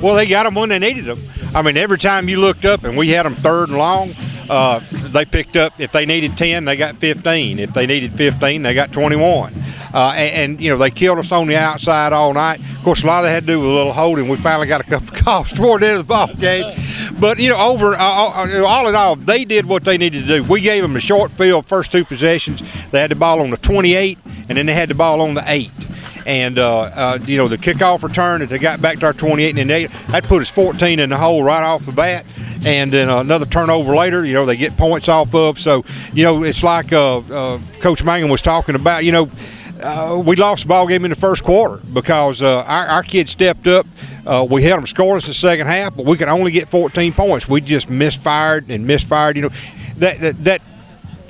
Well, they got them when they needed them. Every time you looked up and we had them third and long, they picked up. If they needed 10, they got 15. If they needed 15, they got 21. They killed us on the outside all night. Of course, a lot of that had to do with a little holding. We finally got a couple of calls toward the end of the ball game. But, all in all, they did what they needed to do. We gave them a short field first 2 possessions. They had the ball on the 28, and then they had the ball on the 8. And, the kickoff return, that they got back to our 28, and that put us 14 in the hole right off the bat. And then another turnover later, they get points off of. So, it's like Coach Mangan was talking about, we lost the ball game in the first quarter because our kids stepped up. We held them scoreless the second half, but we could only get 14 points. We just misfired. That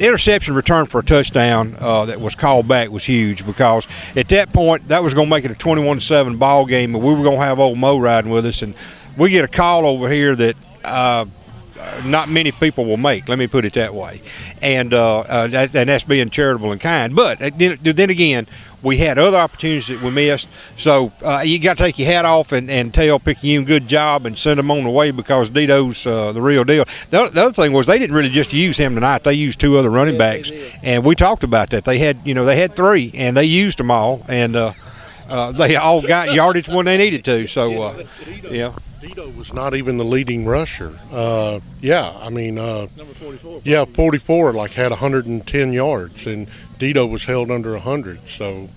interception return for a touchdown that was called back was huge because at that point that was going to make it a 21-7 ball game, and we were going to have old Mo riding with us. And we get a call over here that not many people will make. Let me put it that way, and that's being charitable and kind. But then again, we had other opportunities that we missed. So you got to take your hat off and tell Picayune good job and send them on the way because Dito's the real deal. The other thing was they didn't really just use him tonight. They used 2 other running backs, and we talked about that. They had 3, and they used them all, and they all got yardage when they needed to. So yeah. Dito was not even the leading rusher. Number 44. Yeah, 44 had 110 yards, and Dito was held under 100. So,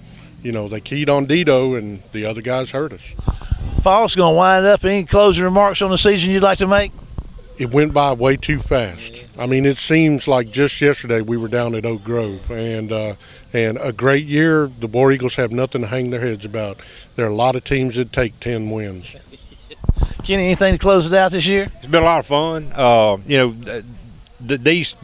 they keyed on Dito, and the other guys hurt us. Paul's going to wind up. Any closing remarks on the season you'd like to make? It went by way too fast. It seems like just yesterday we were down at Oak Grove, and a great year. The War Eagles have nothing to hang their heads about. There are a lot of teams that take 10 wins. Kenny, anything to close it out this year? It's been a lot of fun. These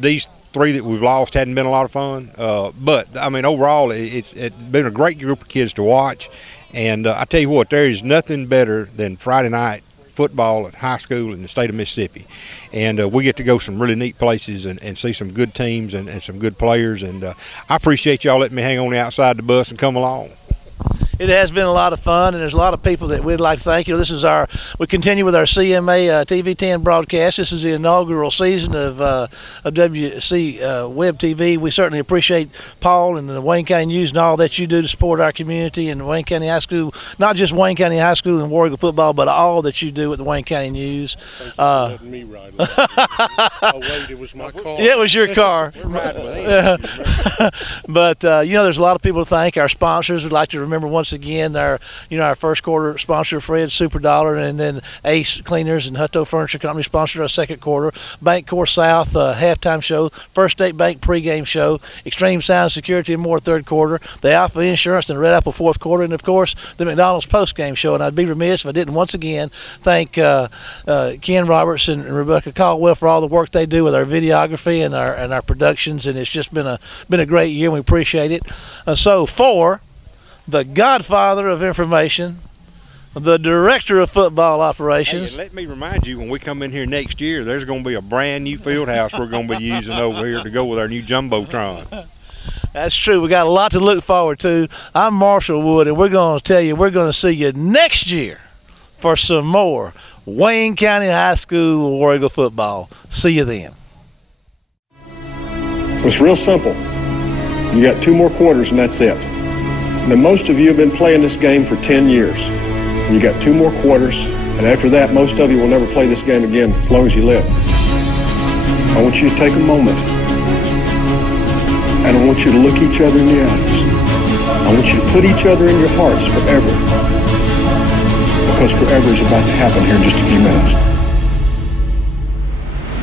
3 that we've lost hadn't been a lot of fun. But overall, it's been a great group of kids to watch. And I tell you what, there is nothing better than Friday night football at high school in the state of Mississippi. And we get to go some really neat places and see some good teams and some good players. And I appreciate y'all letting me hang on the outside the bus and come along. It has been a lot of fun, and there's a lot of people that we'd like to thank. We continue with our CMA TV10 broadcast. This is the inaugural season of WC Web TV. We certainly appreciate Paul and the Wayne County News and all that you do to support our community and Wayne County High School, not just Wayne County High School and War Eagle football, but all that you do with the Wayne County News. Thanks for letting me ride with you. Oh, wait, it was my car. Yeah, it was your car. But, there's a lot of people to thank. Our sponsors, we'd like to remember once again our first quarter sponsor, Fred Super Dollar, and then Ace Cleaners and Hutto Furniture Company sponsored our second quarter. Bank Core South halftime show, First State Bank pregame show, Extreme Sound Security and more third quarter, the Alpha Insurance and Red Apple fourth quarter, and of course the McDonald's postgame show. And I'd be remiss if I didn't once again thank Ken Roberts and Rebecca Caldwell for all the work they do with our videography and our productions, and it's just been a great year, and we appreciate it. So for the godfather of information, the Director of Football Hey, Operations. and let me remind you, when we come in here next year, there's going to be a brand new field house we're going to be using over here to go with our new Jumbotron. That's true. We got a lot to look forward to. I'm Marshall Wood, and we're going to tell you we're going to see you next year for some more Wayne County High School War Eagle football. See you then. It's real simple. You got 2 more quarters and that's it. Now, most of you have been playing this game for 10 years. You got 2 more quarters, and after that, most of you will never play this game again as long as you live. I want you to take a moment, and I want you to look each other in the eyes. I want you to put each other in your hearts forever, because forever is about to happen here in just a few minutes.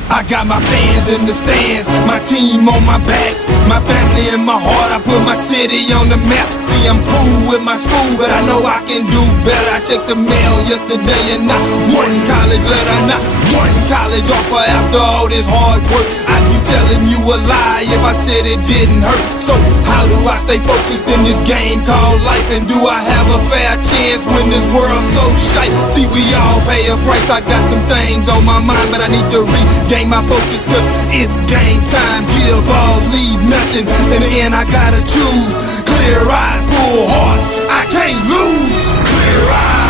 I got my fans in the stands, my team on my back, my family in my heart. I put my city on the map. See, I'm cool with my school, but I know I can do better. I checked the mail yesterday and not one college letter, not one college offer after all this hard work. I'd be telling you a lie if I said it didn't hurt. So how do I stay focused in this game called life? And do I have a fair chance when this world's so shite? See, we all pay a price. I got some things on my mind, but I need to regain my focus, cause it's game time. Give all, leave nothing. In the end I gotta choose. Clear eyes, full heart, I can't lose. Clear eyes.